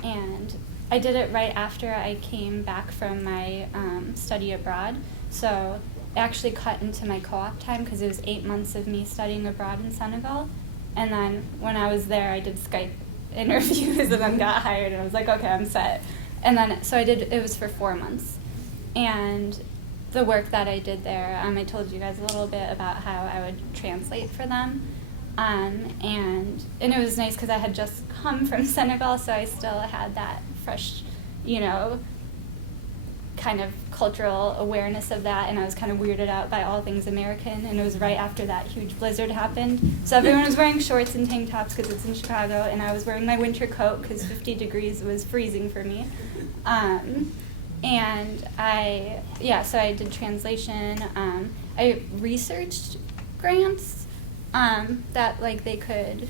and I did it right after I came back from my study abroad, so it actually cut into my co-op time because it was 8 months of me studying abroad in Senegal, and then when I was there I did Skype interviews and then got hired, and I was like, okay, I'm set. And then, so it was for 4 months, and the work that I did there, I told you guys a little bit about how I would translate for them, and it was nice because I had just come from Senegal, so I still had that fresh, kind of cultural awareness of that, and I was kind of weirded out by all things American, and it was right after that huge blizzard happened. So everyone was wearing shorts and tank tops because it's in Chicago, and I was wearing my winter coat because 50 degrees was freezing for me. And so I did translation. I researched grants that they could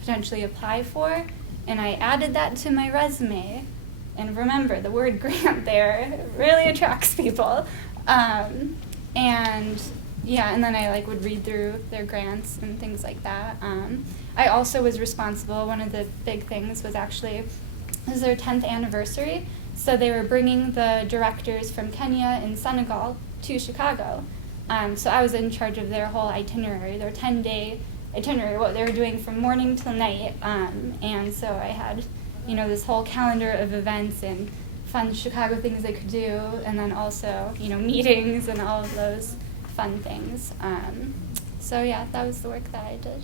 potentially apply for, and I added that to my resume. And remember, the word grant there really attracts people. And then I would read through their grants and things like that. I also was responsible. One of the big things was actually, it was their 10th anniversary. So they were bringing the directors from Kenya and Senegal to Chicago. So I was in charge of their whole itinerary, their 10-day itinerary, what they were doing from morning till night. And so I had, this whole calendar of events and fun Chicago things they could do, and then also, meetings and all of those fun things. So yeah, that was the work that I did.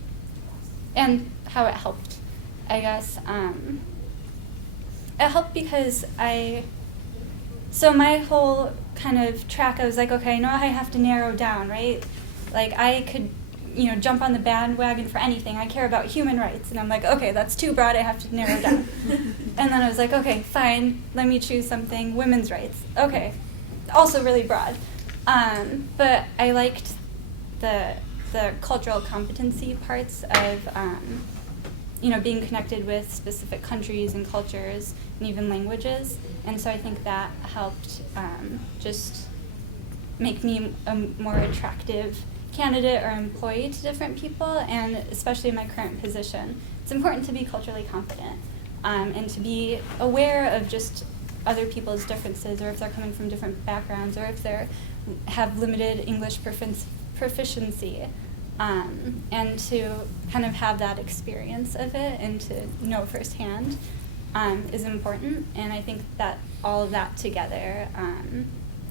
And how it helped, I guess. It helped because so my whole kind of track, I was like, okay, I know I have to narrow down, right? I could, jump on the bandwagon for anything. I care about human rights. And I'm like, okay, that's too broad, I have to narrow down. And then I was like, okay, fine, let me choose something, women's rights. Okay, also really broad. But I liked the cultural competency parts of, being connected with specific countries and cultures and even languages. And so I think that helped just make me a more attractive candidate or employee to different people, and especially in my current position. It's important to be culturally competent and to be aware of just other people's differences, or if they're coming from different backgrounds, or if they have limited English proficiency. And to kind of have that experience of it and to know firsthand is important. And I think that all of that together,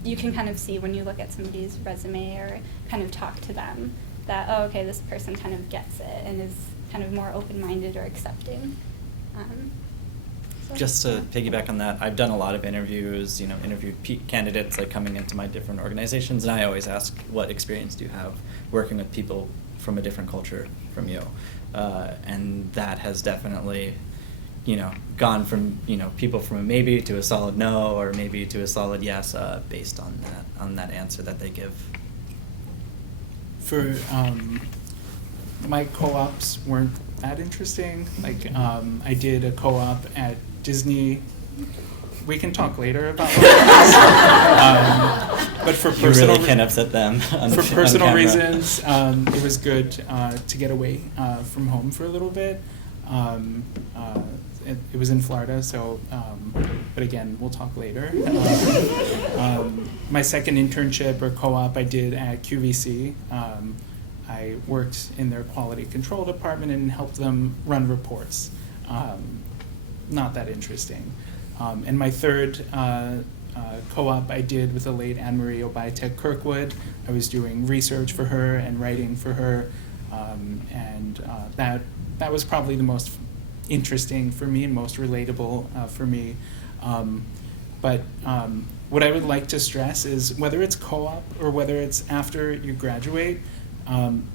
you can kind of see when you look at somebody's resume or kind of talk to them that, oh, okay, this person kind of gets it and is kind of more open-minded or accepting. Just to piggyback on that, I've done a lot of interviews, interviewed candidates coming into my different organizations, and I always ask, what experience do you have working with people from a different culture from you? And that has definitely, gone from, people from a maybe to a solid no, or maybe to a solid yes, based on that answer that they give. For my co-ops weren't that interesting. I did a co-op at Disney. We can talk later about that. but for You personal really can upset them on for on personal camera. reasons, it was good to get away from home for a little bit. It was in Florida, so, but again, we'll talk later. My second internship or co-op I did at QVC. I worked in their quality control department and helped them run reports. Not that interesting. And my third co-op I did with the late Anne-Marie Obitek Kirkwood. I was doing research for her and writing for her, and that was probably the most interesting for me and most relatable for me. But what I would like to stress is whether it's co-op or whether it's after you graduate,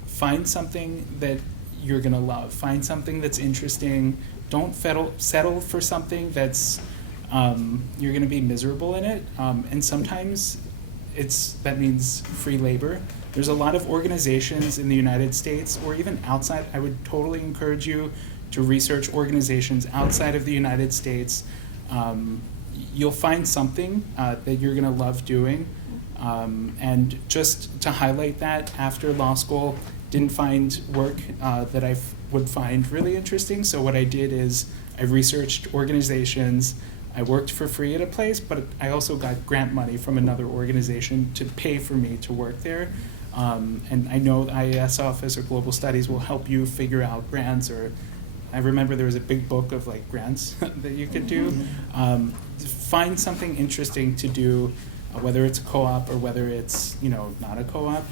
find something that you're gonna love. Find something that's interesting. Don't settle for something that's you're gonna be miserable in it. And sometimes that means free labor. There's a lot of organizations in the United States or even outside. I would totally encourage you to research organizations outside of the United States. You'll find something that you're gonna love doing. And just to highlight that, after law school, didn't find work that I would find really interesting. So what I did is I researched organizations. I worked for free at a place, but I also got grant money from another organization to pay for me to work there. And I know the IAS office or Global Studies will help you figure out grants, or I remember there was a big book of like grants that you could do. Find something interesting to do, whether it's a co-op or whether it's not a co-op.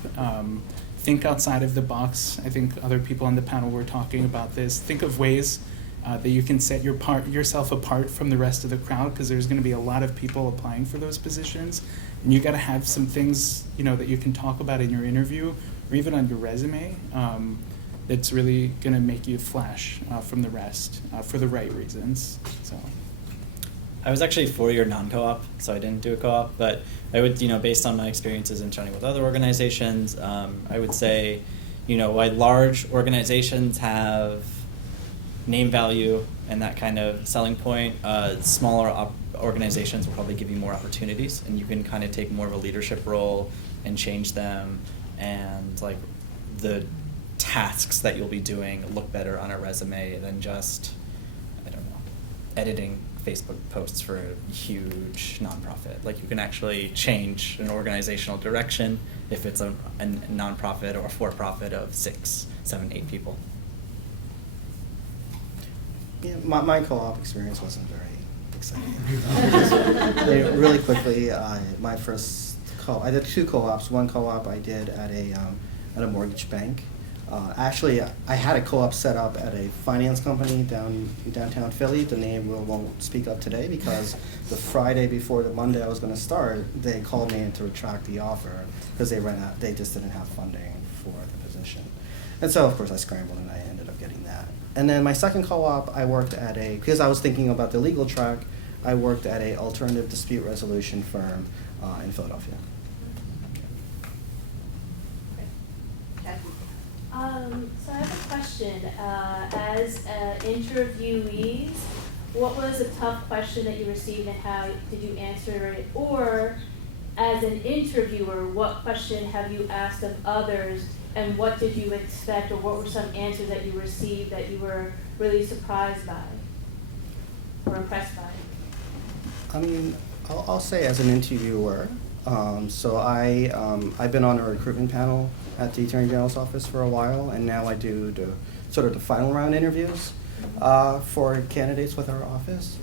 Think outside of the box. I think other people on the panel were talking about this. Think of ways that you can set yourself apart from the rest of the crowd, because there's going to be a lot of people applying for those positions, and you got to have some things that you can talk about in your interview or even on your resume. That's really going to make you flash from the rest for the right reasons. So. I was actually 4-year non-co-op, so I didn't do a co-op, but I would, based on my experiences interning with other organizations, I would say, while large organizations have name value and that kind of selling point, smaller organizations will probably give you more opportunities, and you can kind of take more of a leadership role and change them, and like the tasks that you'll be doing look better on a resume than just, editing Facebook posts for a huge nonprofit. Like, you can actually change an organizational direction if it's a nonprofit or a for-profit of 6, 7, 8 people. Yeah, my co-op experience wasn't very exciting. Really quickly, my first I did 2 co-ops. One co-op I did at a mortgage bank. Actually, I had a co-op set up at a finance company downtown Philly. The name won't speak up today because the Friday before the Monday I was going to start, they called me in to retract the offer because they just didn't have funding for the position. And so, of course, I scrambled and I ended up getting that. And then my second co-op, I worked at because I was thinking about the legal track, I worked at a alternative dispute resolution firm in Philadelphia. So I have a question. As interviewees, what was a tough question that you received and how did you answer it? Or as an interviewer, what question have you asked of others and what did you expect, or what were some answers that you received that you were really surprised by or impressed by? I mean, I'll say as an interviewer, so I've been on a recruitment panel at the Attorney General's office for a while, and now I do the final round interviews for candidates with our office.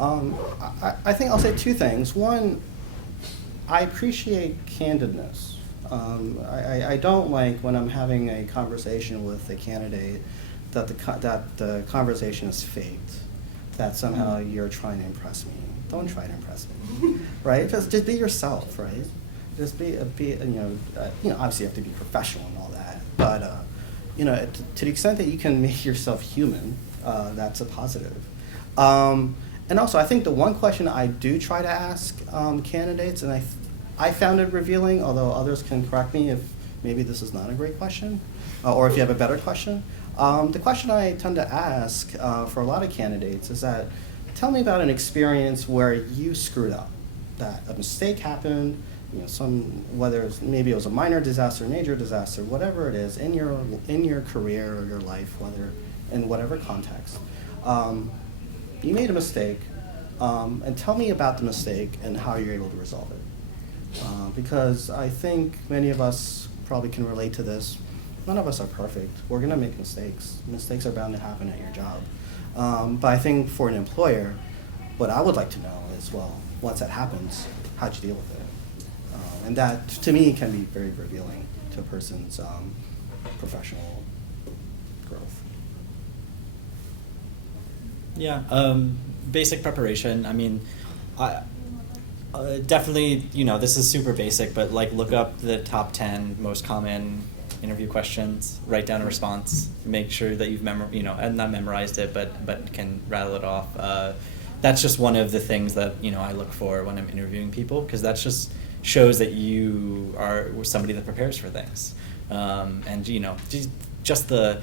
I think I'll say 2 things. One, I appreciate candidness. I don't like when I'm having a conversation with a candidate that the conversation is faked, that somehow you're trying to impress me. Don't try to impress me, right? Just be yourself, right? Just be obviously you have to be professional and all that, but to the extent that you can make yourself human, that's a positive. And also, I think the one question I do try to ask candidates, and I found it revealing, although others can correct me if maybe this is not a great question, or if you have a better question. The question I tend to ask for a lot of candidates is that, tell me about an experience where you screwed up, that a mistake happened, whether it's maybe it was a minor disaster, major disaster, whatever it is in your career or your life, whether in whatever context, you made a mistake, and tell me about the mistake and how you're able to resolve it. Because I think many of us probably can relate to this. None of us are perfect. We're gonna make mistakes. Mistakes are bound to happen at your job. But I think for an employer, what I would like to know is, well, once that happens, how'd you deal with it? And that, to me, can be very revealing to a person's professional growth. Yeah, basic preparation. I mean, definitely, this is super basic, but like look up the top 10 most common interview questions, write down a response, make sure that you've and not memorized it, but can rattle it off. That's just one of the things that, I look for when I'm interviewing people, because that's just shows that you are somebody that prepares for things. And, just the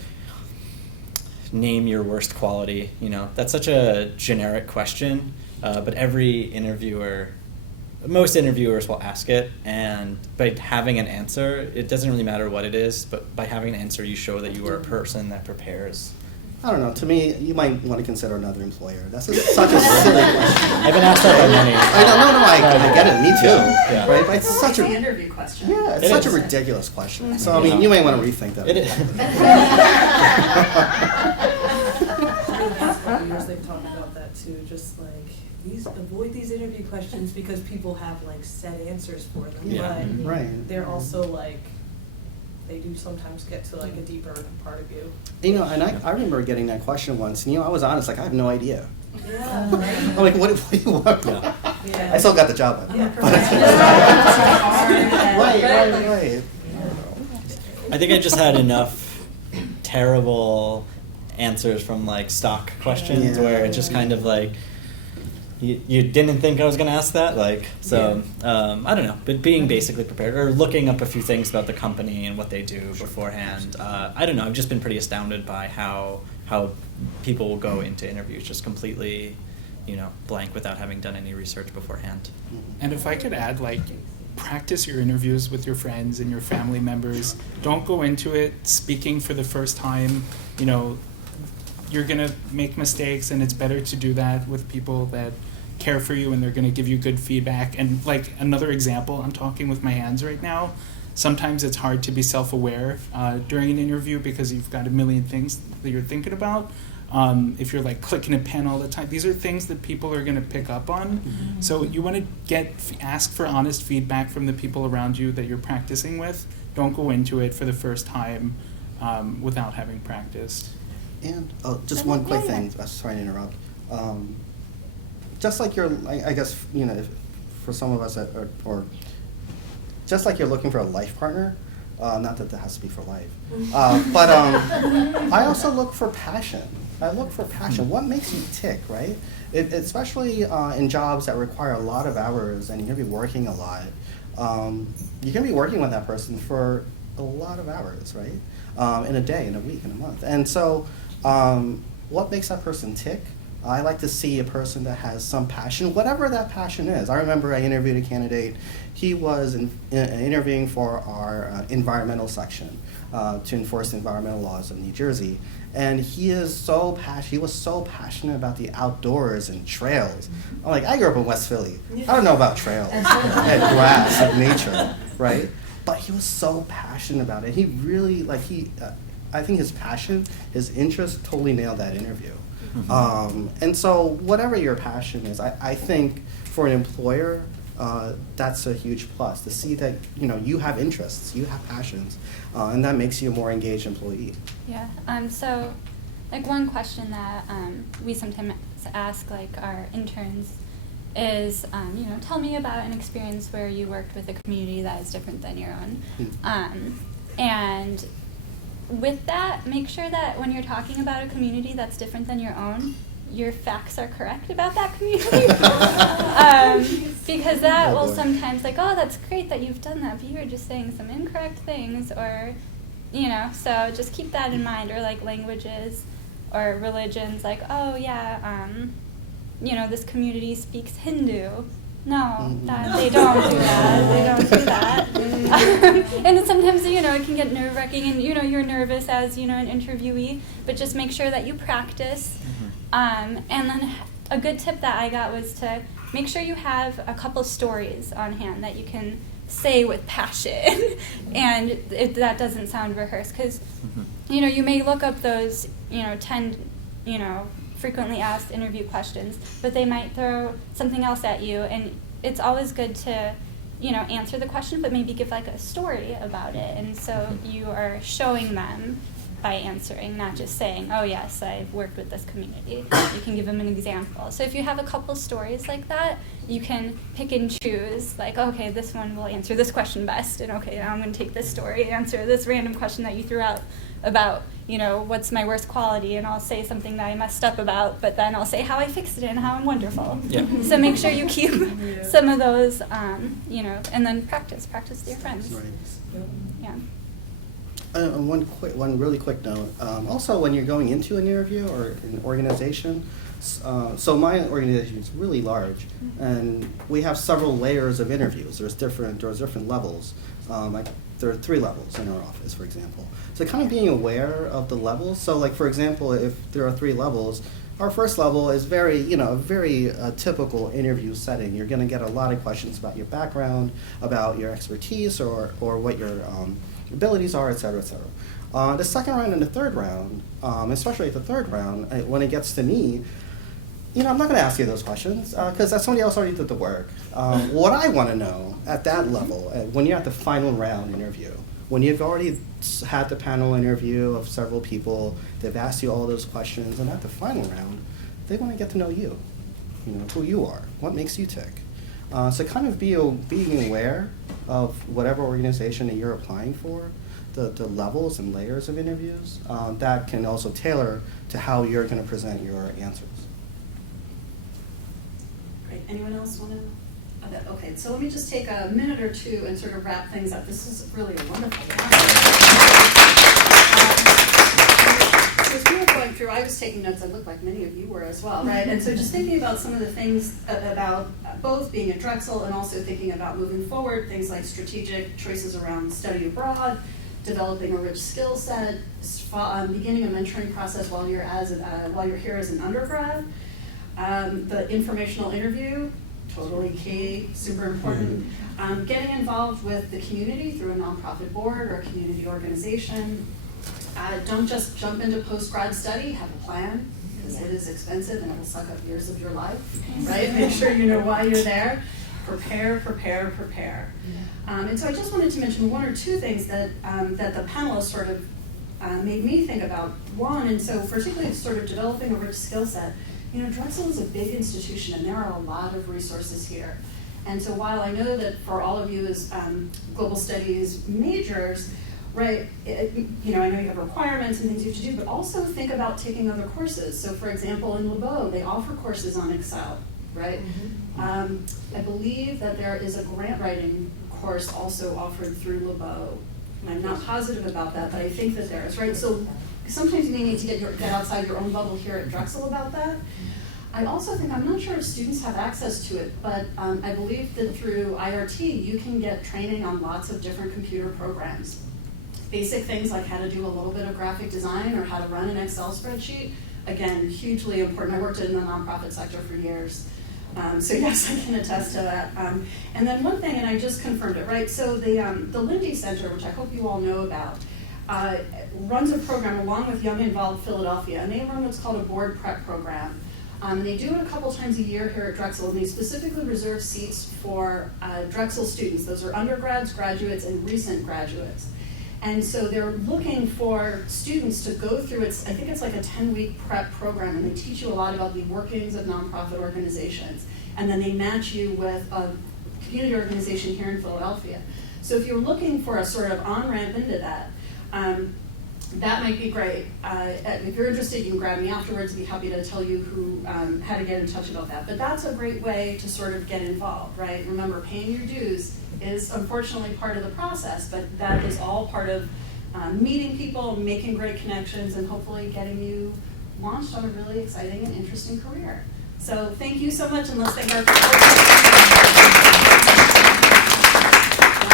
name your worst quality, that's such a generic question, but most interviewers will ask it, and by having an answer, it doesn't really matter what it is, but by having an answer, you show that you are a person that prepares. I don't know. To me, you might want to consider another employer. That's such a silly question. I've been asked that by many. I get it. Me too. Yeah. Right? But it's such a interview question. Yeah, it's such a ridiculous question. So I mean, you may want to rethink that. It is. They've talked about that too. Just like avoid these interview questions because people have like set answers for them. Yeah. But Right. they're also like. They do sometimes get to like a deeper part of you. And I remember getting that question once, and I was honest, like I have no idea. Yeah. I'm like, what do you want? Yeah. I still got the job. Yeah. Right. I think I just had enough terrible answers from like stock questions where it just kind of like you didn't think I was going to ask that, I don't know, but being basically prepared or looking up a few things about the company and what they do beforehand. I don't know, I've just been pretty astounded by how people will go into interviews just completely, blank without having done any research beforehand. And if I could add, practice your interviews with your friends and your family members. Don't go into it speaking for the first time. You're going to make mistakes, and it's better to do that with people that care for you and they're going to give you good feedback. And another example, I'm talking with my hands right now. Sometimes it's hard to be self-aware during an interview because you've got a million things that you're thinking about. If you're clicking a pen all the time, these are things that people are going to pick up on. Mm-hmm. So you want to ask for honest feedback from the people around you that you're practicing with. Don't go into it for the first time without having practiced. And just one quick thing, sorry to interrupt. Just like I guess, for some of us, or just like you're looking for a life partner, not that has to be for life, but I also look for passion. What makes you tick, right? Especially in jobs that require a lot of hours and you're going to be working a lot. You're going to be working with that person for a lot of hours, right? In a day, in a week, in a month. And so what makes that person tick? I like to see a person that has some passion, whatever that passion is. I remember I interviewed a candidate. He was interviewing for our environmental section to enforce environmental laws of New Jersey. And he was so passionate about the outdoors and trails. I'm like, I grew up in West Philly. I don't know about trails and grass and nature, right? But he was so passionate about it. He really, I think his passion, his interest totally nailed that interview. Mm-hmm. And so whatever your passion is, I think for an employer, that's a huge plus to see that, you have interests, you have passions, and that makes you a more engaged employee. Yeah, so one question that we sometimes ask our interns is, tell me about an experience where you worked with a community that is different than your own. And with that, make sure that when you're talking about a community that's different than your own, your facts are correct about that community. Because that will sometimes that's great that you've done that, but you were just saying some incorrect things, or, so just keep that in mind. Or languages or religions, this community speaks Hindu. No, they don't do that. They don't do that. And sometimes, it can get nerve-wracking, and, you're nervous as, an interviewee, but just make sure that you practice. And then a good tip that I got was to make sure you have a couple stories on hand that you can say with passion, and that doesn't sound rehearsed, because, you may look up those, 10, frequently asked interview questions, but they might throw something else at you, and it's always good to, answer the question, but maybe give like a story about it, and so you are showing them by answering, not just saying, oh yes, I've worked with this community. You can give them an example. So if you have a couple stories like that, you can pick and choose, like, okay, this one will answer this question best, and okay, now I'm going to take this story, answer this random question that you threw out about, what's my worst quality, and I'll say something that I messed up about, but then I'll say how I fixed it and how I'm wonderful. Yeah. So make sure you keep some of those, and then practice with your friends. Right. Yeah. One really quick note. Also, when you're going into an interview or an organization, so my organization is really large, and we have several layers of interviews. There's different levels. There are 3 levels in our office, for example. So kind of being aware of the levels. So like, for example, if there are 3 levels, our first level is very typical interview setting. You're going to get a lot of questions about your background, about your expertise, or what your abilities are, et cetera, et cetera. The second round and the third round, especially at the third round, when it gets to me, I'm not going to ask you those questions because somebody else already did the work. What I want to know at that level, when you're at the final round interview, when you've already had the panel interview of several people, they've asked you all those questions, and at the final round, they want to get to know you, who you are, what makes you tick. So kind of being aware of whatever organization that you're applying for, the levels and layers of interviews, that can also tailor to how you're going to present your answers. Great. Anyone else want to? Okay, so let me just take a minute or two and sort of wrap things up. This is really a wonderful As we were going through, I was taking notes. I look like many of you were as well, right? And so just thinking about some of the things about both being at Drexel and also thinking about moving forward, things like strategic choices around study abroad, developing a rich skill set, beginning a mentoring process while you're here as an undergrad, the informational interview, totally key, super important. Getting involved with the community through a nonprofit board or a community organization. Don't just jump into post-grad study, have a plan, because it is expensive and it will suck up years of your life, right? Make sure you know why you're there. Prepare. And so I just wanted to mention 1 or 2 things that the panelists sort of made me think about. One, and so particularly sort of developing a rich skill set. Drexel is a big institution, and there are a lot of resources here. And so while I know that for all of you as global studies majors, right, I know you have requirements and things you have to do, but also think about taking other courses. So for example, in Lebeau, they offer courses on Excel, right? I believe that there is a grant writing course also offered through Lebeau. I'm not positive about that, but I think that there is, right? So sometimes you may need to get outside your own bubble here at Drexel about that. I also think, I'm not sure if students have access to it, but I believe that through IRT, you can get training on lots of different computer programs. Basic things like how to do a little bit of graphic design or how to run an Excel spreadsheet, again, hugely important. I worked in the nonprofit sector for years. So yes, I can attest to that. And then one thing, and I just confirmed it, right? So the Lindy Center, which I hope you all know about, runs a program along with Young Involved Philadelphia, and they run what's called a board prep program. And they do it a couple times a year here at Drexel, and they specifically reserve seats for Drexel students. Those are undergrads, graduates, and recent graduates. And so they're looking for students to go through, I think it's like a 10-week prep program, and they teach you a lot about the workings of nonprofit organizations. And then they match you with a community organization here in Philadelphia. So if you're looking for a sort of on-ramp into that, that might be great. If you're interested, you can grab me afterwards. I'd be happy to tell you how to get in touch about that. But that's a great way to sort of get involved, right? Remember, paying your dues is unfortunately part of the process, but that is all part of meeting people, making great connections, and hopefully getting you launched on a really exciting and interesting career. So thank you so much, and let's thank our.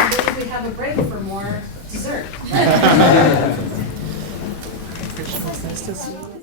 I believe we have a break for more dessert. Nice to see you.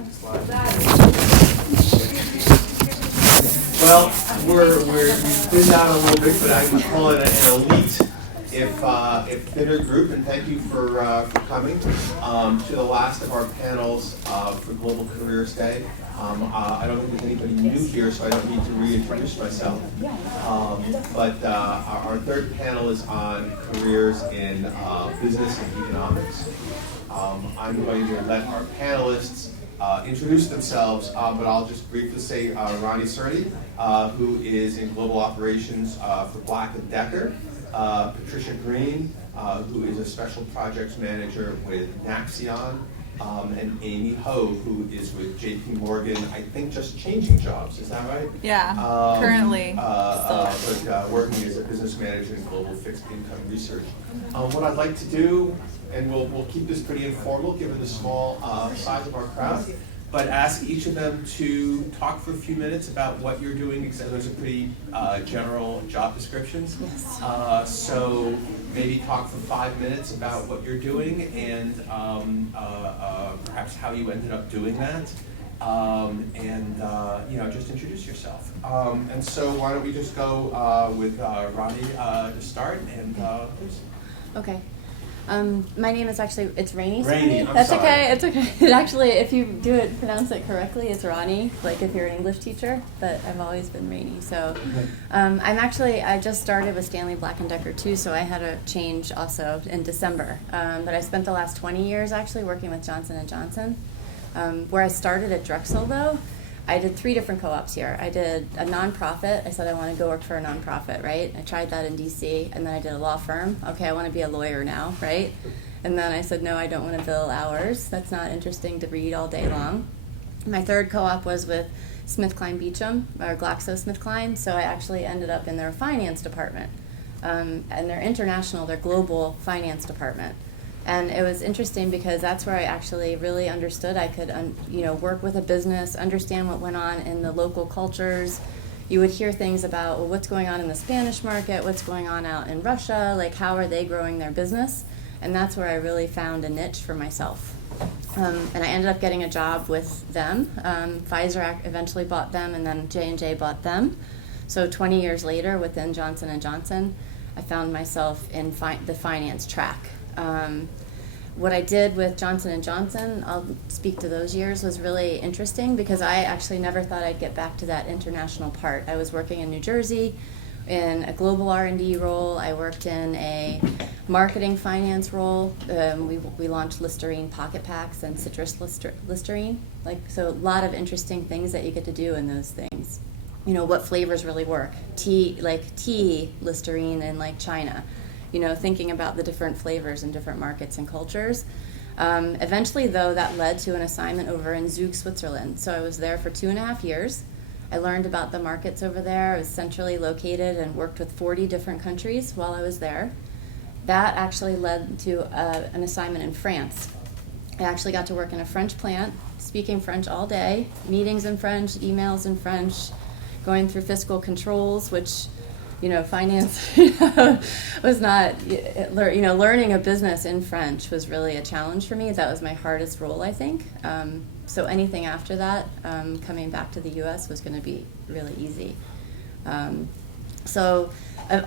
Well, we've been down a little bit, but I would call it an elite, if thinner group, and thank you for coming to the last of our panels for Global Careers Day. I don't think there's anybody new here, so I don't need to reintroduce myself. But our third panel is on careers in business and economics. I'm going to let our panelists introduce themselves, but I'll just briefly say Ronnie Cerny, who is in global operations for Black & Decker, Patricia Green, who is a special projects manager with Naxion, and Amy Ho, who is with JP Morgan, I think just changing jobs, is that right? Yeah, currently. But working as a business manager in global fixed income research. What I'd like to do, and we'll keep this pretty informal given the small size of our crowd, but ask each of them to talk for a few minutes about what you're doing, because those are pretty general job descriptions. Yes. So maybe talk for 5 minutes about what you're doing and perhaps how you ended up doing that. Just introduce yourself. And so why don't we just go with Ronnie to start, and please. Okay. My name is actually, it's Rainey. Rainey, I'm That's sorry. okay, it's okay. It actually, if you pronounce it correctly, it's Ronnie, like if you're an English teacher, but I've always been Rainey. So I just started with Stanley Black & Decker too, so I had a change also in December. But I spent the last 20 years actually working with Johnson & Johnson. Where I started at Drexel though, I did 3 different co-ops here. I did a nonprofit. I said I want to go work for a nonprofit, right? I tried that in DC, and then I did a law firm. Okay, I want to be a lawyer now, right? And then I said, no, I don't want to bill hours. That's not interesting to read all day long. My third co-op was with SmithKline Beecham, or GlaxoSmithKline, so I actually ended up in their finance department. And they're international, their global finance department. And it was interesting because that's where I actually really understood I could, work with a business, understand what went on in the local cultures. You would hear things about, well, what's going on in the Spanish market, what's going on out in Russia, like how are they growing their business? And that's where I really found a niche for myself. And I ended up getting a job with them. Pfizer eventually bought them, and then J&J bought them. So 20 years later, within Johnson & Johnson, I found myself in the finance track. What I did with Johnson & Johnson, I'll speak to those years, was really interesting because I actually never thought I'd get back to that international part. I was working in New Jersey in a global R&D role. I worked in a marketing finance role. We launched Listerine Pocket Packs and Citrus Listerine. So a lot of interesting things that you get to do in those things. What flavors really work. Tea Listerine in China. Thinking about the different flavors in different markets and cultures. Eventually, though, that led to an assignment over in Zug, Switzerland. So I was there for 2.5 years. I learned about the markets over there. I was centrally located and worked with 40 different countries while I was there. That actually led to an assignment in France. I actually got to work in a French plant, speaking French all day, meetings in French, emails in French, going through fiscal controls, which finance was not, learning a business in French was really a challenge for me. That was my hardest role, I think. So anything after that, coming back to the U.S. was going to be really easy. So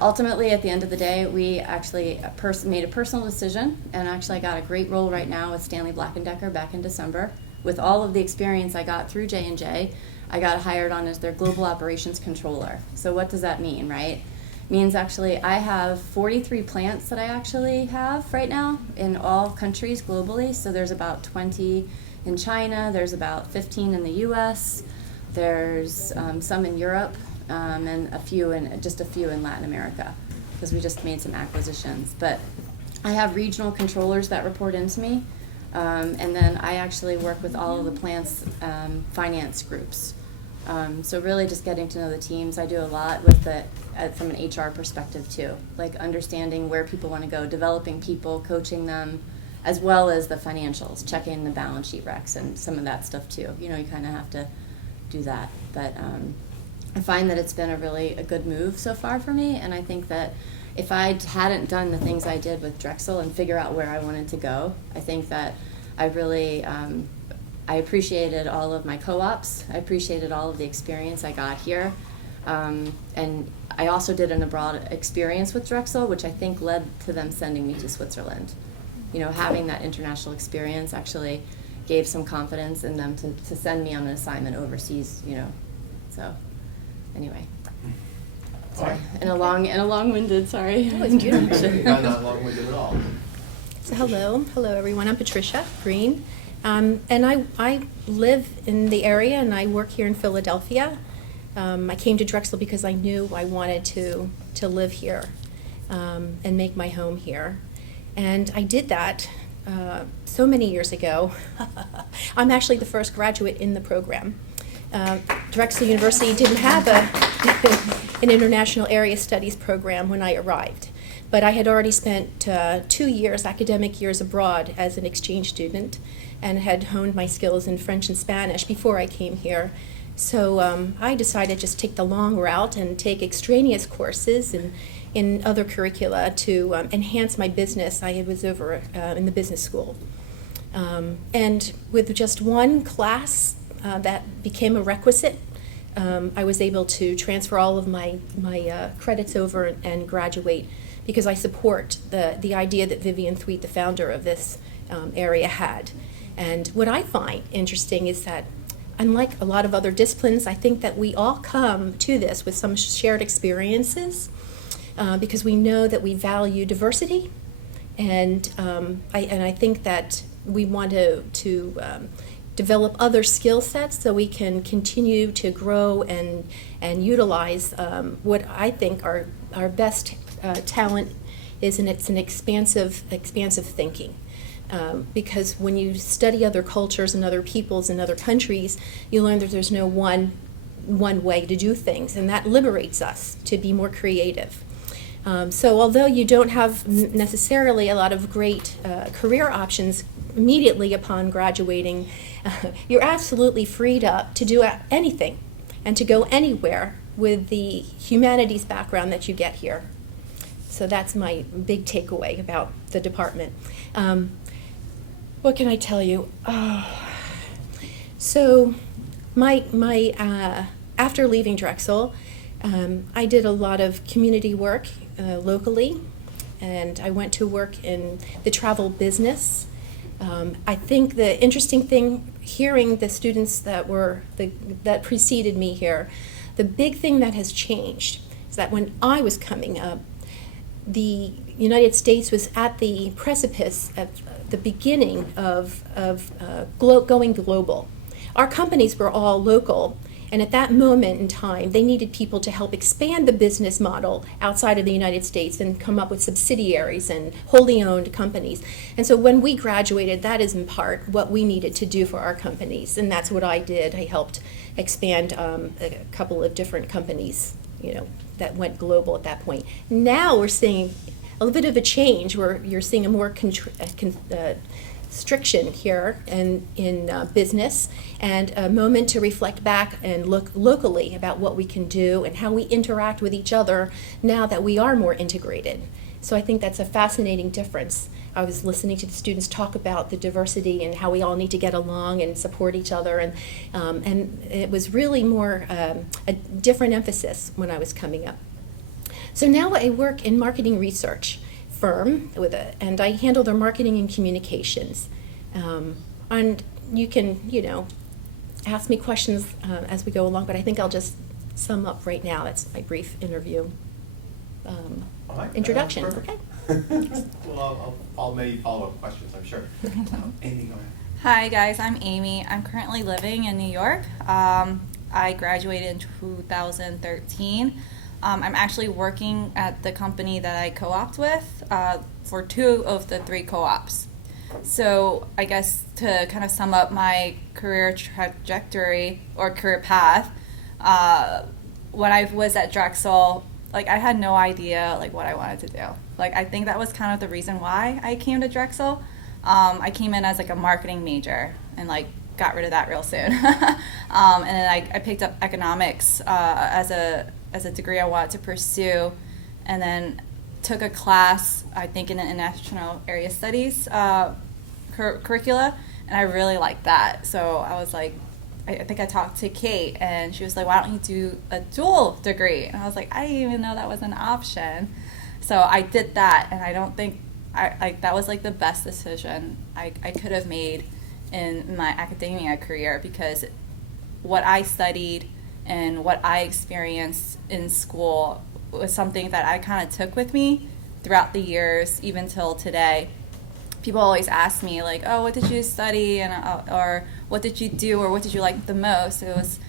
ultimately, at the end of the day, we actually made a personal decision, and actually I got a great role right now with Stanley Black & Decker back in December. With all of the experience I got through J&J, I got hired on as their global operations controller. So what does that mean, right? Means actually I have 43 plants that I actually have right now in all countries globally. So there's about 20 in China, there's about 15 in the US, there's some in Europe, and a few in Latin America, because we just made some acquisitions. But I have regional controllers that report into me, and then I actually work with all of the plants' finance groups. So really just getting to know the teams. I do a lot with from an HR perspective too, like understanding where people want to go, developing people, coaching them, as well as the financials, checking the balance sheet recs and some of that stuff too. You kind of have to do that. But I find that it's been a good move so far for me, and I think that if I hadn't done the things I did with Drexel and figure out where I wanted to go, I think that I really I appreciated all of my co-ops. I appreciated all of the experience I got here. And I also did an abroad experience with Drexel, which I think led to them sending me to Switzerland. You know, having that international experience actually gave some confidence in them to send me on an assignment overseas, you know. So, anyway. Sorry. And a long-winded, sorry. You're not long-winded at all. So hello everyone. I'm Patricia Green, and I live in the area and I work here in Philadelphia. I came to Drexel because I knew I wanted to live here and make my home here, and I did that so many years ago. I'm actually the first graduate in the program. Drexel University didn't have an international area studies program when I arrived, but I had already spent 2 years, academic years abroad as an exchange student, and had honed my skills in French and Spanish before I came here. So I decided to just take the long route and take extraneous courses in other curricula to enhance my business. I was over in the business school. And with just one class that became a requisite, I was able to transfer all of my credits over and graduate, because I support the idea that Vivian Thweet, the founder of this area, had. And what I find interesting is that, unlike a lot of other disciplines, I think that we all come to this with some shared experiences, because we know that we value diversity, and I think that we want to develop other skill sets so we can continue to grow and utilize what I think our best talent is, and it's an expansive thinking. Because when you study other cultures and other peoples and other countries, you learn that there's no one way to do things, and that liberates us to be more creative. So although you don't have necessarily a lot of great career options immediately upon graduating, you're absolutely freed up to do anything and to go anywhere with the humanities background that you get here. So that's my big takeaway about the department. What can I tell you? So after leaving Drexel, I did a lot of community work locally, and I went to work in the travel business. I think the interesting thing, hearing the students that preceded me here, the big thing that has changed is that when I was coming up, the United States was at the precipice of the beginning of going global. Our companies were all local, and at that moment in time, they needed people to help expand the business model outside of the United States and come up with subsidiaries and wholly owned companies. And so when we graduated, that is in part what we needed to do for our companies, and that's what I did. I helped expand a couple of different companies, that went global at that point. Now we're seeing a little bit of a change where you're seeing a more constriction here in business, and a moment to reflect back and look locally about what we can do and how we interact with each other now that we are more integrated. So I think that's a fascinating difference. I was listening to the students talk about the diversity and how we all need to get along and support each other, and it was really more a different emphasis when I was coming up. So now I work in marketing research firm and I handle their marketing and communications. And you can, ask me questions as we go along, but I think I'll just sum up right now. That's my brief interview introduction. Okay. Well, I'll maybe follow up questions, I'm sure. Amy, go ahead. Hi guys, I'm Amy. I'm currently living in New York. I graduated in 2013. I'm actually working at the company that I co-opt with for 2 of the 3 co-ops. So I guess to kind of sum up my career trajectory or career path, when I was at Drexel, I had no idea what I wanted to do. I think that was kind of the reason why I came to Drexel. I came in as a marketing major and got rid of that real soon. And then I picked up economics as a degree I wanted to pursue, and then took a class, I think, in an international area studies curricula, and I really liked that. So I was like, I think I talked to Kate, and she was like, why don't you do a dual degree? And I was like, I didn't even know that was an option. So I did that, and I don't think that was like the best decision I could have made in my academia career, because what I studied and what I experienced in school was something that I kind of took with me throughout the years, even till today. People always ask me, like, oh, what did you study, and or what did you do, or what did you like the most? It was,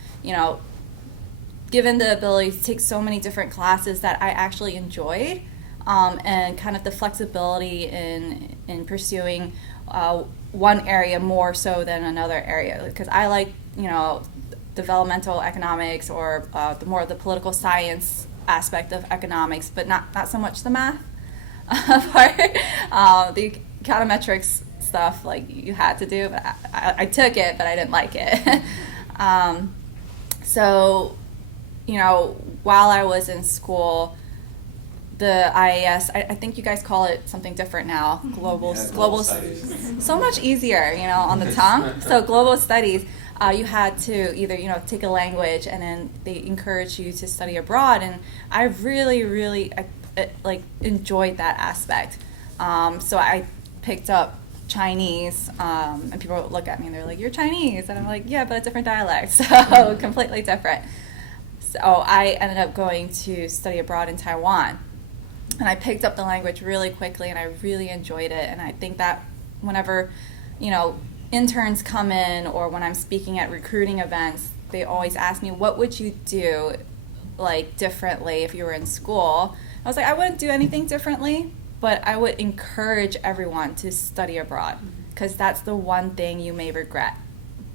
given the ability to take so many different classes that I actually enjoyed, and kind of the flexibility in pursuing one area more so than another area. Because I like, developmental economics, or the more the political science aspect of economics, but not so much the math part. The econometrics stuff, like, you had to do, but I took it, but I didn't like it. So, while I was in school, the IAS, I think you guys call it something different now, global studies. So much easier, on the tongue. So global studies, you had to either, take a language, and then they encourage you to study abroad, and I really, really enjoyed that aspect. So I picked up Chinese, and people would look at me and they're like, you're Chinese, and I'm like, yeah, but a different dialect, so completely different. So I ended up going to study abroad in Taiwan, and I picked up the language really quickly, and I really enjoyed it. And I think that whenever, interns come in, or when I'm speaking at recruiting events, they always ask me, what would you do differently if you were in school? I was like, I wouldn't do anything differently, but I would encourage everyone to study abroad, because that's the one thing you may regret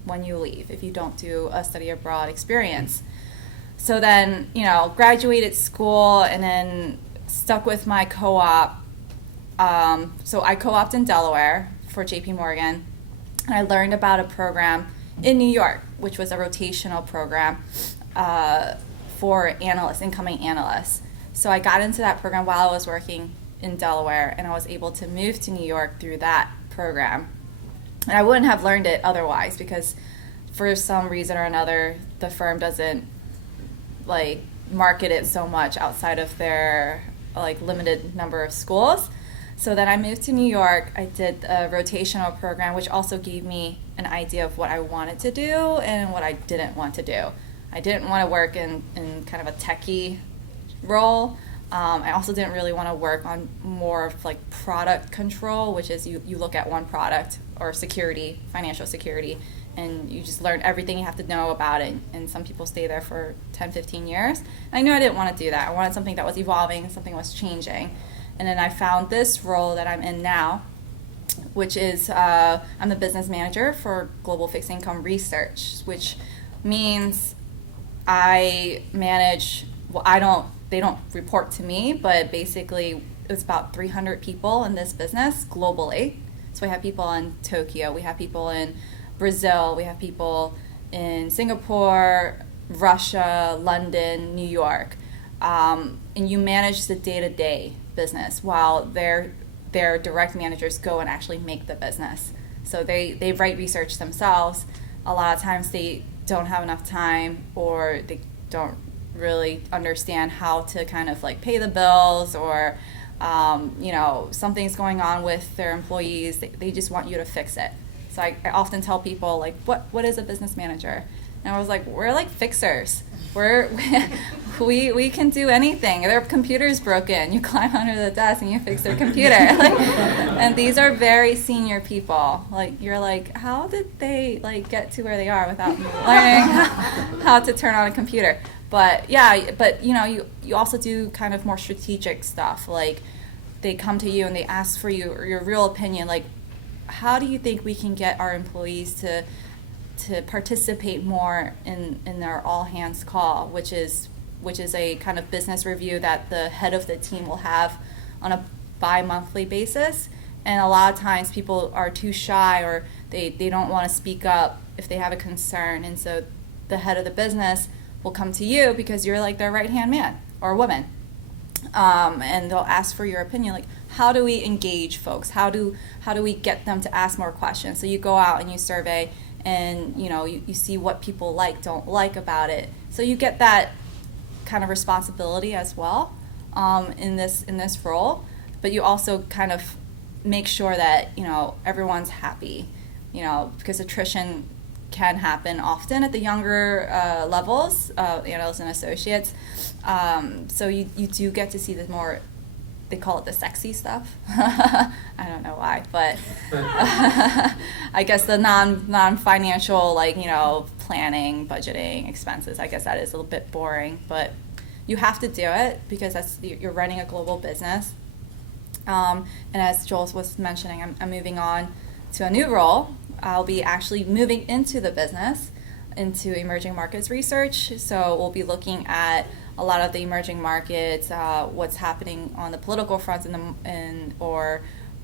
when you leave if you don't do a study abroad experience. So then, graduated school, and then stuck with my co-op. So I co-opted in Delaware for JP Morgan, and I learned about a program in New York, which was a rotational program for analysts, incoming analysts. So I got into that program while I was working in Delaware, and I was able to move to New York through that program. And I wouldn't have learned it otherwise, because for some reason or another, the firm doesn't market it so much outside of their limited number of schools. So then I moved to New York. I did a rotational program, which also gave me an idea of what I wanted to do and what I didn't want to do. I didn't want to work in kind of a techie role. I also didn't really want to work on more of product control, which is you look at one product, or security, financial security, and you just learn everything you have to know about it. And some people stay there for 10, 15 years. And I knew I didn't want to do that. I wanted something that was evolving, something that was changing. And then I found this role that I'm in now, which is I'm the business manager for Global Fixed Income Research, which means I manage, they don't report to me, but basically it's about 300 people in this business globally. So we have people in Tokyo, we have people in Brazil, we have people in Singapore, Russia, London, New York. And you manage the day-to-day business while their direct managers go and actually make the business. So they write research themselves. A lot of times they don't have enough time, or they don't really understand how to kind of pay the bills, or something's going on with their employees. They just want you to fix it. So I often tell people, what is a business manager? And I was like, we're fixers. We can do anything. Their computer's broken. You climb under the desk and you fix their computer. And these are very senior people. You're how did they get to where they are without learning how to turn on a computer? But you also do kind of more strategic stuff. They come to you and they ask for your real opinion. How do you think we can get our employees to participate more in their all hands call, which is a kind of business review that the head of the team will have on a bi-monthly basis. And a lot of times people are too shy, or they don't want to speak up if they have a concern. And so the head of the business will come to you because you're their right-hand man or woman. and they'll ask for your opinion, like how do we engage folks? How do we get them to ask more questions? So you go out and you survey, and you see what people don't like about it. So you get that kind of responsibility as well in this role, but you also kind of make sure that everyone's happy, because attrition can happen often at the younger levels, analysts and associates. So you do get to see the more, they call it the sexy stuff. I don't know why, but I guess the non-financial, planning, budgeting, expenses. I guess that is a little bit boring, but you have to do it because you're running a global business. And as Joel was mentioning, I'm moving on to a new role. I'll be actually moving into the business, into emerging markets research. So we'll be looking at a lot of the emerging markets, what's happening on the political front, or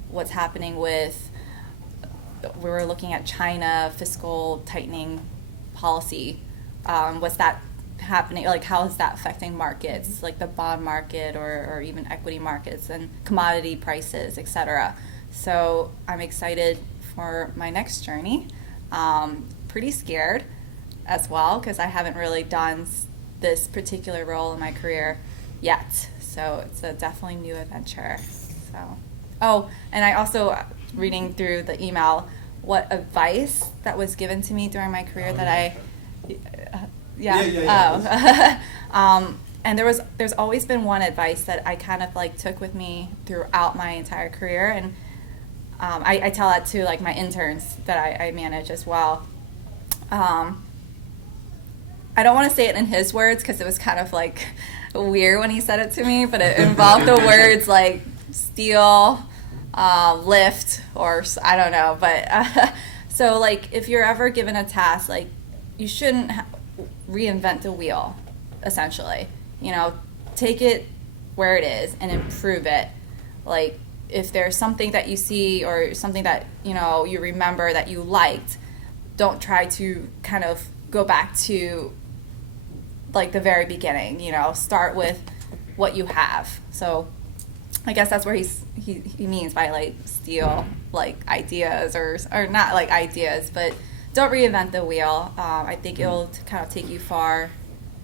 what's happening with. We were looking at China fiscal tightening policy. What's that happening? Like, how is that affecting markets, like the bond market or even equity markets and commodity prices, etc. So I'm excited for my next journey. Pretty scared as well because I haven't really done this particular role in my career yet. So it's a definitely new adventure. So, and I also, reading through the email, what advice that was given to me during my career and there's always been one advice that I kind of took with me throughout my entire career, and I tell that to my interns that I manage as well. I don't want to say it in his words because it was kind of weird when he said it to me, but it involved the words like steal, lift, or I don't know. But so if you're ever given a task, you shouldn't reinvent the wheel, essentially. Take it where it is and improve it. If there's something that you see or something that you remember that you liked, don't try to kind of go back to the very beginning. Start with what you have. So I guess that's where he means by steal ideas or not ideas, but don't reinvent the wheel. I think it'll kind of take you far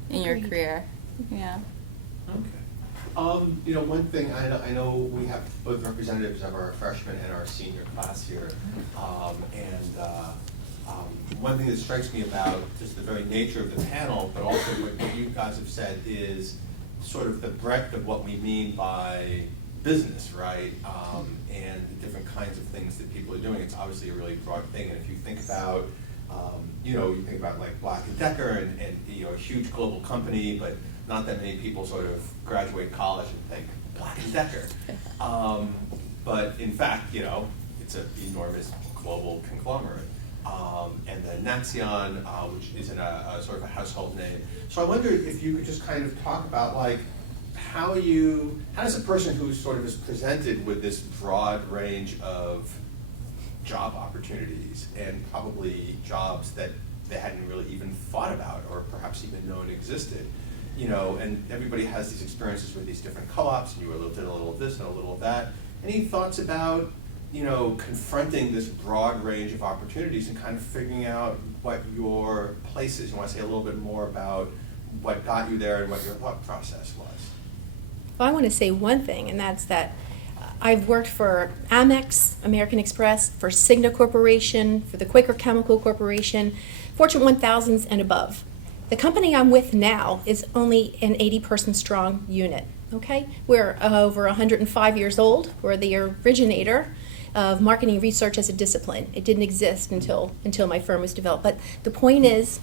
in your career. Yeah. Okay. One thing, I know we have both representatives of our freshman and our senior class here, one thing that strikes me about just the very nature of the panel, but also what you guys have said, is sort of the breadth of what we mean by business, right? And the different kinds of things that people are doing. It's obviously a really broad thing, and if you think about, you think about Black & Decker and a huge global company, but not that many people sort of graduate college and think Black & Decker. But in fact, it's an enormous global conglomerate. And then Natsian, which isn't a sort of a household name. So I wonder if you could just kind of talk about how does a person who sort of is presented with this broad range of job opportunities and probably jobs that they hadn't really even thought about or perhaps even known existed, and everybody has these experiences with these different co-ops, and you did a little of this and a little of that. Any thoughts about confronting this broad range of opportunities and kind of figuring out what your place is? You want to say a little bit more about what got you there and what your thought process was? Well, I want to say one thing, and that's that I've worked for Amex, American Express, for Cigna Corporation, for the Quaker Chemical Corporation, Fortune 1000s and above. The company I'm with now is only an 80-person strong unit, okay? We're over 105 years old. We're the originator of marketing research as a discipline. It didn't exist until my firm was developed. But the point is,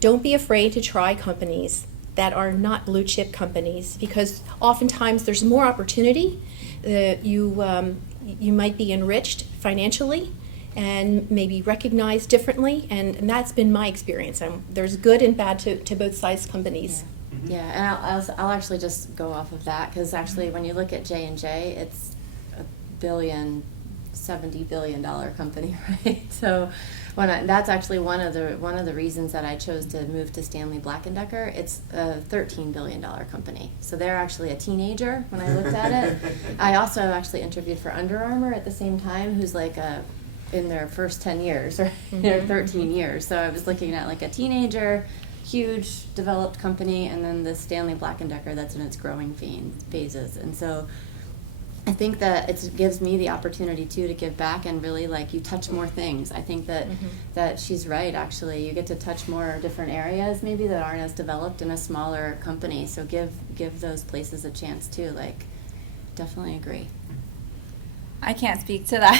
don't be afraid to try companies that are not blue chip companies, because oftentimes there's more opportunity. You might be enriched financially and maybe recognized differently, and that's been my experience. There's good and bad to both size companies. Yeah, and I'll actually just go off of that, because actually when you look at J&J, it's $70 billion company, right? So That's actually one of the reasons that I chose to move to Stanley Black & Decker. It's a $13 billion company, so they're actually a teenager when I looked at it. I also actually interviewed for Under Armour at the same time, who's like in their first 10 years or their 13 years. So I was looking at like a teenager, huge developed company, and then the Stanley Black & Decker that's in its growing phases. And so I think that it gives me the opportunity too to give back and really like you touch more things. I think that that she's right, actually. You get to touch more different areas maybe that aren't as developed in a smaller company. So give those places a chance too. Like, definitely agree. I can't speak to that.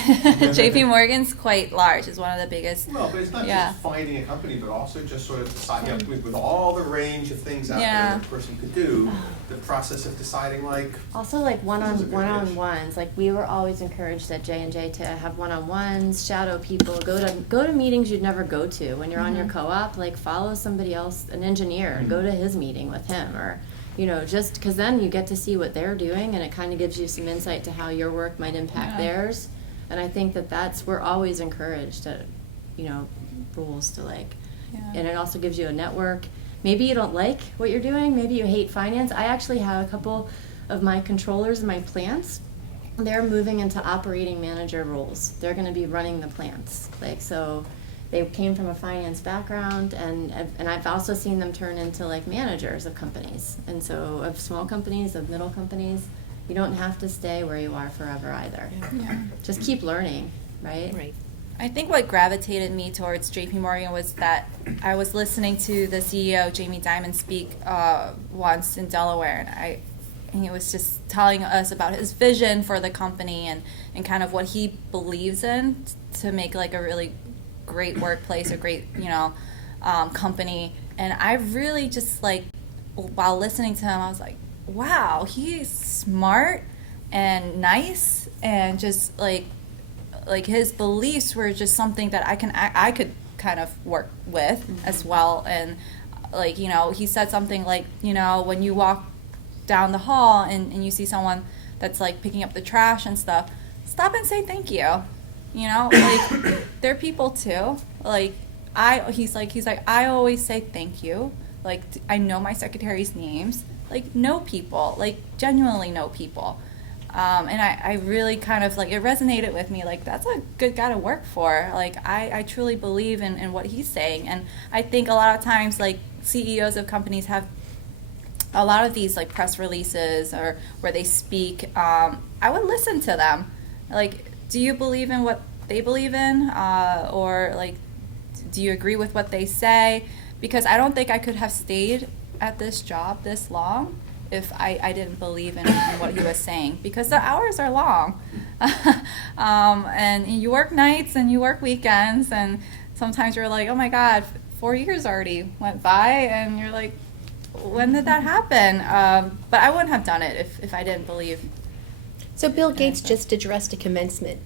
JP Morgan's quite large. It's one of the biggest. Well, but it's not just finding a company, but also just sort of deciding, with all the range of things out there that a person could do, the process of deciding like. Also like one-on-ones. Like we were always encouraged at J&J to have one-on-ones, shadow people, go to meetings you'd never go to. When you're on your co-op, like follow somebody else, an engineer, and go to his meeting with him, or just because then you get to see what they're doing, and it kind of gives you some insight to how your work might impact theirs. And I think we're always encouraged at, rules to like, and it also gives you a network. Maybe you don't like what you're doing. Maybe you hate finance. I actually have a couple of my controllers in my plants. They're moving into operating manager roles. They're going to be running the plants. So they came from a finance background, and I've also seen them turn into like managers of companies. And so of small companies, of middle companies, you don't have to stay where you are forever either. Just keep learning, right? Right. I think what gravitated me towards JP Morgan was that I was listening to the CEO, Jamie Dimon, speak once in Delaware, and he was just telling us about his vision for the company and kind of what he believes in to make like a really great workplace, a great, company. And I really just like, while listening to him, I was like, wow, he's smart and nice, and just like his beliefs were just something that I could kind of work with as well. And like, he said something like, when you walk down the hall and you see someone that's like picking up the trash and stuff, stop and say thank you. Like they're people too. Like he's like I always say thank you. Like I know my secretary's names. Like know people. Like genuinely know people. And I really kind of like it resonated with me. Like that's a good guy to work for. Like I truly believe in what he's saying. And I think a lot of times like CEOs of companies have a lot of these like press releases or where they speak. I would listen to them. Like, do you believe in what they believe in? Or like, do you agree with what they say? Because I don't think I could have stayed at this job this long if I didn't believe in what he was saying, because the hours are long. And you work nights and you work weekends, and sometimes you're like, oh my God, 4 years already went by, and you're like, when did that happen? But I wouldn't have done it if I didn't believe. So Bill Gates just addressed a commencement,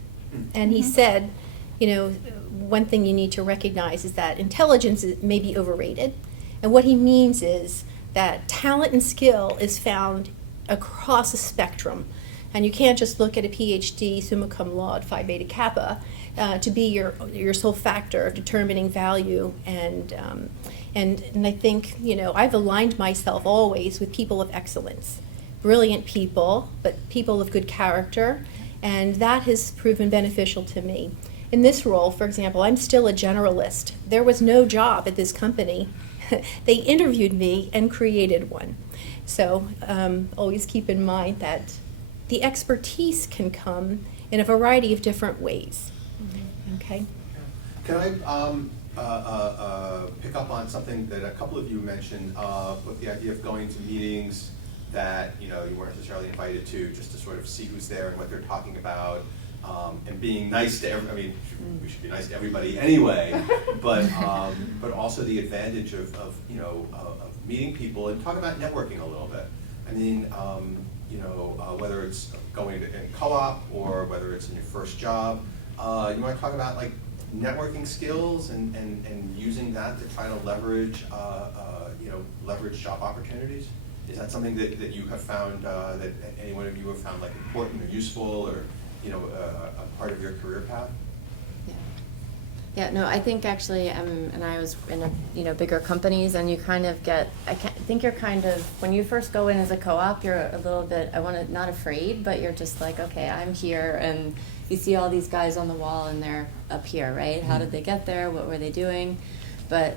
and he said, one thing you need to recognize is that intelligence may be overrated. And what he means is that talent and skill is found across a spectrum. And you can't just look at a PhD, summa cum laude, Phi Beta Kappa, to be your sole factor of determining value. And I think, I've aligned myself always with people of excellence. Brilliant people, but people of good character. And that has proven beneficial to me. In this role, for example, I'm still a generalist. There was no job at this company. They interviewed me and created one. So always keep in mind that the expertise can come in a variety of different ways. Okay? Can I pick up on something that a couple of you mentioned, with the idea of going to meetings that you weren't necessarily invited to, just to sort of see who's there and what they're talking about, and being nice to everybody. We should be nice to everybody anyway, but also the advantage of meeting people and talk about networking a little bit. I mean, whether it's going in co-op or whether it's in your first job, you want to talk about like networking skills and using that to try to leverage leverage job opportunities. Is that something that you have found, that any one of you have found like important or useful, or a part of your career path? Yeah, no, I think actually, and I was in bigger companies, and you kind of get, think you're kind of, when you first go in as a co-op, you're a little bit, not afraid, but you're just like, okay, I'm here, and you see all these guys on the wall, and they're up here, right? How did they get there? What were they doing? But,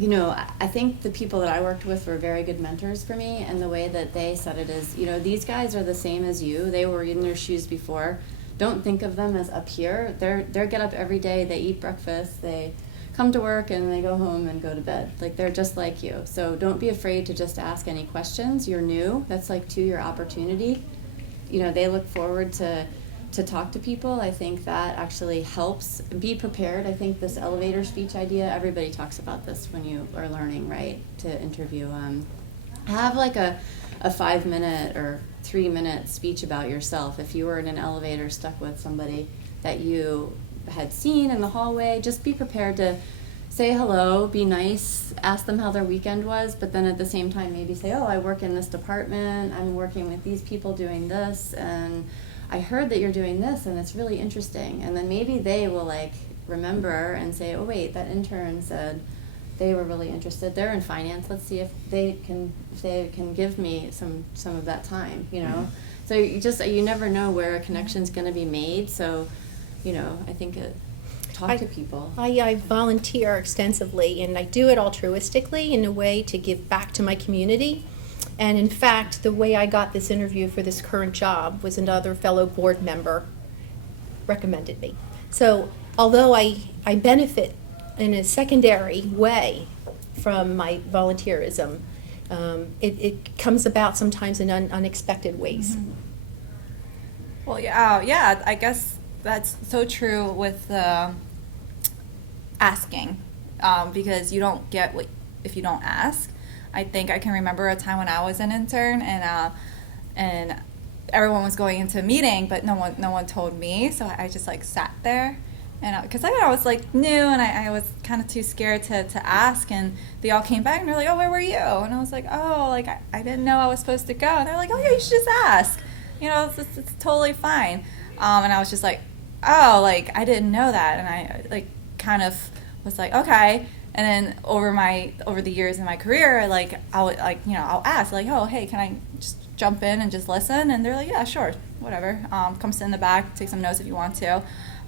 I think the people that I worked with were very good mentors for me, and the way that they said it is, these guys are the same as you. They were in their shoes before. Don't think of them as up here. They get up every day, they eat breakfast, they come to work, and they go home and go to bed. Like, they're just like you. So don't be afraid to just ask any questions. You're new. That's like your opportunity. They look forward to talk to people. I think that actually helps. Be prepared. I think this elevator speech idea, everybody talks about this when you are learning, right, to interview. Have like a 5-minute or 3-minute speech about yourself. If you were in an elevator stuck with somebody that you had seen in the hallway, just be prepared to say hello, be nice, ask them how their weekend was, but then at the same time maybe say, oh, I work in this department, I'm working with these people doing this, and I heard that you're doing this, and it's really interesting. And then maybe they will remember and say, oh wait, that intern said they were really interested. They're in finance. Let's see if they can give me some of that time, Mm-hmm. So you never know where a connection's going to be made. So, I think talk to people. I volunteer extensively, and I do it altruistically in a way to give back to my community. And in fact, the way I got this interview for this current job was another fellow board member recommended me. So although I benefit in a secondary way from my volunteerism, it comes about sometimes in unexpected ways. Mm-hmm. Well, yeah, I guess that's so true with asking, because you don't get what if you don't ask. I think I can remember a time when I was an intern, and everyone was going into a meeting, but no one told me, so I just sat there. And because I was new, and I was kind of too scared to ask, and they all came back and they're like, oh, where were you? And I was like, oh, I didn't know I was supposed to go. And they're like, oh yeah, you should just ask. It's totally fine. And I was just like, oh, I didn't know that, and I kind of was like, okay. And then over the years in my career, I'll ask oh, hey, can I just jump in and just listen? And they're like, yeah, sure, whatever. Come sit in the back, take some notes if you want to.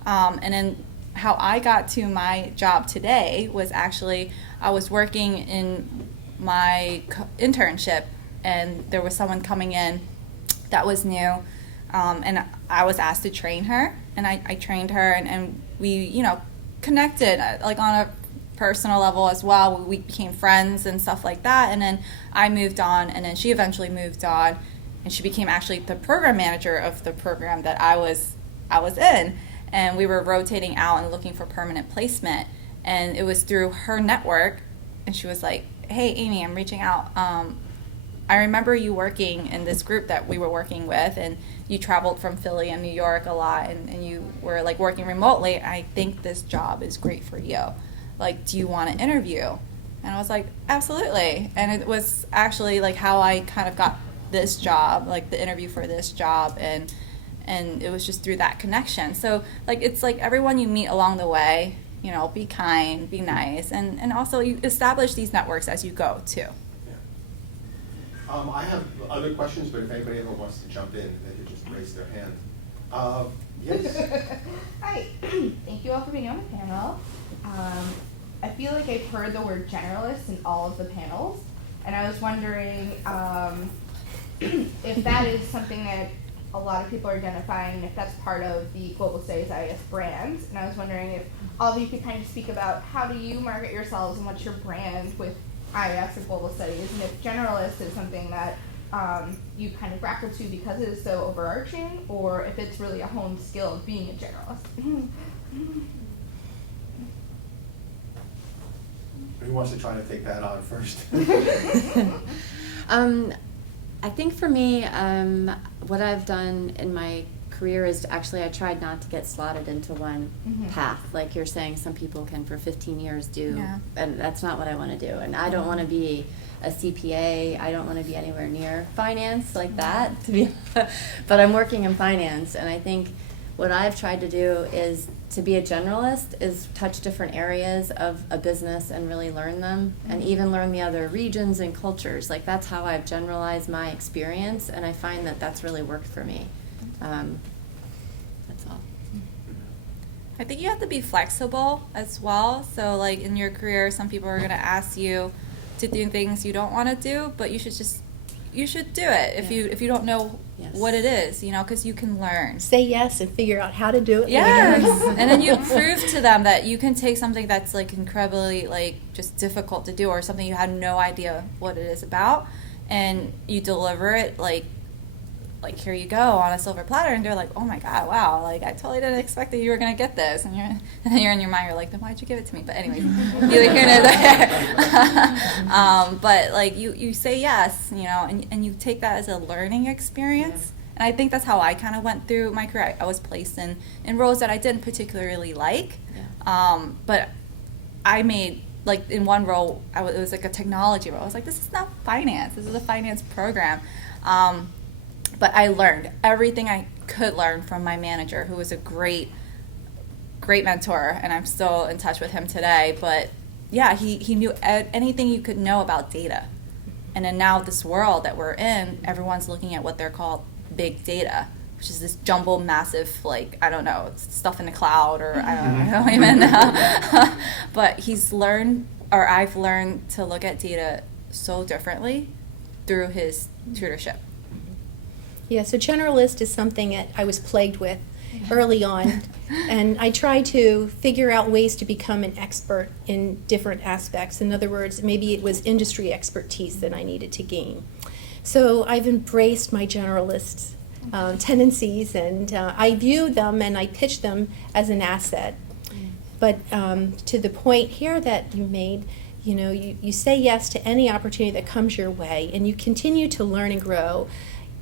And then how I got to my job today was actually I was working in my internship, and there was someone coming in that was new, and I was asked to train her, and I trained her, and we connected on a personal level as well. We became friends and stuff like that, and then I moved on, and then she eventually moved on, and she became actually the program manager of the program that I was in. And we were rotating out and looking for permanent placement. And it was through her network. And she was like, hey, Amy, I'm reaching out. I remember you working in this group that we were working with. And you traveled from Philly and New York a lot. And you were working remotely. I think this job is great for you. Do you want to interview? And I was like, absolutely. And it was actually how I kind of got this job, the interview for this job. And it was just through that connection. So it's everyone you meet along the way, be kind, be nice, and also you establish these networks as you go too. Yeah. I have other questions, but if anybody ever wants to jump in, they could just raise their hand. Yes. Hi. Thank you all for being on the panel. I feel like I've heard the word generalist in all of the panels, and I was wondering if that is something that a lot of people are identifying, if that's part of the Global Studies IS brand. And I was wondering if all of you could kind of speak about how do you market yourselves and what's your brand with IS and Global Studies, and if generalist is something that you kind of grapple to because it is so overarching, or if it's really a honed skill of being a generalist. Who wants to try to take that on first? I think for me, what I've done in my career is I tried not to get slotted into one path. Like you're saying, some people can for 15 years do, and that's not what I want to do. And I don't want to be a CPA. I don't want to be anywhere near finance like that. But I'm working in finance, and I think what I've tried to do is to be a generalist, is touch different areas of a business and really learn them, and even learn the other regions and cultures. Like, that's how I've generalized my experience, and I find that that's really worked for me. That's all. I think you have to be flexible as well. So like in your career, some people are going to ask you to do things you don't want to do, but you should do it if you don't know what it is, you know, because you can learn. Say yes and figure out how to do it. Yes, later. and then you prove to them that you can take something that's like incredibly like just difficult to do, or something you had no idea what it is about, and you deliver it like here you go on a silver platter, and they're like, oh my god, wow, like I totally didn't expect that you were gonna get this, and then you're in your mind, you're like, then why'd you give it to me? But anyways, you're there. But like you say yes, you know, and you take that as a learning experience. And I think that's how I kind of went through my career. I was placed in roles that I didn't particularly like, but I made, like in one role, it was like a technology role. I was like, this is not finance. This is a finance program. But I learned everything I could learn from my manager, who was a great mentor, and I'm still in touch with him today. But yeah, he knew anything you could know about data. And then now this world that we're in, everyone's looking at what they're called big data, which is this jumbled, massive, like, I don't know, stuff in the cloud, or I don't even know. But I've learned to look at data so differently through his tutorship. Yeah, so generalist is something that I was plagued with early on, and I tried to figure out ways to become an expert in different aspects. In other words, maybe it was industry expertise that I needed to gain. So I've embraced my generalist tendencies, and I view them and I pitch them as an asset. But to the point here that you made, you know, you say yes to any opportunity that comes your way, and you continue to learn and grow.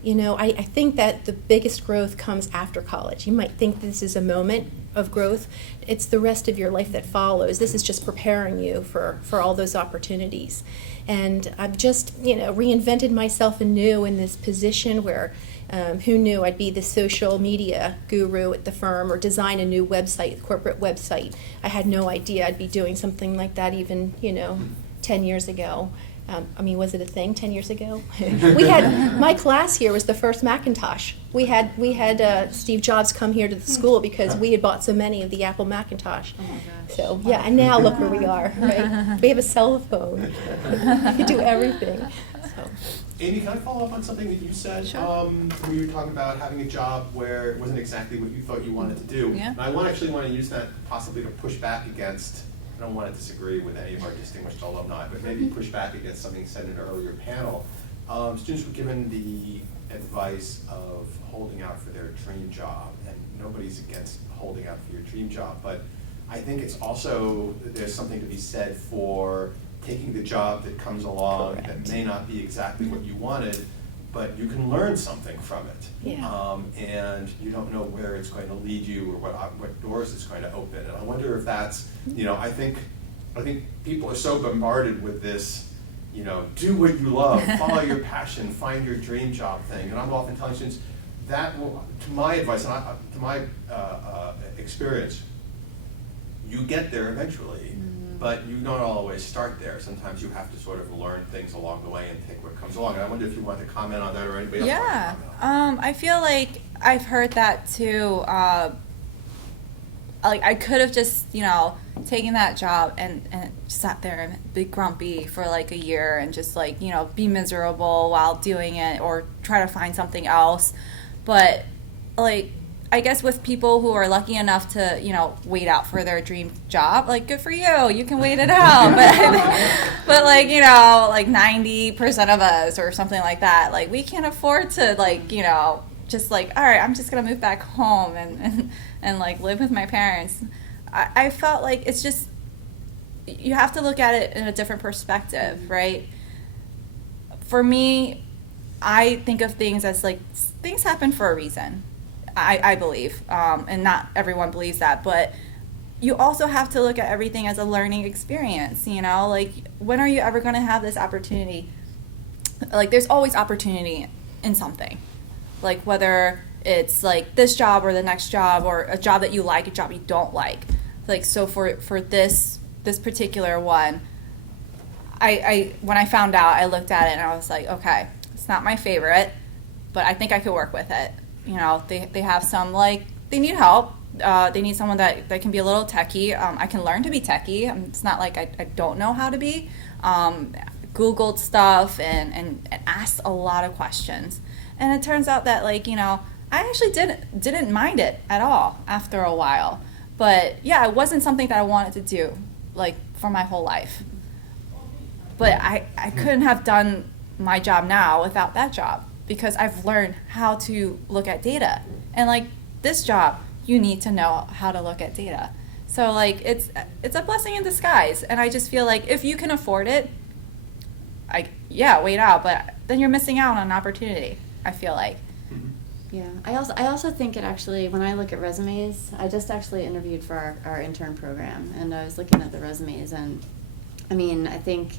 You know, I think that the biggest growth comes after college. You might think this is a moment of growth. It's the rest of your life that follows. This is just preparing you for all those opportunities. And I've just, you know, reinvented myself anew in this position where who knew I'd be the social media guru at the firm, or design a new website, corporate website. I had no idea I'd be doing something like that even, you know, 10 years ago. I mean, was it a thing 10 years ago? My class here was the first Macintosh. We had Steve Jobs come here to the school because we had bought so many of the Apple Macintosh. Oh my gosh. So yeah, and now look where we are, right? We have a cell phone. We can do everything. So. Amy, can I follow up on something that you said? Sure. When you were talking about having a job where it wasn't exactly what you thought you wanted to do. Yeah. And I actually want to use that possibly to push back against, I don't want to disagree with any of our distinguished alumni, but maybe push back against something said in an earlier panel. Students were given the advice of holding out for their dream job, and nobody's against holding out for your dream job, but I think it's also, there's something to be said for taking the job that comes along that may not be exactly what you wanted, but you can learn something from it. Yeah. And you don't know where it's going to lead you, or what doors it's going to open. And I wonder if that's, you know, I think people are so bombarded with this, you know, do what you love, follow your passion, find your dream job thing. And I'm often telling students that, will, to my advice, and to my experience, you get there eventually. But you don't always start there. Sometimes you have to sort of learn things along the way and take what comes along. And I wonder if you want to comment on that, or anybody else. Yeah, I feel like I've heard that too. Like I could have just, you know, taken that job and sat there and be grumpy for like a year and just like, you know, be miserable while doing it, or try to find something else. But like, I guess with people who are lucky enough to, you know, wait out for their dream job, like, good for you, you can wait it out. But like, you know, like 90% of us or something like that, like, we can't afford to, like, you know, just like, all right, I'm just going to move back home and like live with my parents. I felt like it's just, you have to look at it in a different perspective, right? For me, I think of things as like, things happen for a reason. I believe, and not everyone believes that, but you also have to look at everything as a learning experience, you know? Like, when are you ever going to have this opportunity? Like, there's always opportunity in something. Like, whether it's like this job or the next job, or a job that you like, a job you don't like. Like, so for this particular one, I when I found out, I looked at it and I was like, okay, it's not my favorite, but I think I could work with it. You know, they have some, like, they need help. They need someone that can be a little techie. I can learn to be techie. It's not like I don't know how to be. Googled stuff and asked a lot of questions. And it turns out that, like, you know, I actually didn't mind it at all after a while. But yeah, it wasn't something that I wanted to do, like, for my whole life. But I couldn't have done my job now without that job, because I've learned how to look at data. And, like, this job, you need to know how to look at data. So, like, it's a blessing in disguise. And I just feel like if you can afford it, wait out, but then you're missing out on an opportunity, I feel like. Yeah, I also think it actually, when I look at resumes, I just actually interviewed for our intern program, and I was looking at the resumes, and I mean, I think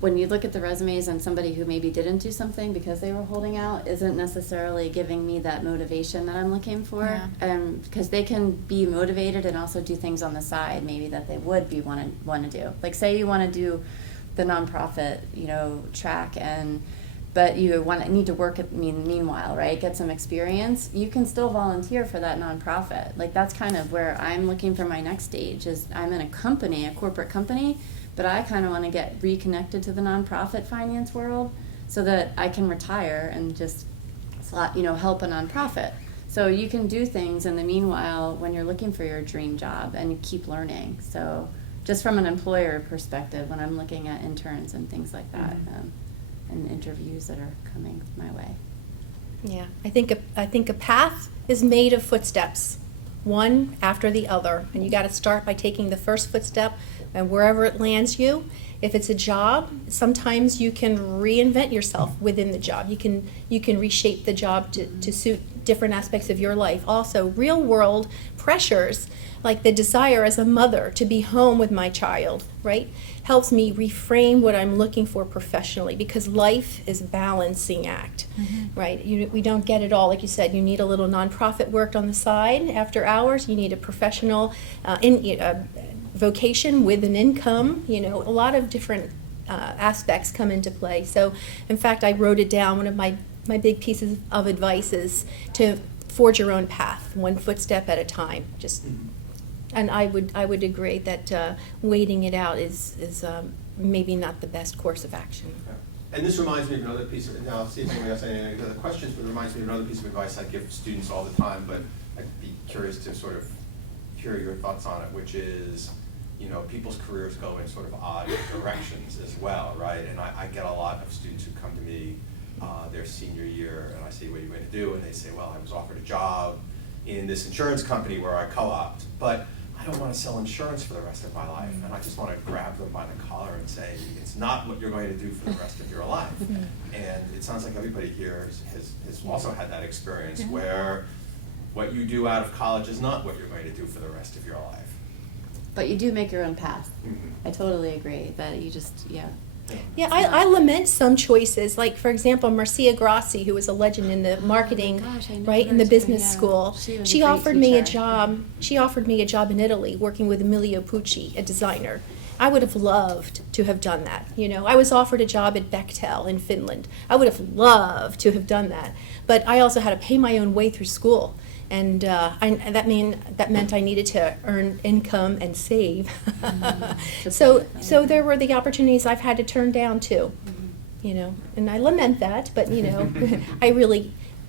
when you look at the resumes and somebody who maybe didn't do something because they were holding out isn't necessarily giving me that motivation that I'm looking for, because they can be motivated and also do things on the side maybe that they would want to do. Like, say you want to do the nonprofit, you know, track, but you need to work meanwhile, right? Get some experience. You can still volunteer for that nonprofit. Like, that's kind of where I'm looking for my next stage. Is I'm in a company, a corporate company, but I kind of want to get reconnected to the nonprofit finance world so that I can retire and just, you know, help a nonprofit. So you can do things in the meanwhile when you're looking for your dream job, and you keep learning. So just from an employer perspective, when I'm looking at interns and things like that, and interviews that are coming my way. Yeah, I think a path is made of footsteps, one after the other, and you got to start by taking the first footstep, and wherever it lands you. If it's a job, sometimes you can reinvent yourself within the job. You can reshape the job to suit different aspects of your life. Also, real world pressures, like the desire as a mother to be home with my child, right, helps me reframe what I'm looking for professionally, because life is a balancing act, right? We don't get it all. Like you said, you need a little nonprofit work on the side after hours. You need a professional vocation with an income. You know, a lot of different aspects come into play. So, in fact, I wrote it down. One of my big pieces of advice is to forge your own path, one footstep at a time. And I would agree that waiting it out is maybe not the best course of action. Okay. And this reminds me of another piece of, now I'll see if anybody else has any other questions, but it reminds me of another piece of advice I give students all the time, but I'd be curious to sort of hear your thoughts on it, which is, you know, people's careers go in sort of odd directions as well, right? And I get a lot of students who come to me their senior year, and I say, what are you going to do? And they say, well, I was offered a job in this insurance company where I co-opt, but I don't want to sell insurance for the rest of my life. And I just want to grab them by the collar and say, it's not what you're going to do for the rest of your life. And it sounds like everybody here has also had that experience where what you do out of college is not what you're going to do for the rest of your life. But you do make your own path. I totally agree that you just, Yeah, I lament some choices. Like, for example, Marcia Grassi, who was a legend in the marketing, right, in the business school. She offered me a job. She offered me a job in Italy, working with Emilio Pucci, a designer. I would have loved to have done that. You know, I was offered a job at Bechtel in Finland. I would have loved to have done that. But I also had to pay my own way through school. And that meant I needed to earn income and save. So there were the opportunities I've had to turn down too, you know. And I lament that, but you know,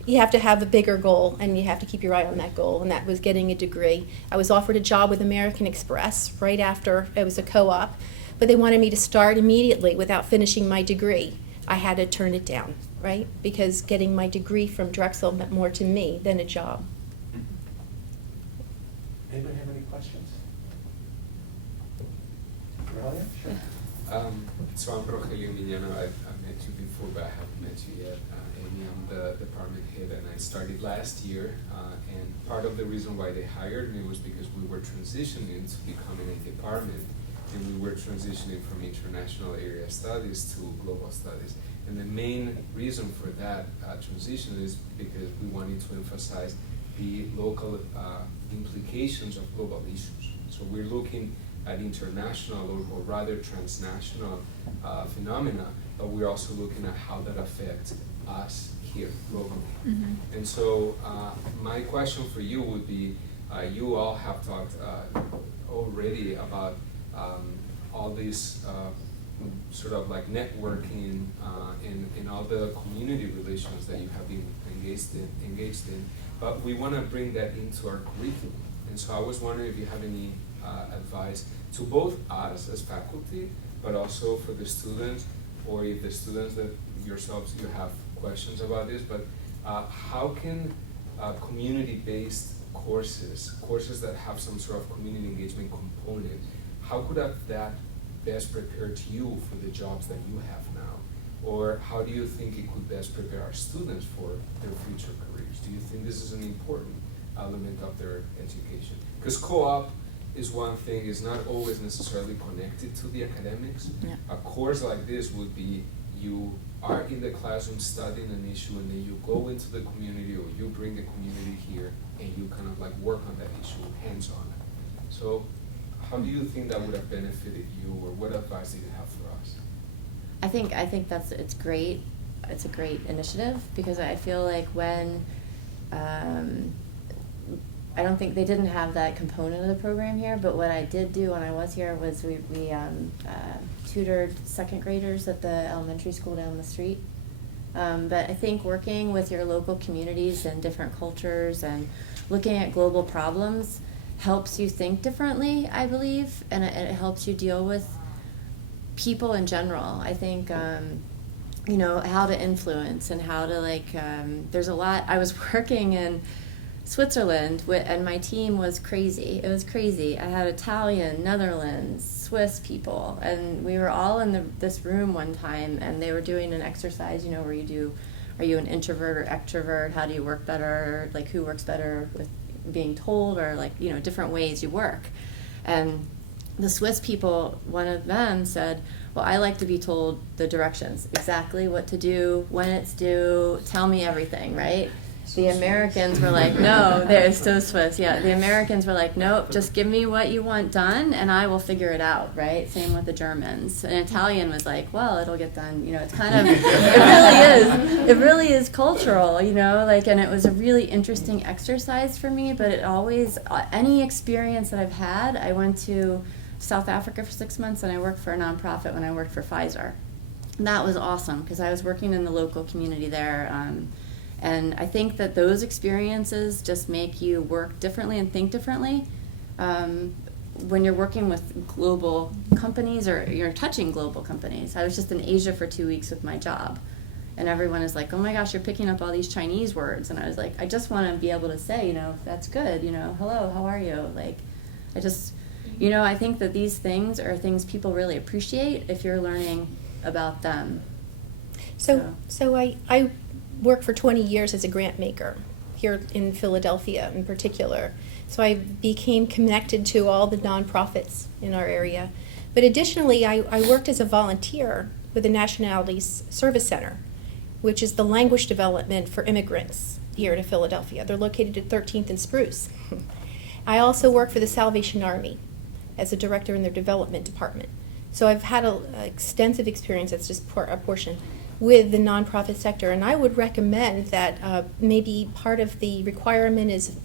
you have to have a bigger goal, and you have to keep your eye on that goal. And that was getting a degree. I was offered a job with American Express right after it was a co-op, but they wanted me to start immediately without finishing my degree. I had to turn it down, right? Because getting my degree from Drexel meant more to me than a job. Anybody have any questions? Aurelia? Sure. So I'm Rogelio Mignano. I've met you before, but I haven't met you yet. Amy, I'm the department head, and I started last year. And part of the reason why they hired me was because we were transitioning to becoming a department, and we were transitioning from international area studies to global studies. And the main reason for that transition is because we wanted to emphasize the local implications of global issues. So we're looking at international or rather transnational phenomena, but we're also looking at how that affects us here locally. And so my question for you would be, you all have talked already about all these sort of like networking and all the community relations that you have been engaged in, but we want to bring that into our curriculum. And so I was wondering if you have any advice to both us as faculty, but also for the students, or if the students that yourselves, you have questions about this, but how can community-based courses that have some sort of community engagement component, how could that best prepare you for the jobs that you have now? Or how do you think it could best prepare our students for their future careers? Do you think this is an important element of their education? Because co-op is one thing, is not always necessarily connected to the academics. Yeah. A course like this would be, you are in the classroom studying an issue, and then you go into the community, or you bring the community here, and you kind of like work on that issue hands-on. So how do you think that would have benefited you, or what advice do you have for us? I think it's great. It's a great initiative, because I feel like when I don't think they didn't have that component of the program here, but what I did do when I was here was we tutored second graders at the elementary school down the street. But I think working with your local communities and different cultures and looking at global problems helps you think differently, I believe, and it helps you deal with people in general. I think how to influence and how to there's a lot. I was working in Switzerland, and my team was crazy. It was crazy. I had Italian, Netherlands, Swiss people, and we were all in this room one time, and they were doing an exercise, where you do, are you an introvert or extrovert? How do you work better? Like, who works better with being told, or different ways you work. And the Swiss people, one of them said, well, I like to be told the directions, exactly what to do, when it's due, tell me everything, right? The Americans were like, no, they're so Swiss, yeah. The Americans were like, nope, just give me what you want done and I will figure it out, right? Same with the Germans. And Italian was like, well, it'll get done. It's kind of, it really is cultural, and it was a really interesting exercise for me, but it always, any experience that I've had, I went to South Africa for 6 months, and I worked for a nonprofit when I worked for Pfizer. And that was awesome, because I was working in the local community there, and I think that those experiences just make you work differently and think differently. When you're working with global companies, or you're touching global companies. I was just in Asia for 2 weeks with my job, and everyone is like, oh my gosh, you're picking up all these Chinese words. And I was like, I just want to be able to say, that's good, hello, how are you? I think that these things are things people really appreciate if you're learning about them. So I worked for 20 years as a grant maker here in Philadelphia in particular. So I became connected to all the nonprofits in our area. But additionally, I worked as a volunteer with the Nationalities Service Center, which is the language development for immigrants here to Philadelphia. They're located at 13th and Spruce. I also work for the Salvation Army as a director in their development department. So I've had an extensive experience, that's just a portion, with the nonprofit sector. And I would recommend that maybe part of the requirement is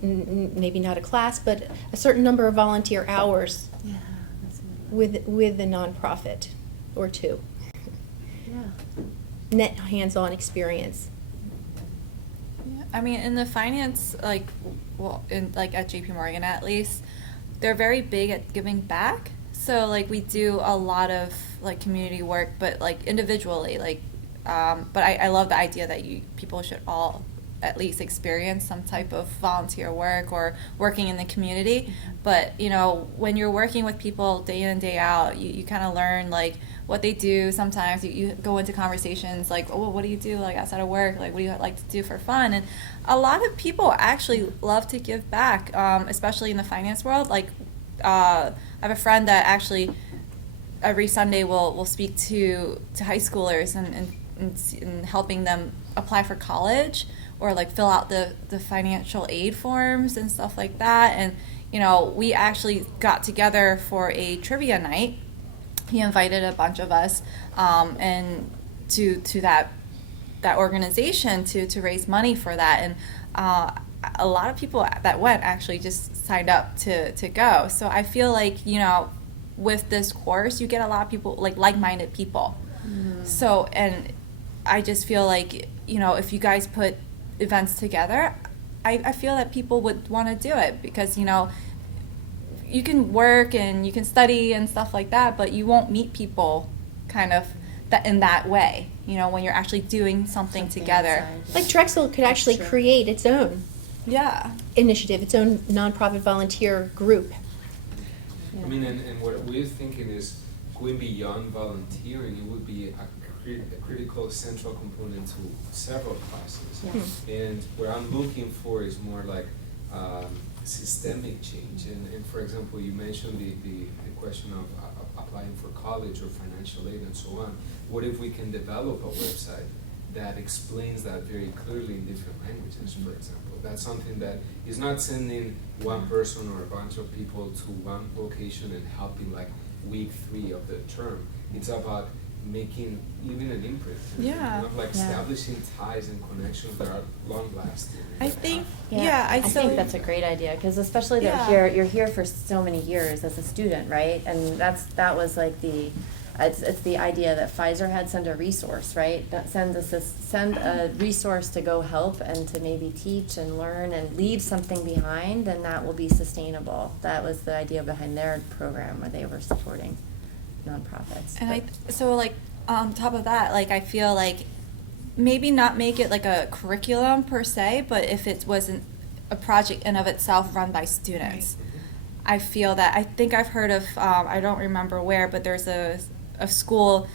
maybe not a class, but a certain number of volunteer hours with the nonprofit, or two. Net hands-on experience. I mean, in the finance, at JP Morgan at least, they're very big at giving back. So we do a lot of community work, but individually, but I love the idea that people should all at least experience some type of volunteer work or working in the community. But when you're working with people day in and day out, you kind of learn what they do. Sometimes you go into conversations oh, what do you do outside of work? What do you like to do for fun? And a lot of people actually love to give back, especially in the finance world. I have a friend that actually every Sunday we'll speak to high schoolers and helping them apply for college or like fill out the financial aid forms and stuff like that. And we actually got together for a trivia night. He invited a bunch of us and to that organization to raise money for that. And a lot of people that went actually just signed up to go. So I feel like, with this course, you get a lot of people, like-minded people. Mm-hmm. So, and I just feel like, if you guys put events together, I feel that people would want to do it because, you can work and you can study and stuff like that, but you won't meet people kind of in that way, when you're actually doing something together. Like Drexel could actually create its own initiative, its own nonprofit volunteer group. I mean, and what we're thinking is going beyond volunteering, it would be a critical central component to several classes. Yeah. And what I'm looking for is more like systemic change. And for example, you mentioned the question of applying for college or financial aid and so on. What if we can develop a website that explains that very clearly in different languages, for example? That's something that is not sending one person or a bunch of people to one location and helping like week 3 of the term. It's about making even an imprint. Yeah. Establishing ties and connections that are long lasting. I think, I think that's a great idea because especially that you're here for so many years as a student, right? And that was like it's the idea that Pfizer had send a resource, right? That send a resource to go help and to maybe teach and learn and leave something behind, and that will be sustainable. That was the idea behind their program where they were supporting nonprofits. And on top of that, I feel like maybe not make it like a curriculum per se, but if it wasn't a project in of itself run by students. Right. I feel that, I think I've heard of, I don't remember where, but there's a school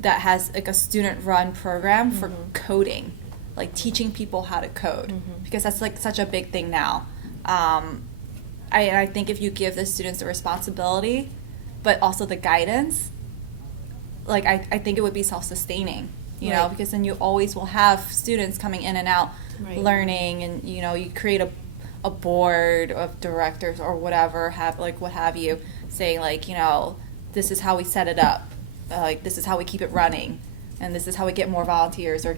that has like a student-run program for coding, like teaching people how to code, because that's like such a big thing now. I think if you give the students the responsibility, but also the guidance, I think it would be self-sustaining, you know, because then you always will have students coming in and out learning, and you create a board of directors or whatever, what have you, saying this is how we set it up, this is how we keep it running, and this is how we get more volunteers or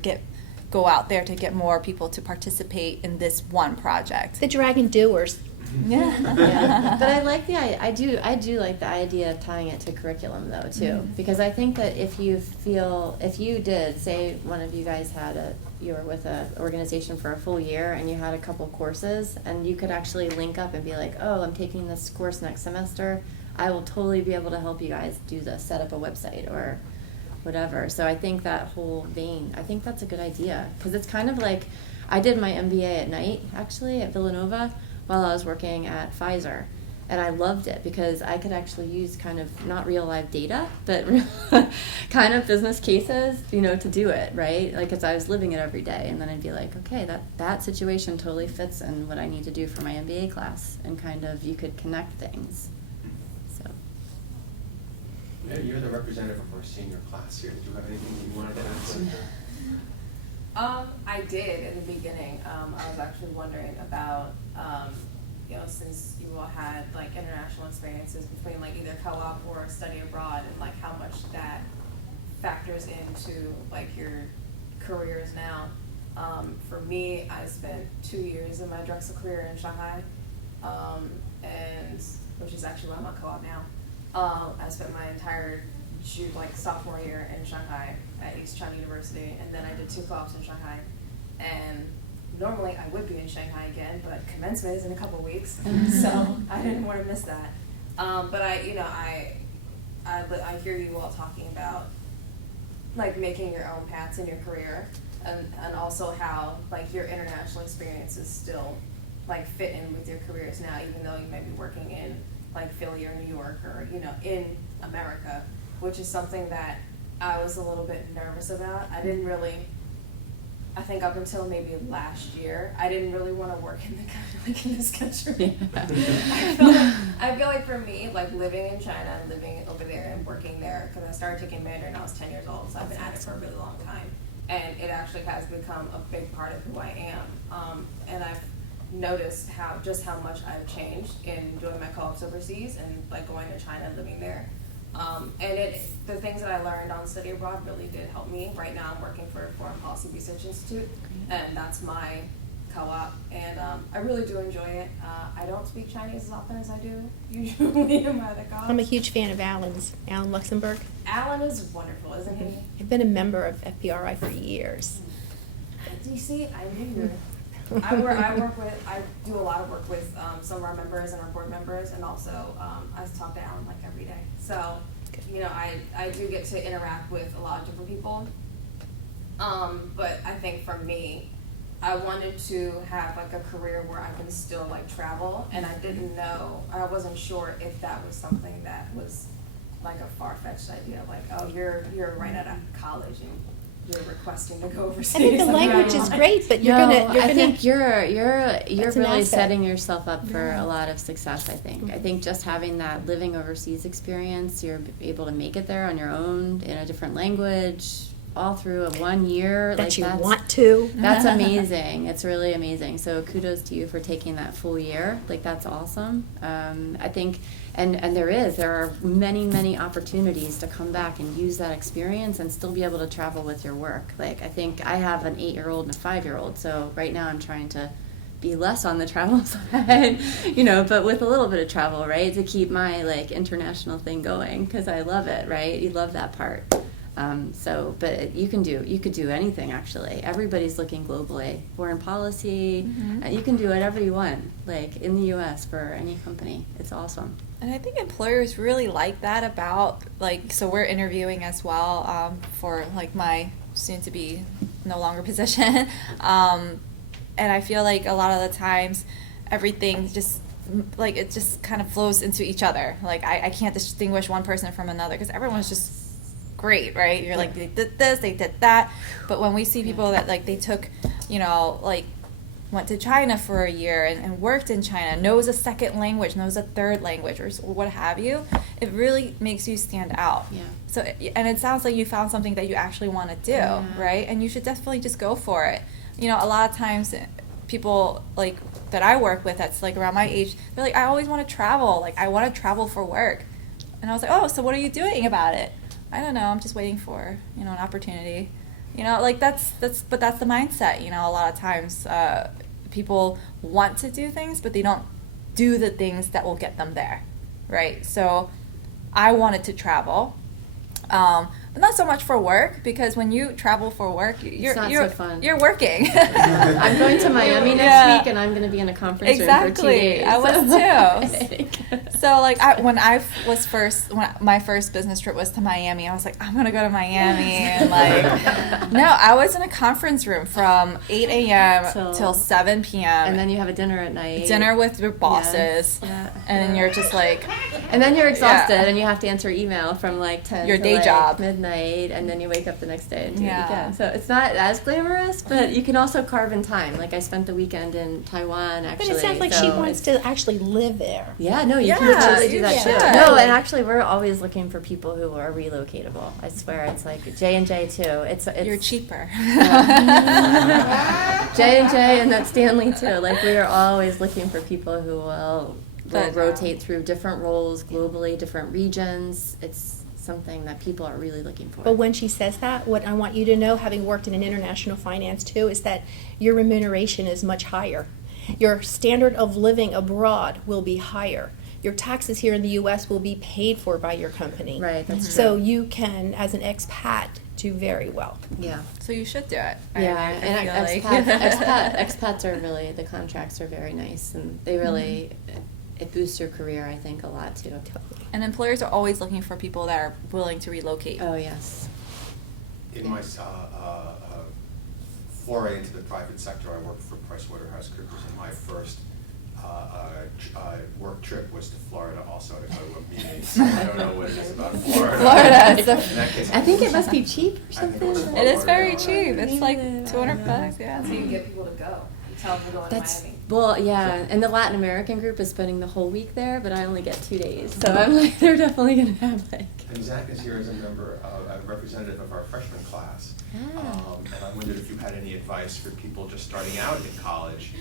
go out there to get more people to participate in this one project. The Dragon Doers. Yeah. But I like I do like the idea of tying it to curriculum though too, because I think that if you did, say one of you guys you were with an organization for a full year and you had a couple courses and you could actually link up and be like, oh, I'm taking this course next semester, I will totally be able to help you guys do this, set up a website or whatever. So I think that whole vein, I think that's a good idea, because it's kind of like I did my MBA at night actually at Villanova while I was working at Pfizer, and I loved it because I could actually use kind of not real live data, but kind of business cases, to do it, right? Because I was living it every day, and then I'd be like, okay, that situation totally fits in what I need to do for my MBA class, and kind of you could connect things. So. Yeah, you're the representative of our senior class here. Do you have anything you wanted to add? I did in the beginning. I was actually wondering about, since you all had international experiences between either co-op or study abroad, and how much that factors into your careers now. For me, I spent 2 years in my Drexel career in Shanghai, and which is actually why I'm on co-op now. I spent my entire sophomore year in Shanghai at East China University, and then I did 2 co-ops in Shanghai. And normally I would be in Shanghai again, but commencement is in a couple of weeks, so I didn't want to miss that. But I hear you all talking about making your own paths in your career, and also how your international experiences still fit in with your careers now, even though you might be working in Philly or New York or in America, which is something that I was a little bit nervous about. I didn't really I think up until maybe last year, I didn't really want to work in in this country. I feel like for me, like living in China and living over there and working there, because I started taking Mandarin when I was 10 years old, so I've been at it for a really long time, and it actually has become a big part of who I am. And I've noticed how much I've changed in doing my co-ops overseas and like going to China and living there. And the things that I learned on study abroad really did help me. Right now I'm working for a Foreign Policy Research Institute, and that's my co-op, and I really do enjoy it. I don't speak Chinese as often as I do usually in my other co-ops. I'm a huge fan of Alan's, Alan Luxembourg. Alan is wonderful, isn't he? I've been a member of FBRI for years. Do you see? I knew you. I do a lot of work with some of our members and our board members, and also I talk to Alan like every day. So, you know, I do get to interact with a lot of different people. But I think for me, I wanted to have like a career where I can still like travel, and I wasn't sure if that was something that was like a far-fetched idea. Like, oh, you're right out of college and you're requesting to go overseas. I think the language is great, but I think you're That's an really asset. setting yourself up for a lot of success, I think. I think just having that living overseas experience, you're able to make it there on your own in a different language, all through a 1 year. That like you that's, want to. That's amazing. It's really amazing. So kudos to you for taking that full year. Like that's awesome. I think, and there are many opportunities to come back and use that experience and still be able to travel with your work. Like I think I have an 8-year-old and a 5-year-old. So right now I'm trying to be less on the travel side, you know, but with a little bit of travel, right, to keep my like international thing going because I love it, right? You love that part. But you could do anything actually. Everybody's looking globally. Foreign policy, you can do whatever you want, like in the U.S. for any company. It's awesome. And I think employers really like that about, like, so we're interviewing as well for, like, my soon-to-be no longer position. And I feel like a lot of the times everything just, like, it just kind of flows into each other. Like, I can't distinguish one person from another because everyone's just great, right? You're like, they did this, they did that. But when we see people that, like, they took, you know, like, went to China for a year and worked in China, knows a second language, knows a third language, or what have you, it really makes you stand out. Yeah. So, and it sounds like you found something that you actually want to do, right? And you should definitely just go for it. You know, a lot of times people, like, that I work with that's, like, around my age, they're like, I always want to travel. Like, I want to travel for work. And I was like, oh, so what are you doing about it? I don't know. I'm just waiting for, you know, an opportunity. You know, like but that's the mindset. You know, a lot of times people want to do things, but they don't do the things that will get them there, right? So I wanted to travel, but not so much for work, because when you travel for work, you're so fun. You're working. I'm going to Miami next week, and I'm going to be in a conference room for 2 days. I was too. So like when my first business trip was to Miami, I was like, I'm gonna go to Miami, and like, no, I was in a conference room from 8 a.m. till 7 p.m. And then you have a dinner at night. Dinner with your bosses, and you're just like, and then you're exhausted, and you have to answer email from like 10 your to day like job, midnight, and then you wake up the next day and do it again. So it's not as glamorous, but you can also carve in time. Like I spent the weekend in Taiwan actually. But it sounds like she wants to actually live there. Yeah, no, you can totally do that too. No, and actually we're always looking for people who are relocatable. I swear, it's like J&J too. It's you're cheaper. J&J and that Stanley too. Like we are always looking for people who will rotate through different roles globally, different regions. It's something that people are really looking for. But when she says that, what I want you to know, having worked in an international finance too, is that your remuneration is much higher. Your standard of living abroad will be higher. Your taxes here in the U.S. will be paid for by your company. Right, that's true. So you can, as an expat, do very well. Yeah. So you should do it. Yeah, and expats are really, the contracts are very nice, and they really, it boosts your career, I think, a lot too. And employers are always looking for people that are willing to relocate. Oh, yes. In my foray into the private sector, I worked for PricewaterhouseCoopers, and my first work trip was to Florida also to go to a meeting. So I don't know what it is about Florida. Florida, In that case, I think it must be cheap or I think something. it was It is very Florida. cheap. It's like $200, yeah. So you can get people to go. You tell them to go to That's Miami. well, yeah. And the Latin American group is spending the whole week there, but I only get 2 days, so I'm like, they're definitely gonna have like. And Zach is here as a member, a representative of our freshman class. And I wondered if you had any advice for people just starting out in college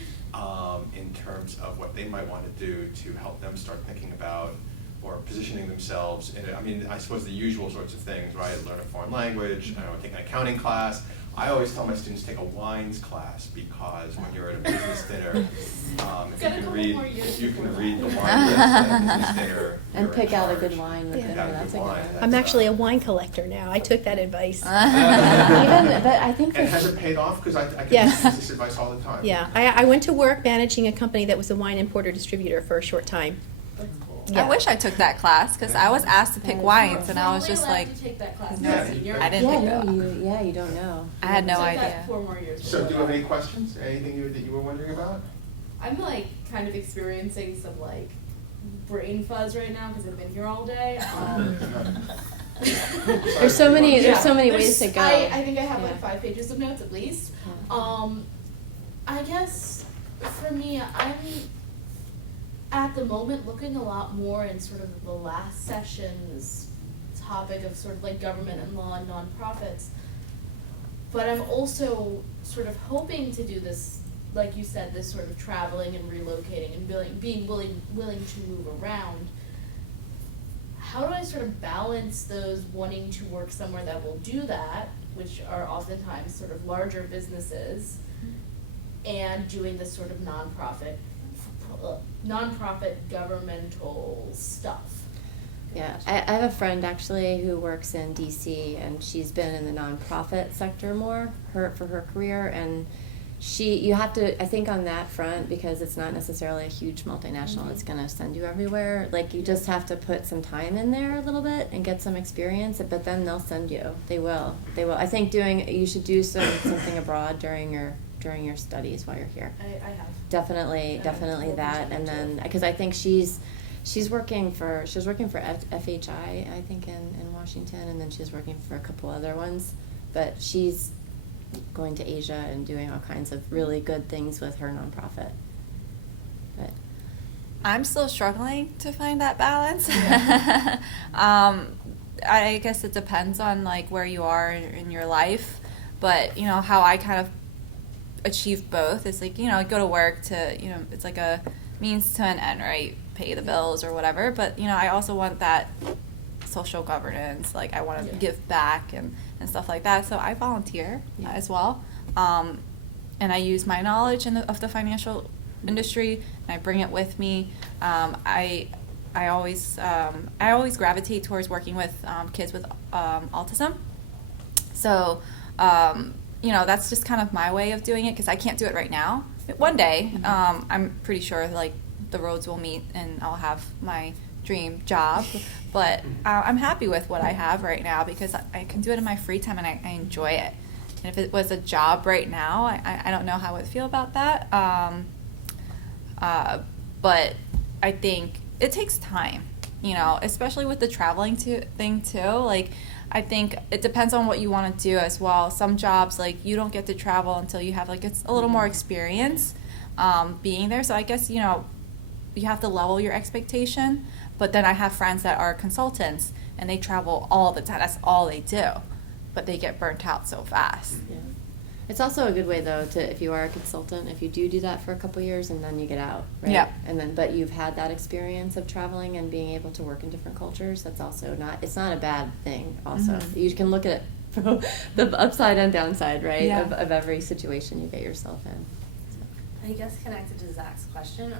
in terms of what they might want to do to help them start thinking about or positioning themselves in it. I mean, I suppose the usual sorts of things, right? Learn a foreign language, I don't know, take an accounting class. I always tell my students take a wines class because when you're at a business dinner, if you can read the wine list at a business dinner, And you're pick in out a charge. good wine with Pick dinner. out a That's good a good wine. one. That's, I'm actually a wine collector now. I took that advice. Even, but I think And for has it paid off? Because I get Yes. this advice all the time. Yeah, I went to work managing a company that was a wine importer distributor for a short time. I wish I took that class because I was asked to pick wines and I was You're just only like, allowed to take that class no, as a senior. I didn't yeah, pick no, that. you don't know. I had no Took idea. that 4 more years. So do you before. have any questions? Anything that you were wondering about? I'm like kind of experiencing some like brain fuzz right now because I've been here all day. There's so many. Yeah, There's so many ways to go. I think I have Yeah. like 5 pages of notes at least. I guess for me, I'm at the moment looking a lot more in sort of the last session's topic of sort of like government and law and nonprofits. But I'm also sort of hoping to do this, like you said, this sort of traveling and relocating and being willing to move around. How do I sort of balance those wanting to work somewhere that will do that, which are oftentimes sort of larger businesses, and doing this sort of nonprofit governmental stuff? Yeah, I have a friend actually who works in DC, and she's been in the nonprofit sector more for her career, and you have to, I think on that front, because it's not necessarily a huge multinational that's going to send you everywhere, like you just have to put some time in there a little bit and get some experience, but then they'll send you. They will. I think you should do something abroad during your studies while you're here. I have. Definitely that, and then, because I think she was working for FHI, I think, in Washington, and then she's working for a couple other ones, but she's going to Asia and doing all kinds of really good things with her nonprofit. But I'm still struggling to find that balance. I guess it depends on like where you are in your life, but you know how I kind of achieve both is like, you know, go to work to, you know, it's like a means to an end, right? Pay the bills or whatever, but you know, I also want that social governance, like I want to give back and stuff like that, so I volunteer as well, and I use my knowledge of the financial industry and I bring it with me. I always gravitate towards working with kids with autism, so you know, that's just kind of my way of doing it because I can't do it right now. One day, I'm pretty sure like the roads will meet and I'll have my dream job, but I'm happy with what I have right now because I can do it in my free time and I enjoy it. And if it was a job right now, I don't know how I would feel about that. But I think it takes time, you know, especially with the traveling thing too. Like, I think it depends on what you want to do as well. Some jobs, like, you don't get to travel until you have, like, it's a little more experience being there. So I guess, you know, you have to level your expectation. But then I have friends that are consultants, and they travel all the time. That's all they do. But they get burnt out so fast. yeah. It's also a good way, though, to, if you are a consultant, if you do that for a couple years and then you get out, right? Yeah. And then, but you've had that experience of traveling and being able to work in different cultures, that's also it's not a bad thing, also. Mhm. You can look at it from the upside and downside, right, Yeah. of every situation you get yourself in. I guess connected to Zach's question,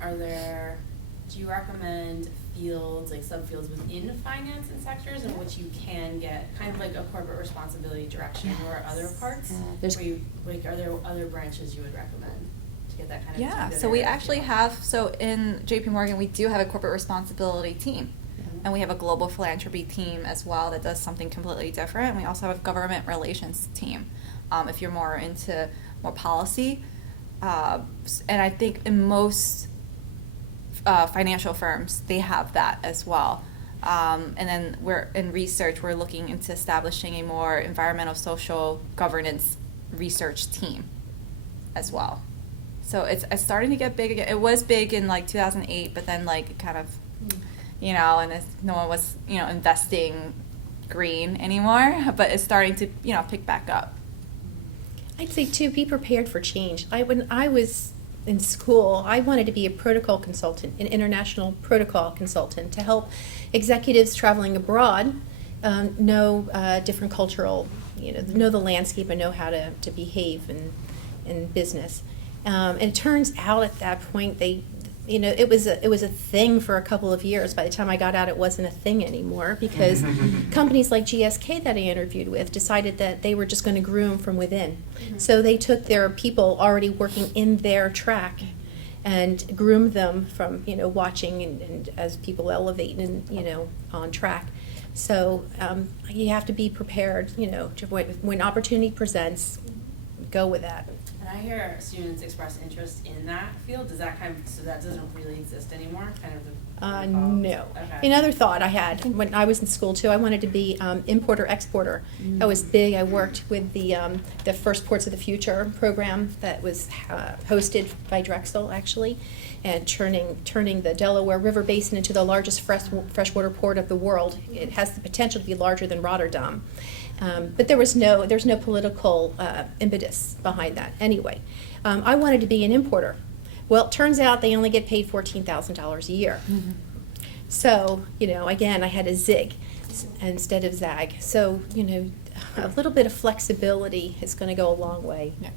do you recommend fields, like subfields within finance and sectors in which you can get kind of like a corporate responsibility direction or other parts? Where you, like, are there other branches you would recommend to get that kind of Yeah, good so we area? actually have, so in JP Morgan, we do have a corporate responsibility team. And we have a global philanthropy team as well that does something completely different. And we also have a government relations team, if you're more into more policy. And I think in most financial firms, they have that as well. And then we're in research, we're looking into establishing a more environmental social governance research team as well. So it's starting to get big again. It was big in like 2008, but then like kind of, you know, and no one was, you know, investing green anymore, but it's starting to, you know, pick back up. I'd say too, be prepared for change. When I was in school, I wanted to be a protocol consultant, an international protocol consultant, to help executives traveling abroad know different cultural, you know the landscape and know how to behave in business. And it turns out at that point it was a thing for a couple of years. By the time I got out, it wasn't a thing anymore, because companies like GSK that I interviewed with decided that they were just going to groom from within. So they took their people already working in their track and groomed them from, you know, watching and as people elevate and, you know, on track. So you have to be prepared, you know, when opportunity presents, go with that. And I hear students express interest in that field. Does that so that doesn't really exist anymore? Kind of no. Okay. Another thought I had when I was in school too, I wanted to be importer-exporter. That was big. I worked with the First Ports of the Future program that was hosted by Drexel, actually, and turning the Delaware River Basin into the largest freshwater port of the world. It has the potential to be larger than Rotterdam. But there's no political impetus behind that. Anyway, I wanted to be an importer. Well, it turns out they only get paid $14,000 a year. So, you know, again, I had a zig instead of zag. So, you know, a little bit of flexibility is going to go a long way. Yeah.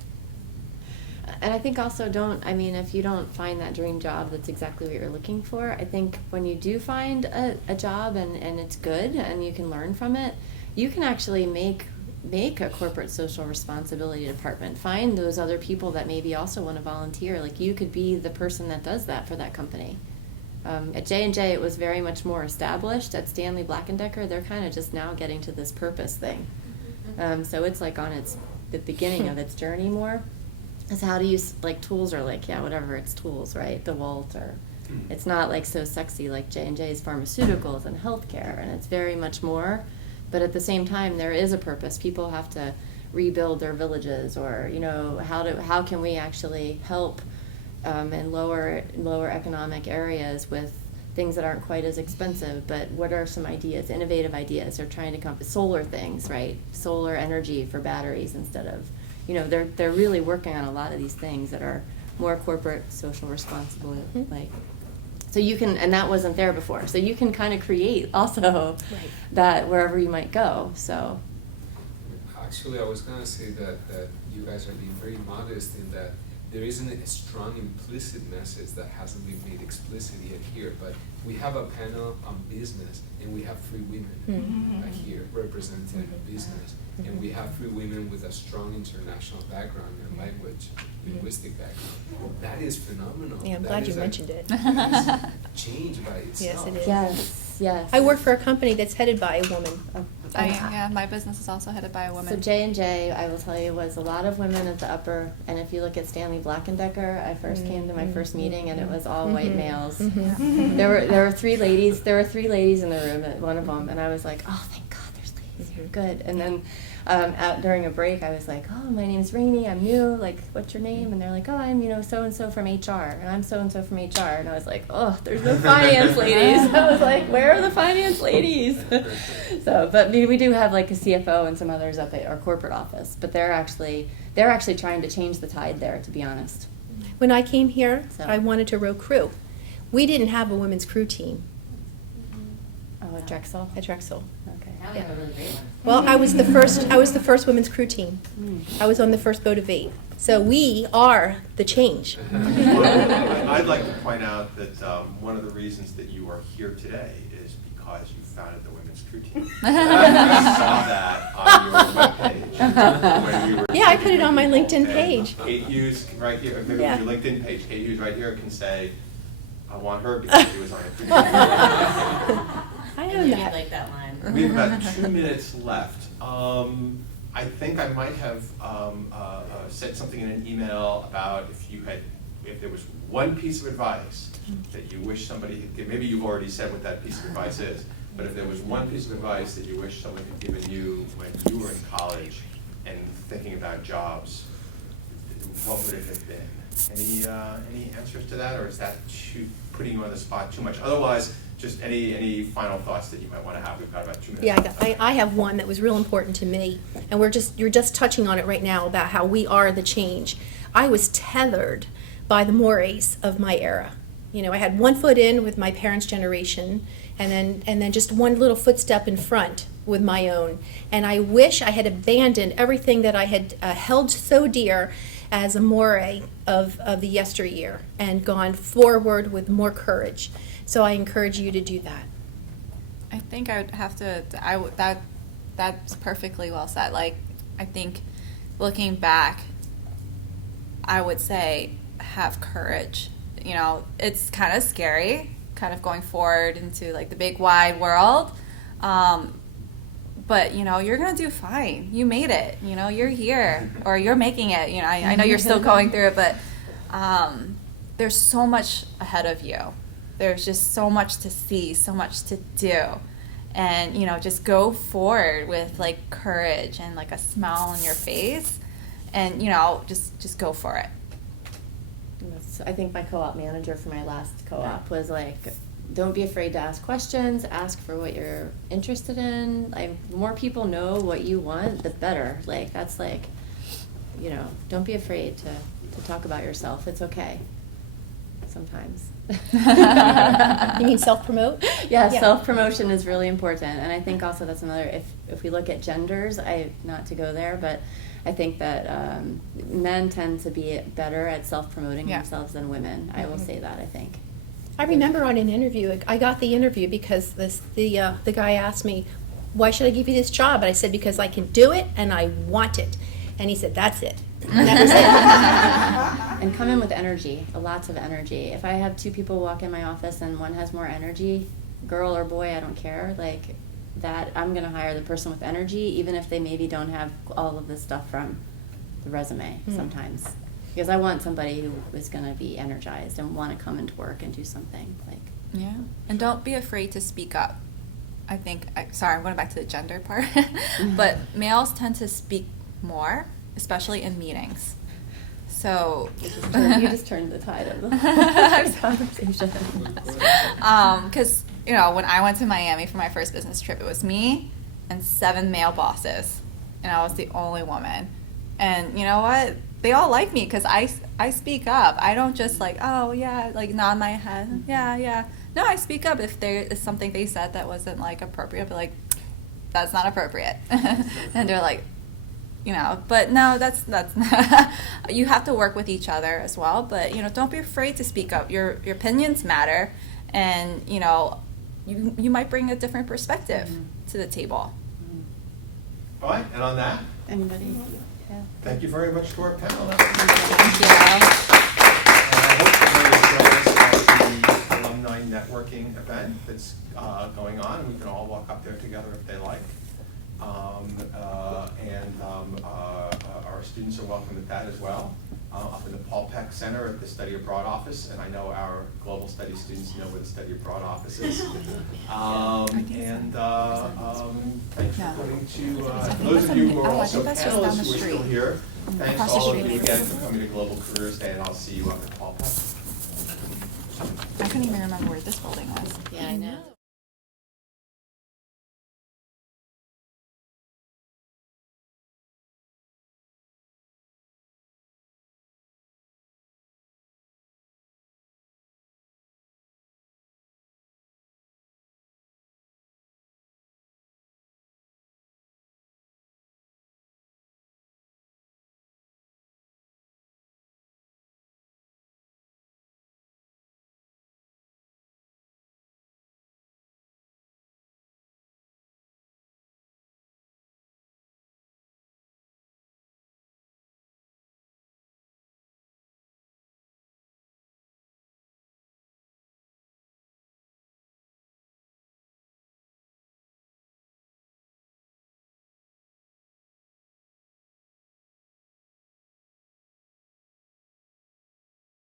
And I think also if you don't find that dream job that's exactly what you're looking for, I think when you do find a job and it's good and you can learn from it, you can actually make a corporate social responsibility department. Find those other people that maybe also want to volunteer. Like, you could be the person that does that for that company. At J&J, it was very much more established. At Stanley Black & Decker, they're kind of just now getting to this purpose thing. So it's like on the beginning of its journey more. Is how to use, like, tools are like, yeah, whatever, it's tools, right? DeWalt, or it's not like so sexy like J&J's pharmaceuticals and healthcare, and it's very much more. But at the same time, there is a purpose. People have to rebuild their villages, or, you know, how can we actually help in lower economic areas with things that aren't quite as expensive, but what are some ideas, innovative ideas? They're trying to come up with solar things, right? Solar energy for batteries instead of, you know, they're really working on a lot of these things that are more corporate social responsibility, like. So you can, and that wasn't there before. So you can kind of create also that wherever you might go. So. Actually, I was gonna say that you guys are being very modest in that there isn't a strong implicit message that hasn't been made explicit yet here. But we have a panel on business, and we have 3 women here representing business, and we have 3 women with a strong international background and language, linguistic background. That is phenomenal. Yeah, I'm glad you mentioned it. Change by itself. Yes, it is. Yes. I work for a company that's headed by a woman. Yeah, my business is also headed by a woman. So J&J, I will tell you, was a lot of women at the upper, and if you look at Stanley Black & Decker, I first came to my first meeting, and it was all white males. There were 3 ladies. There were 3 ladies in the room at one of them, and I was like, oh, thank God, there's ladies here, good. And then during a break, I was like, oh, my name's Rainey, I'm new, like, what's your name? And they're like, oh, I'm, you know, so-and-so from HR, and I'm so-and-so from HR. And I was like, oh, there's no finance ladies. I was like, where are the finance ladies? So, but we do have, like, a CFO and some others up at our corporate office, but they're actually trying to change the tide there, to be honest. When I came here, I wanted to row crew. We didn't have a women's crew team. Oh, at Drexel? At Drexel. Okay. Yeah. Well, I was the first women's crew team. I was on the first boat of 8. So we are the change. I'd like to point out that one of the reasons that you are here today is because you founded the women's crew team. I saw that on your webpage when you were. Yeah, I put it on my LinkedIn page. Kate Hughes, right here, maybe Yeah. your LinkedIn page. Kate Hughes, right here, can say, "I want her because she was on it." I know that. Like that line. We have about 2 minutes left. I think I might have said something in an email about if you had if there was one piece of advice that you wish somebody had given, maybe you've already said what that piece of advice is, but if there was one piece of advice that you wish someone had given you when you were in college and thinking about jobs, what would it have been? Any answers to that, or is that putting you on the spot too much? Otherwise, just any final thoughts that you might want to have. We've got about 2 minutes. Yeah, I have one that was real important to me, and you're just touching on it right now about how we are the change. I was tethered by the mores of my era. You know, I had one foot in with my parents' generation, and then just one little footstep in front with my own. And I wish I had abandoned everything that I had held so dear as a moray of the yesteryear and gone forward with more courage. So I encourage you to do that. I think I would have to. That's perfectly well said. Like, I think looking back, I would say have courage. You know, it's kind of scary, kind of going forward into like the big wide world. But, you know, you're going to do fine. You made it. You know, you're here, or you're making it. You know, I know you're still going through it, but there's so much ahead of you. There's just so much to see, so much to do. And, you know, just go forward with, like, courage and, like, a smile on your face. And, you know, just go for it. I think my co-op manager for my last co-op was like, don't be afraid to ask questions, ask for what you're interested in. Like, the more people know what you want, the better. Like, that's like, you know, don't be afraid to talk about yourself. It's okay. Sometimes. You mean self-promote? Yeah, self-promotion is really important. And I think also that's another, if we look at genders, not to go there, but I think that men tend to be better at self-promoting themselves than women. I will say that, I think. I remember on an interview, I got the interview because the guy asked me, why should I give you this job? And I said, because I can do it and I want it. And he said, that's it. And that was it. And come in with energy, lots of energy. If I have two people walk in my office and one has more energy, girl or boy, I don't care, like that, I'm going to hire the person with energy, even if they maybe don't have all of this stuff from the resume sometimes. Because I want somebody who is going to be energized and want to come into work and do something. Yeah, and don't be afraid to speak up. I think, sorry, I'm going back to the gender part, but males tend to speak more, especially in meetings. So you just turned the tide of the conversation. Because you know, when I went to Miami for my first business trip, it was me and 7 male bosses, and I was the only woman. And you know what? They all like me because I speak up. I don't just like, oh yeah, like nod my head, yeah. No, I speak up if there is something they said that wasn't like appropriate, but like that's not appropriate, and they're like, you know, but no, that's you have to work with each other as well. But you know, don't be afraid to speak up. Your opinions matter, and you know, you might bring a different perspective to the table. All right, and on that, anybody? Thank you very much to our panel. Thank you. The alumni networking event that's going on. We can all walk up there together if they like. Our students are welcome at that as well. Up in the Paul Peck Center at the Study Abroad office, and I know our Global Studies students know where the Study Abroad office is. Thanks for coming to, those of you who are also panelists who are still here, thanks all of you again for coming to Global Careers Day, and I'll see you up at Paul Peck. I couldn't even remember where this building was. Yeah, I know.